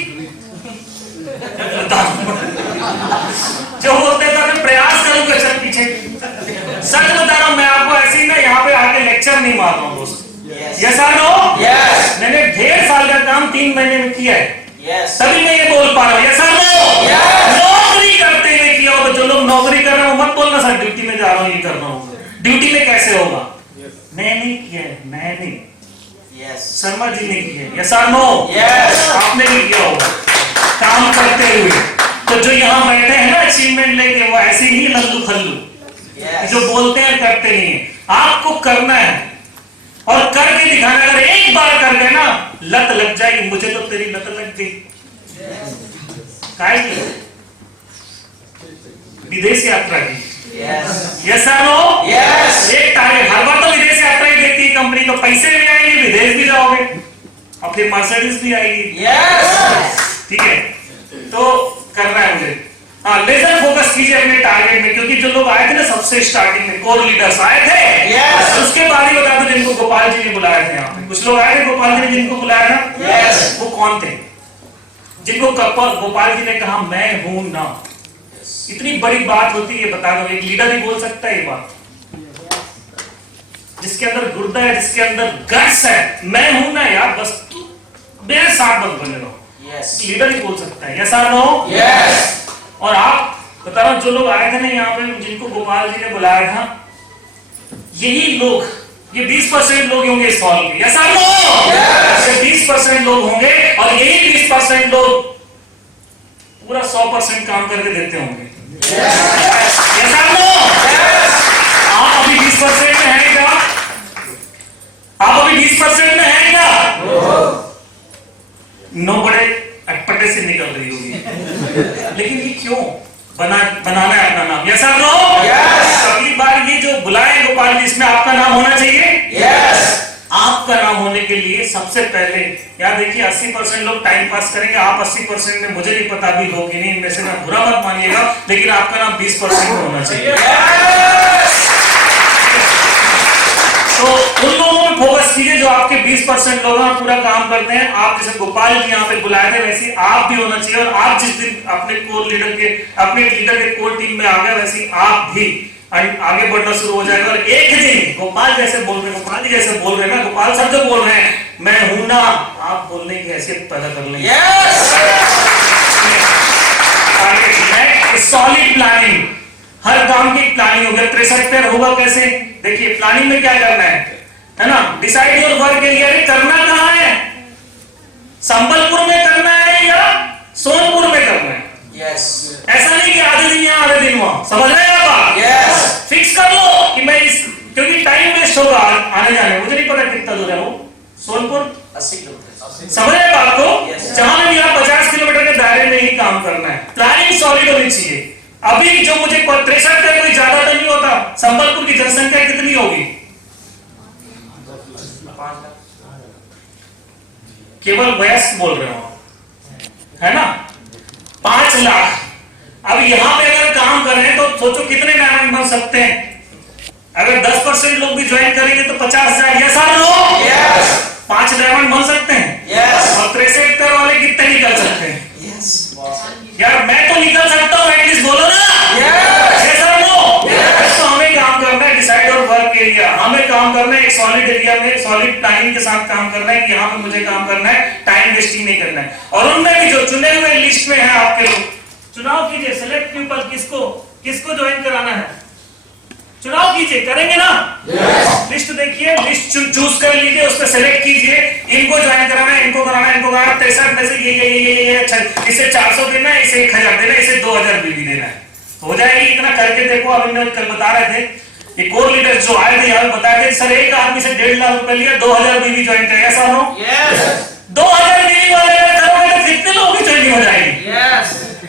जो बोलते हैं मैं प्रयास करूंगा सर पीछे। सच बता रहा हूं मैं आपको, ऐसे ही ना यहाँ पे आके लेक्चर नहीं मार रहा हूँ दोस्त। यस और नो? यस। मैंने 1.5 साल का काम 3 महीने में किया है, यस। तभी मैं ये बोल पा रहा हूँ। यस और नो? यस। नौकरी करते हुए किया हो तो जो लोग नौकरी कर रहे हो मत बोलना सर ड्यूटी में जा रहा हूँ ये कर रहा हूँ। ड्यूटी में कैसे होगा? मैं नहीं किया है, मैं नहीं, यस। शर्मा जी ने किया है। यस और नो? यस। आपने भी किया होगा काम करते हुए। तो जो यहाँ बैठे हैं ना अचीवमेंट लेके, वो ऐसे ही लल्लू खल्लू जो बोलते हैं करते नहीं है। आपको करना है और करके दिखाना। अगर एक बार कर गए ना लत लग जाएगी। मुझे तो तेरी लत लग गई। काहे की? विदेश यात्रा की। यस और नो? यस। एक टारगेट हर बार तो विदेश यात्रा ही देती है कंपनी, तो पैसे भी आएंगे, विदेश भी जाओगे और फिर मर्सिडीज भी आएगी। यस। ठीक है, तो करना है मुझे। हाँ, लेजर फोकस कीजिए अपने टारगेट में, क्योंकि जो लोग आए थे ना सबसे स्टार्टिंग में कोर लीडर्स आए थे। यस। उसके बाद ही बता दो जिनको गोपाल जी ने बुलाया था यहाँ पे। कुछ लोग आए थे गोपाल जी ने जिनको बुलाया था। यस। वो कौन थे? जिनको गोपाल जी ने कहा मैं हूं ना। इतनी बड़ी बात होती है, बता दो, एक लीडर ही बोल सकता है ये बात। जिसके अंदर गुर्दा है, जिसके अंदर गट्स है, मैं हूं ना यार, बस मेरे साथ मत बने रहो। यस। लीडर ही बोल सकता है। यस और नो? यस। और आप बता रहा हूं जो लोग आए थे ना यहाँ पे जिनको गोपाल जी ने बुलाया था, यही लोग, ये 20% लोग होंगे इस हॉल में। यस और नो? ये 20% लोग होंगे और यही 20% लोग पूरा 100% काम करके देते होंगे। यस और नो? आप अभी 20% में हैं क्या? आप अभी 20% में हैं क्या? नो बड़े अटपटे से निकल रही होगी। लेकिन ये क्यों? बनाना है अपना नाम। यस और नो? अगली बार ये जो बुलाए गोपाल जी, इसमें आपका नाम होना चाहिए। यस। आपका नाम होने के लिए सबसे पहले याद देखिए 80% लोग टाइम पास करेंगे, आप 80% में, मुझे नहीं पता भी हो कि नहीं, इनमें से मैं बुरा मत मानिएगा, लेकिन आपका नाम 20% में होना चाहिए। तो उन लोगों में फोकस कीजिए जो आपके 20% लोग हैं, पूरा काम करते हैं। आप जैसे गोपाल जी यहाँ पे बुलाए थे वैसे आप भी होना चाहिए। और आप जिस दिन अपने कोर लीडर के, अपने लीडर के कोर टीम में आ गए, वैसे आप भी आगे बढ़ना शुरू हो जाएगा। और एक दिन गोपाल जैसे बोल रहे, गोपाल जी जैसे बोल रहे हैं ना, गोपाल सब जो बोल रहे हैं मैं हूं ना, आप बोलने की हैसियत पैदा कर लेंगे। सॉलिड प्लानिंग, हर काम की प्लानिंग होगी। 63 पेयर होगा कैसे? देखिए प्लानिंग में क्या करना है ना? Decide your work area. करना कहाँ है? संबलपुर में करना है या सोनपुर में करना है? यस। ऐसा नहीं कि आधे दिन यहाँ आधे दिन वहां, समझ रहे हैं आप? यस। फिक्स कर लो कि मैं इस, क्योंकि टाइम वेस्ट होगा आने जाने, मुझे नहीं पता कितना दूर है वो सोनपुर, 80 किलोमीटर। समझ रहे हैं बात को? Yes. जहां भी आप 50 किलोमीटर के दायरे में ही काम करना है। प्लानिंग सॉलिड होनी चाहिए। अभी जो मुझे 63 का कोई ज्यादा तो नहीं होता। संबलपुर की जनसंख्या कितनी होगी? केवल वयस्क बोल रहे हो, है ना? 5 लाख। अब यहां पे अगर काम कर रहे हैं तो सोचो कितने डायमंड बन सकते हैं। अगर 10% लोग भी ज्वाइन करेंगे तो 50,000। यस और नो? यस। 5 डायमंड बन सकते हैं। यस। और 63 वाले कितने निकल सकते हैं? यस। यार मैं तो निकल सकता हूं, एटलीस्ट बोलो ना। यस। यस और नो? यस। तो हमें काम करना है डिसाइड और वर्क एरिया। हमें काम करना है एक सॉलिड एरिया में, सॉलिड प्लानिंग के साथ काम करना है कि यहाँ पे मुझे काम करना है, टाइम वेस्टिंग नहीं करना है। और उनमें भी जो चुने हुए लिस्ट में है आपके लोग, चुनाव कीजिए, सिलेक्ट पीपल, किसको ज्वाइन कराना है, चुनाव कीजिए, करेंगे ना? लिस्ट देखिए, लिस्ट चूज कर लीजिए, उस पर सेलेक्ट कीजिए, इनको ज्वाइन कराना है, इनको कराना है, इनको कराना। 63 में से ये अच्छा, इसे 400 देना है, इसे 1000 देना है, इसे 2000 बीवी देना है, हो जाएगी। इतना करके देखो। अब इन्होंने कल बता रहे थे ये कोर लीडर्स जो आए थे यहाँ बताए थे, सर एक आदमी से 1.5 लाख रुपए लिया, 2000 बीवी ज्वाइन किया। ऐसा हो? 2000 बीवी वाले करोगे तो कितने लोगों की ज्वाइनिंग हो जाएगी?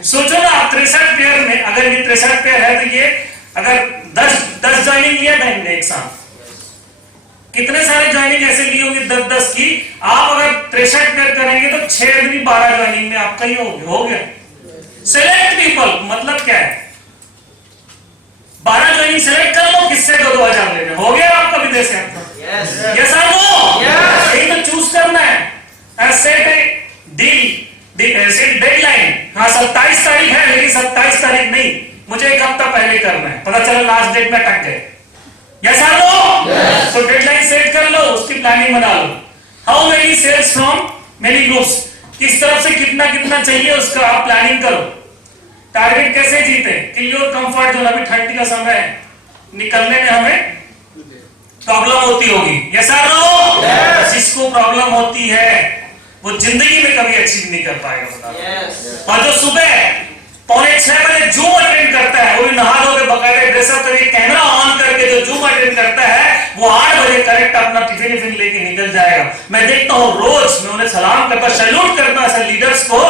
सोचो ना, 63 पेयर में, अगर ये 63 पेयर है तो ये अगर 10 ज्वाइनिंग लिया टाइम ने एक साथ, कितने सारे ज्वाइनिंग ऐसे लिए होंगे 10-10 की। आप अगर 63 पेयर करेंगे तो 6 आदमी 12 ज्वाइनिंग में आपका ही हो गया। सेलेक्ट पीपल मतलब क्या है? 12 ज्वाइनिंग सेलेक्ट कर लो, किससे 2000 लेना, हो गया आपका विदेश यात्रा। यस और नो? यही तो जैसे डेडलाइन, हाँ 27 तारीख है, लेकिन 27 तारीख नहीं, मुझे एक हफ्ता पहले करना है, पता चला लास्ट डेट में अटक गए। यस और नो? तो डेडलाइन सेट कर लो, उसकी प्लानिंग बना लो। How many sales from many groups, किस तरफ से कितना कितना चाहिए उसका आप प्लानिंग करो। टारगेट कैसे जीते, कि योर कंफर्ट जोन, अभी ठंडी का समय है, निकलने में हमें प्रॉब्लम होती होगी। यस और नो? जिसको प्रॉब्लम होती है वो जिंदगी में कभी अचीव नहीं कर पाएगा, बता। और जो सुबह 5:45 बजे जूम अटेंड करता है, वो भी नहा धो के बकायदे ड्रेसअप करके कैमरा ऑन करके जो जूम अटेंड करता है, वो 8 बजे करेक्ट अपना टिफिन लेके निकल जाएगा। मैं देखता हूं रोज, मैं उन्हें सलाम करता, सैल्यूट करता ऐसे लीडर्स को,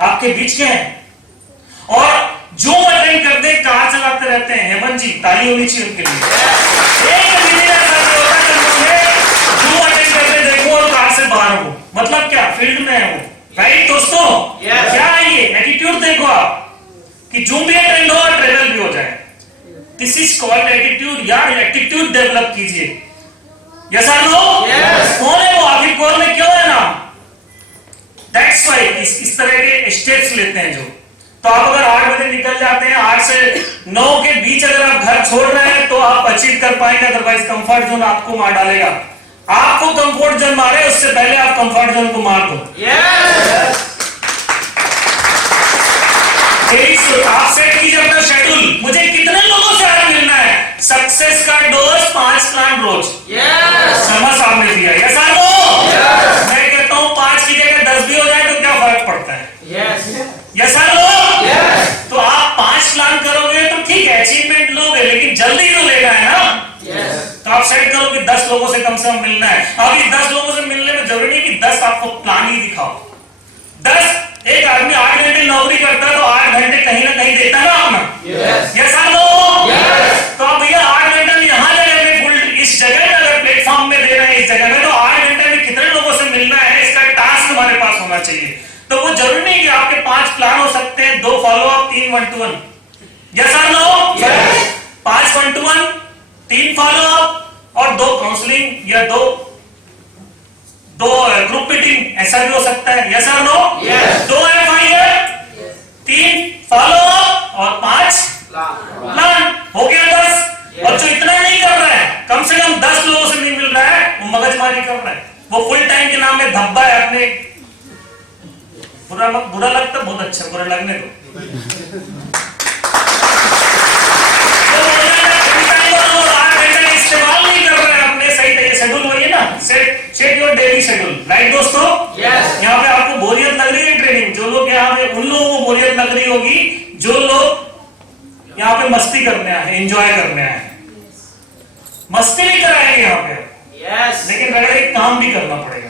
आपके बीच के हैं और जूम अटेंड करते कार चलाते रहते हैं। हेमंत जी, ताली होनी चाहिए उनके लिए। एक जूम अटेंड करते देखो और कार से बाहर हो, मतलब क्या फील्ड में है वो, राइट दोस्तों? क्या है ये एटीट्यूड? देखो आप कि जूम भी अटेंड हो और ट्रेवल भी हो जाए, दिस इज कॉल्ड एटीट्यूड। यार एटीट्यूड डेवलप कीजिए। यस और नो? कौन है वो, आखिर कौन में क्यों है ना? दैट्स व्हाई इस तरह के स्टेप्स लेते हैं जो। तो आप अगर 8 बजे निकल जाते हैं, 8 से 9 के बीच अगर आप घर छोड़ रहे हैं, तो आप अचीव कर पाएंगे, अदरवाइज कंफर्ट जोन आपको मार डालेगा। आपको कंफर्ट जोन मारे उससे पहले आप कंफर्ट जोन को मार दो। आप सेट कीजिए अपना शेड्यूल, मुझे कितने लोगों से आज मिलना है। सक्सेस का डोज 5 प्लान रोज, शर्मा साहब ने दिया। यस और नो? मैं कहता हूं 5 की जगह 10 भी हो जाए तो क्या फर्क पड़ता है? यस और नो? तो आप 5 प्लान करोगे तो ठीक है, अचीवमेंट लोगे, लेकिन जल्दी तो लेना है ना। तो आप सेट करो कि 10 लोगों से कम मिलना है। अब इस 10 लोगों से मिलने में जरूरी नहीं कि 10 आपको प्लान ही दिखाओ। 10 एक आदमी 8 घंटे नौकरी करता है तो 8 घंटे कहीं ना कहीं देता है ना अपना। यस और नो? तो आप भैया 8 घंटे में यहाँ जगह में फुल, इस जगह में अगर प्लेटफॉर्म में दे रहे हैं, इस जगह में, तो 8 घंटे में कितने लोगों से मिलना है, इसका टास्क हमारे पास होना चाहिए। तो वो जरूरी नहीं कि आपके 5 प्लान हो सकते हैं, 2 फॉलो अप, 3 1-to-1। यस और नो? 5 1-to-1, 3 फॉलो अप और 2 काउंसलिंग या 2 ग्रुप मीटिंग, ऐसा भी हो सकता है। यस और नो? 2 FIR, 3 फॉलो अप और 5 प्लान, हो गया 10। और जो इतना नहीं कर रहा है, कम से कम 10 लोगों से नहीं मिल रहा है, वो मगजमारी कर रहा है, वो फुल टाइम के नाम में धब्बा है अपने। बुरा लगता, बहुत अच्छा, बुरा लगने दो। इस्तेमाल नहीं कर रहे हैं अपने सही तरीके शेड्यूल, वही है ना, set your daily schedule, right दोस्तों? यहाँ पे आपको बोरियत लग रही है ट्रेनिंग, जो लोग यहाँ पे, उन लोगों को बोरियत लग रही होगी जो लोग यहाँ पे मस्ती करने आए, एंजॉय करने आए। मस्ती भी कराएंगे यहाँ पे, लेकिन अगर एक काम भी करना पड़ेगा।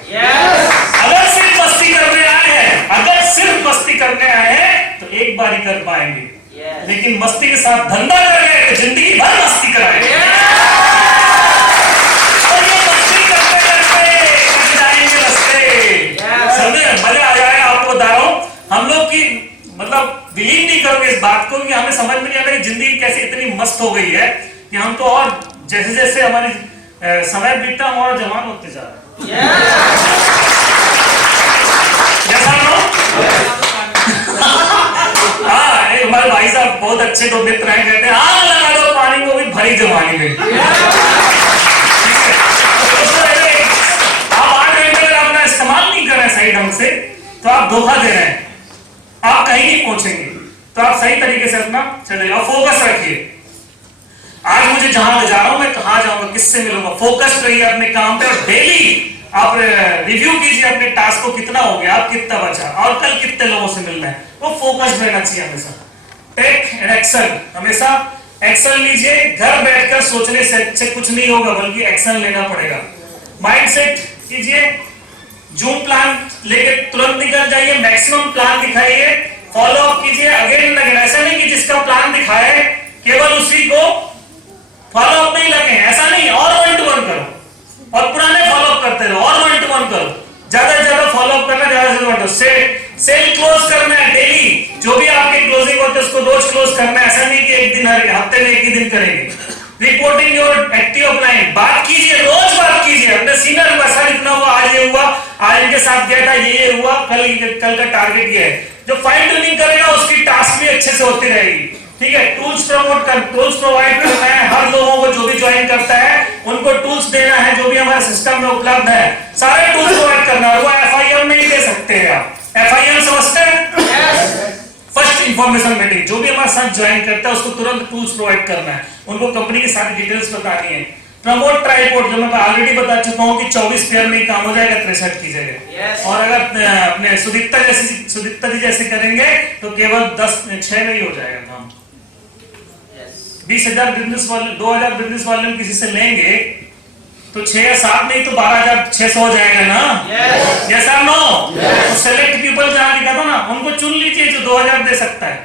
अगर सिर्फ मस्ती करने आए हैं, अगर सिर्फ मस्ती करने आए हैं तो एक बार ही कर पाएंगे, लेकिन मस्ती के साथ धंधा कर गए तो जिंदगी भर मस्ती कराएंगे। और ये मस्ती करते करते कट जाएंगे रास्ते, समझे? मजा आ जाएगा। आपको बता रहा हूं, हम लोग की मतलब बिलीव नहीं करोगे इस बात को कि हमें समझ में नहीं आता कि जिंदगी कैसे इतनी मस्त हो गई है कि हम तो और जैसे जैसे हमारी समय बीतता हम और जवान होते जा रहे हैं। हाँ, हमारे भाई साहब बहुत अच्छे 2 मित्र हैं, कहते हैं आग लगा दो पानी को भी भरी जवानी में। आप 8 घंटे अगर अपना इस्तेमाल नहीं कर रहे सही ढंग से, तो आप धोखा दे रहे हैं, आप कहीं नहीं पहुंचेंगे। तो आप सही तरीके से अपना चलिए और फोकस रखिए। आज मुझे जहां ले जा रहा हूं, मैं कहां जाऊंगा, किससे मिलूंगा, फोकस रहिए अपने काम पे और डेली आप रिव्यू कीजिए अपने टास्क को, कितना हो गया, आप कितना बचा और कल कितने लोगों से मिलना है। वो फोकस रहना चाहिए हमेशा। टेक एंड एक्शन, हमेशा एक्शन लीजिए। घर बैठकर सोचने से कुछ नहीं होगा, बल्कि एक्शन लेना पड़ेगा। माइंडसेट कीजिए, जूम प्लान लेके तुरंत निकल जाइए, मैक्सिमम प्लान दिखाइए, फॉलो अप कीजिए अगेन एंड अगेन। ऐसा नहीं कि जिसका प्लान दिखाए केवल उसी को फॉलो अप नहीं लगे, ऐसा नहीं, और 1-to-1 करो और पुराने फॉलो अप करते रहो और 1-to-1 करो, ज्यादा से ज्यादा फॉलो अप करना, ज्यादा से ज्यादा सेल क्लोज करना है डेली। जो भी आपके क्लोजिंग होते हैं उसको रोज क्लोज करना है, ऐसा नहीं कि एक दिन हफ्ते में एक ही दिन करेंगे। रिपोर्टिंग योर एक्टिव अपलाइन, बात कीजिए, रोज बात कीजिए अपने सीनियर के साथ, इतना हुआ आज ये हुआ, आज इनके साथ साथ गया था, ये हुआ, कल का टारगेट ये है। जो फाइन ट्यूनिंग करेगा उसकी टास्क भी अच्छे से होती रहेगी। ठीक है, टूल्स प्रोवाइड करना है हर लोगों को, जो भी ज्वाइन करता है उनको टूल्स देना है, जो भी हमारे सिस्टम में उपलब्ध है सारे टूल्स प्रोवाइड करना है। वो FIM नहीं दे सकते हैं आप, FIM समझते हैं? फर्स्ट इंफॉर्मेशन मीटिंग, जो भी हमारे साथ ज्वाइन करता है उसको तुरंत टूल्स प्रोवाइड करना है, उनको कंपनी की सारी डिटेल्स बतानी है। प्रमोट ट्राइपोर्ट, जो मैं ऑलरेडी बता चुका हूं कि 24 पेयर में काम हो जाएगा 63 की जगह। और अगर अपने सुदीप्ता जी जैसे करेंगे तो केवल 6 में ही हो जाएगा काम। 20,000 बिजनेस वाले 2,000 बिजनेस वाले किसी से लेंगे तो 6 या 7 नहीं तो 12,600 हो जाएगा ना। यस और नो? तो सेलेक्ट पीपल जहां लिखा था ना उनको चुन लीजिए जो 2,000 दे सकता है,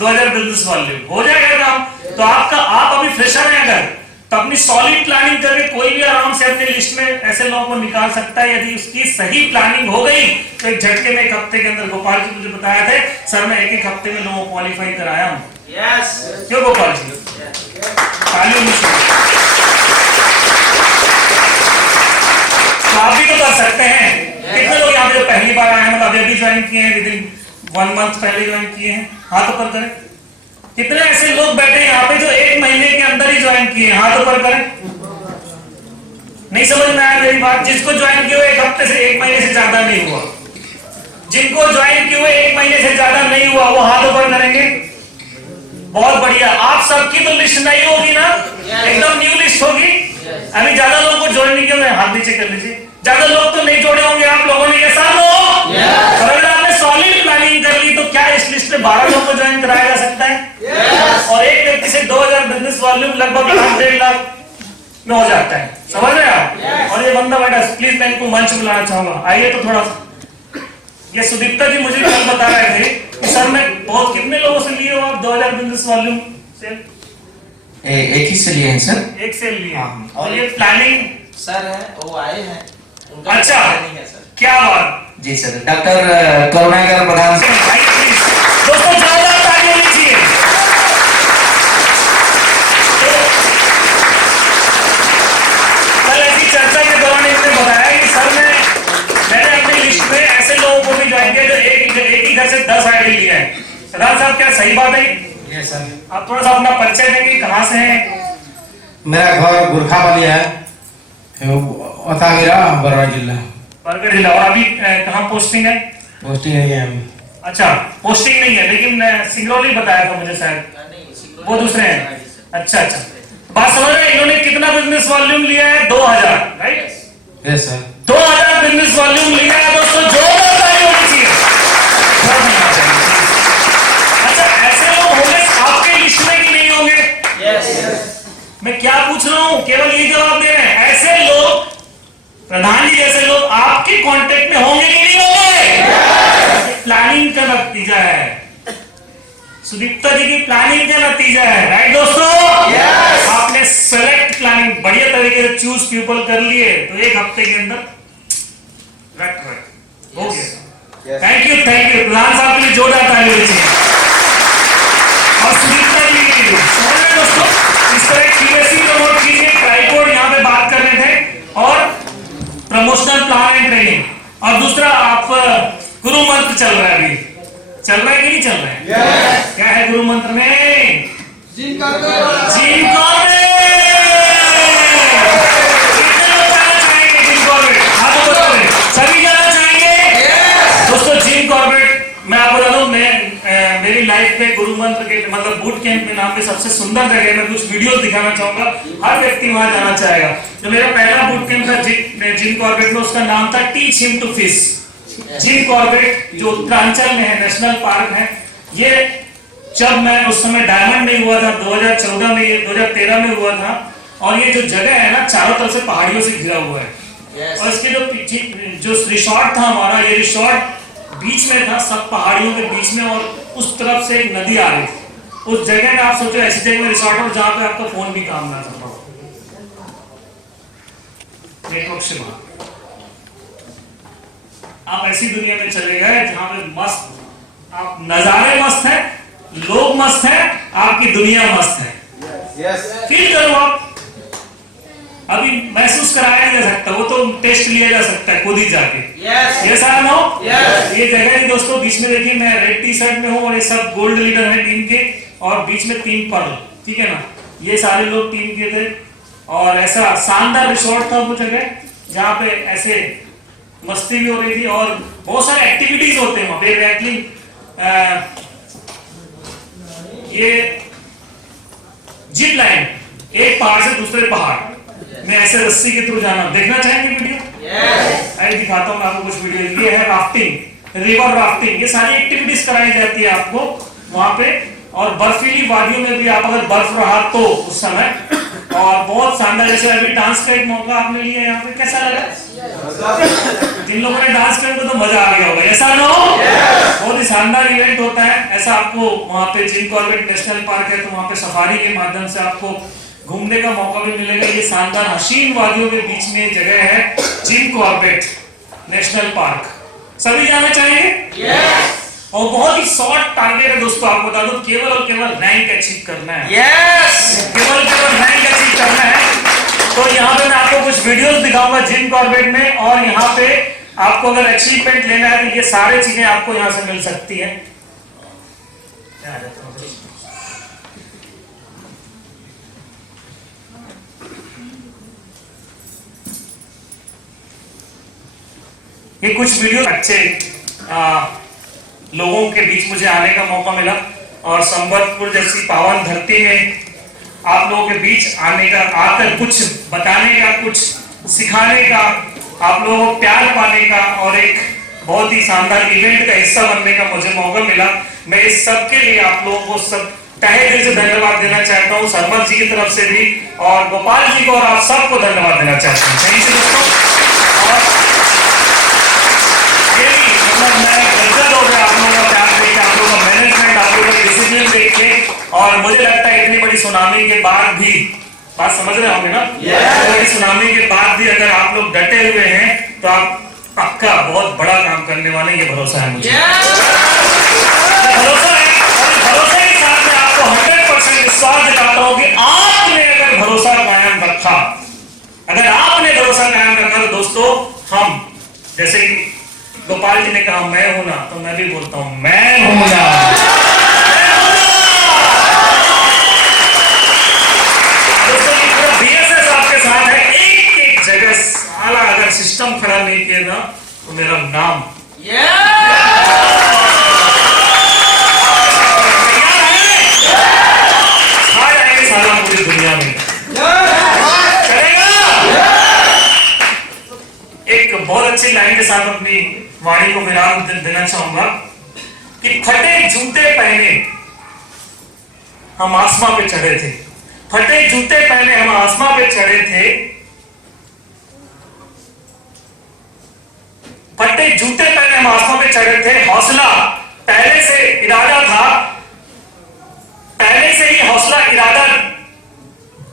2,000 बिजनेस वाले हो जाएगा काम। तो आप अभी फ्रेशर हैं अगर, तो अपनी सॉलिड प्लानिंग करके कोई भी आराम से अपने लिस्ट में ऐसे लोगों को निकाल सकता है। यदि उसकी सही प्लानिंग हो गई तो एक झटके में 1 हफ्ते के अंदर, गोपाल जी मुझे बताया थे सर मैं 1 हफ्ते में लोगों को क्वालिफाई कराया हूं। क्यों गोपाल जी? तालियों में तो आप भी तो कर सकते हैं। कितने लोग यहाँ पे पहली बार आए हैं, मतलब अभी ज्वाइन किए हैं, विदिन 1 मंथ पहले ज्वाइन किए हैं, हाथ ऊपर करें। कितने ऐसे लोग बैठे हैं यहाँ पे जो 1 महीने के अंदर ही ज्वाइन किए हैं, हाथ ऊपर करें। नहीं समझ में आया मेरी बात? जिसको ज्वाइन किए हुए 1 हफ्ते से 1 महीने से ज्यादा नहीं हुआ, जिनको ज्वाइन किए हुए 1 महीने से ज्यादा नहीं हुआ वो हाथ ऊपर करेंगे। बहुत बढ़िया। आप सबकी तो लिस्ट नहीं होगी ना, एकदम न्यू लिस्ट होगी। अभी ज्यादा लोगों को ज्वाइन नहीं किया, हाथ नीचे कर लीजिए। ज्यादा लोग तो नहीं जोड़े होंगे आप लोगों ने, ये साल हो। और अगर आपने सॉलिड प्लानिंग कर ली तो क्या इस लिस्ट में 12 लोगों को ज्वाइन कराया जा सकता है? और एक व्यक्ति से 2,000 बिजनेस वॉल्यूम लगभग 1.5 लाख में हो जाता है। समझ रहे आप? और ये बंदा बैठा, प्लीज मैं इनको मंच बुलाना चाहूंगा, आइए तो थोड़ा सा। ये सुदीप्ता जी मुझे कल बता रहे थे कि सर मैं बहुत, कितने लोगों से लिए हो आप 2,000 बिजनेस वॉल्यूम से? एक ही से लिए हैं सर। एक से लिए। और ये प्लानिंग सर है वो आए हैं, अच्छा नहीं है सर। क्या बात जी सर, डॉक्टर करुणाकर प्रधान। दोस्तों जोरदार तालियां लीजिए। कल ऐसी चर्चा के दौरान इन्होंने बताया कि सर मैंने अपनी लिस्ट में ऐसे लोगों को भी ज्वाइन किया जो एक ही घर से 10 आईडी लिए हैं। प्रधान साहब क्या सही बात है? Yes sir. आप थोड़ा सा अपना परिचय देंगे, कहाँ से हैं? मेरा घर गुरखावली है, ओतागिरा, बरगढ़ जिला। बरगढ़ जिला। और अभी कहाँ पोस्टिंग है? पोस्टिंग नहीं है अभी। अच्छा पोस्टिंग नहीं है, लेकिन सिंगरौली बताया था मुझे शायद, वो दूसरे हैं। अच्छा अच्छा, बात समझ रहे हैं? इन्होंने कितना बिजनेस वॉल्यूम लिया है? 2,000, right? Yes sir. 2,000 business volume लिया है दोस्तों, जोरदार ताली होनी चाहिए। अच्छा ऐसे लोग होंगे आपके लिस्ट में कि नहीं होंगे? मैं क्या पूछ रहा हूं, केवल यही जवाब दे रहे हैं। ऐसे लोग, प्रधान जी जैसे लोग आपके कांटेक्ट में होंगे कि नहीं होंगे? प्लानिंग का नतीजा है, सुदीप्ता जी की प्लानिंग का नतीजा है, राइट दोस्तों? आपने सेलेक्ट प्लानिंग बढ़िया तरीके से चूज पीपल कर लिए तो 1 हफ्ते के अंदर हो गया। थैंक यू प्रधान साहब के लिए जोरदार ताली दीजिए। और सुदीप्ता जी के लिए समझ रहे दोस्तों, इस तरह QSC प्रमोट कीजिए। ट्राइपोड यहाँ पे बात कर रहे थे, और प्रमोशनल प्लान एंड ट्रेनिंग, और दूसरा आप गुरु मंत्र चल रहा है, अभी चल रहा है कि नहीं चल रहा है? क्या है गुरु मंत्र में? Jim Corbett. जिम कॉर्बेट कितने लोग जाना चाहेंगे? जिम कॉर्बेट हाथ ऊपर करें, सभी जाना चाहेंगे? दोस्तों जिम कॉर्बेट मैं आपको बता दूं, मेरी लाइफ में गुरु मंत्र के मतलब बूट कैंप में नाम पे सबसे सुंदर जगह, मैं कुछ वीडियोस दिखाना चाहूंगा, हर व्यक्ति वहां जाना चाहेगा। जो मेरा पहला बूट कैंप था जिम कॉर्बेट में, उसका नाम था teach him to fish. Jim Corbett जो उत्तरांचल में है, नेशनल पार्क है। ये जब मैं उस समय डायमंड में हुआ था 2014 में, ये 2013 में हुआ था। और ये जो जगह है ना चारों तरफ से पहाड़ियों से घिरा हुआ है। और इसके जो रिसोर्ट था हमारा, ये रिसोर्ट बीच में था, सब पहाड़ियों के बीच में, और उस तरफ से एक नदी आ रही थी। उस जगह में आप सोचो ऐसी जगह में रिसोर्ट हो जहां पे आपका फोन भी काम ना कर पाओ, नेटवर्क से बाहर। आप ऐसी दुनिया में चले गए जहां पे मस्त, आप नजारे मस्त है, लोग मस्त है, आपकी दुनिया मस्त है। फील करो आप। अभी महसूस कराया नहीं जा सकता, वो तो टेस्ट लिया जा सकता है खुद ही जाके। Yes. ये सारा नो Yes. ये जगह ही दोस्तों, बीच में देखिए मैं रेड टी शर्ट में हूँ और ये सब गोल्ड लीडर है टीम के, और बीच में 3 पर्ल, ठीक है ना, ये सारे लोग टीम के थे। और ऐसा शानदार रिसोर्ट था वो जगह, जहाँ पे ऐसे मस्ती भी हो रही थी और बहुत सारे एक्टिविटीज होते हैं वहाँ पे। एग्जैक्टली ये जिप लाइन, एक पहाड़ से दूसरे पहाड़ में ऐसे रस्सी के थ्रू जाना, देखना चाहेंगे वीडियो? Yes. अरे दिखाता हूँ मैं आपको कुछ वीडियो। ये है राफ्टिंग, रिवर राफ्टिंग, ये सारी एक्टिविटीज कराई जाती है आपको वहां पे। और बर्फीली वादियों में भी आप अगर बर्फ रहा तो उस समय, और बहुत शानदार, जैसे अभी डांस का एक मौका आपने लिया यहाँ पे, कैसा लगा? जिन लोगों ने डांस किया उनको तो मजा आ गया होगा, ऐसा ना हो? बहुत ही शानदार इवेंट होता है ऐसा। आपको वहाँ पे जिम कॉर्बेट नेशनल पार्क है, तो वहाँ पे सफारी के माध्यम से आपको घूमने का मौका भी मिलेगा। ये शानदार हसीन वादियों के बीच में जगह है जिम कॉर्बेट नेशनल पार्क। सभी जाना चाहेंगे? और बहुत ही शॉर्ट टारगेट है दोस्तों, आपको बता दो, केवल और केवल रैंक अचीव करना है। Yes. केवल रैंक अचीव करना है। तो यहाँ पे मैं आपको कुछ वीडियोस दिखाऊंगा जिम कॉर्बेट में, और यहाँ पे आपको अगर अचीवमेंट लेना है तो ये सारी चीजें आपको यहाँ से मिल सकती है। ये कुछ वीडियो अच्छे लोगों के बीच मुझे आने का मौका मिला, और संबलपुर जैसी पावन धरती में आप लोगों के बीच आने का, आकर कुछ बताने का, कुछ सिखाने का, आप लोगों को प्यार पाने का, और एक बहुत ही शानदार इवेंट का हिस्सा बनने का मुझे मौका मिला। मैं इस सब के लिए आप लोगों को सब तहे दिल से धन्यवाद देना चाहता हूँ, सरमत जी की तरफ से भी, और गोपाल जी को, और आप सबको धन्यवाद देना चाहता हूँ। थैंक यू दोस्तों। और मैं गजब हो गया आप लोगों का प्यार देख, आप लोगों का मैनेजमेंट, आप लोगों का डिसिप्लिन देख के, और मुझे लगता है इतनी बड़ी सुनामी के बाद भी, बात समझ रहे होंगे ना? बड़ी सुनामी के बाद भी अगर आप लोग डटे हुए हैं तो आप पक्का बहुत बड़ा काम करने वाले, ये भरोसा है मुझे। भरोसा है, और भरोसे के साथ में आपको 100% विश्वास दिलाता हूँ कि आपने अगर भरोसा कायम रखा, अगर आपने भरोसा कायम रखा, तो दोस्तों हम, जैसे कि गोपाल जी ने कहा मैं हूं ना, तो मैं भी बोलता हूं मैं हूं ना। दोस्तों ये पूरा बीएसएस आपके साथ है, एक एक जगह साला अगर सिस्टम खड़ा नहीं किया ना तो मेरा नाम छा जाएंगे साला पूरी दुनिया में। एक बहुत अच्छी लाइन के साथ अपनी वाणी को विराम देना चाहूंगा कि फटे जूते पहने हम आसमां पे चढ़े थे, फटे जूते पहने हम आसमां पे चढ़े थे, फटे जूते पहने हम आसमां पे चढ़े थे, हौसला पहले से इरादा था, पहले से ही हौसला इरादा,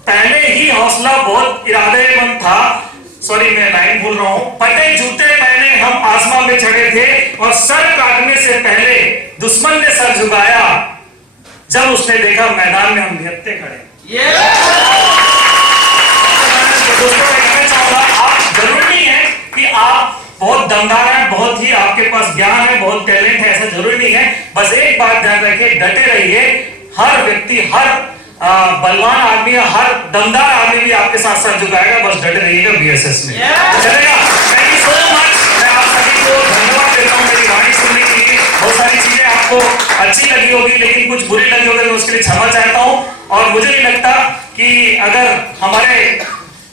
पहले ही हौसला बहुत इरादेमंद था। सॉरी मैं लाइन भूल रहा हूं। फटे जूते पहने हम आसमां में चढ़े थे, और सर काटने से पहले दुश्मन ने सर झुकाया, जब उसने देखा मैदान में हम निहत्ते खड़े। तो दोस्तों मैं कहना चाहूंगा, आप जरूरी नहीं है कि आप बहुत दमदार हैं, बहुत ही आपके पास ज्ञान है, बहुत टैलेंट है, ऐसा जरूरी नहीं है। बस एक बात ध्यान रखिए, डटे रहिए। हर व्यक्ति, हर बलवान आदमी, हर दमदार आदमी भी आपके साथ साथ झुकाएगा, बस डटे रहिएगा बीएसएस में। चलेगा? Thank you so much. मैं आप सभी को धन्यवाद देता हूँ मेरी वाणी सुनने के लिए। बहुत सारी चीजें आपको अच्छी लगी होगी, लेकिन कुछ बुरी लगी होगी, तो उसके लिए क्षमा चाहता हूँ। और मुझे नहीं लगता कि अगर हमारे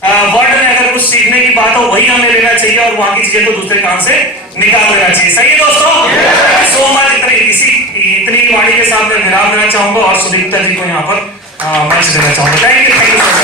वर्ल्ड में अगर कुछ सीखने की बात हो, वही हमें लेना चाहिए, और वहां की चीजें को दूसरे काम से निकाल देना चाहिए। सही है दोस्तों? Thank you so much. इतनी वाणी के साथ मैं विराम देना चाहूंगा, और सुदीप्ता जी को यहाँ पर मंच देना चाहूंगा। Thank you so much.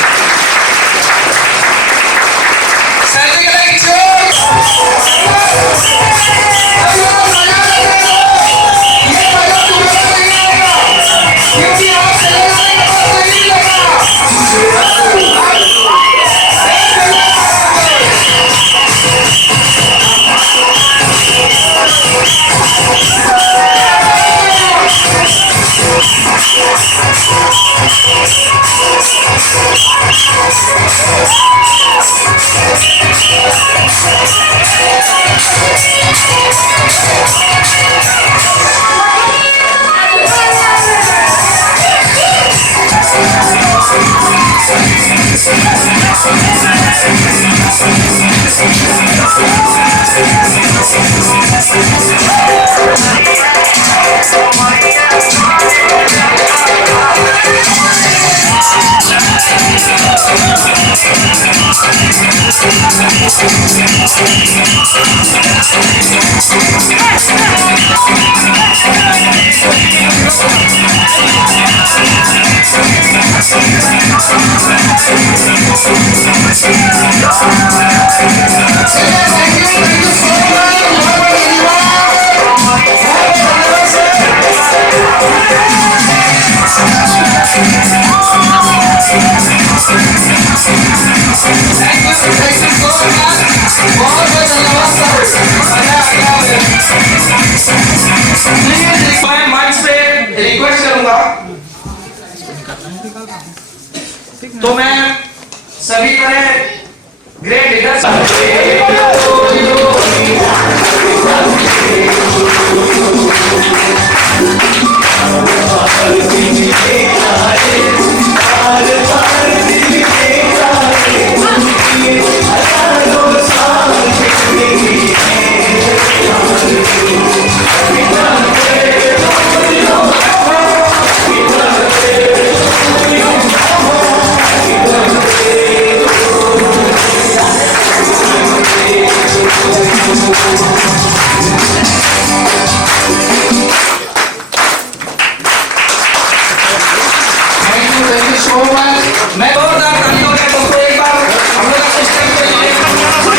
मैं मंच पे रिक्वेस्ट करूंगा तो मैं सभी तरह ग्रेट लीडर्स मैं जोरदार तालियों के दोस्तों एक बार हम लोग का सिस्टम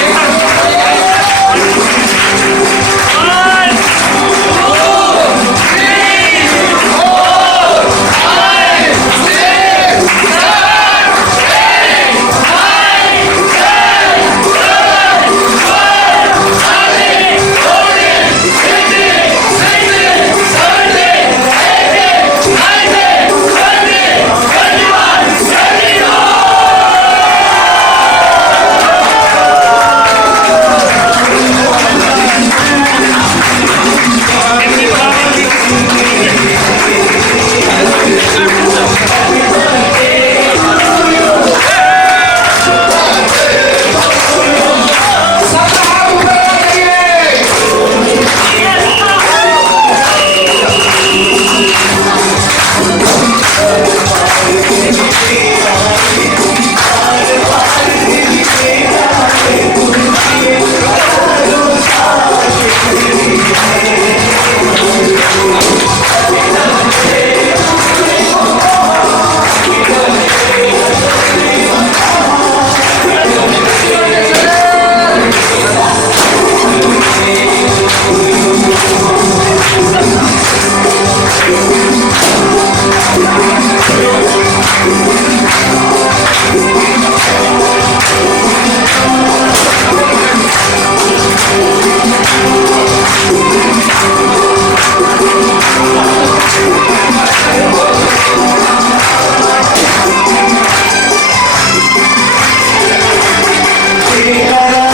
तेरा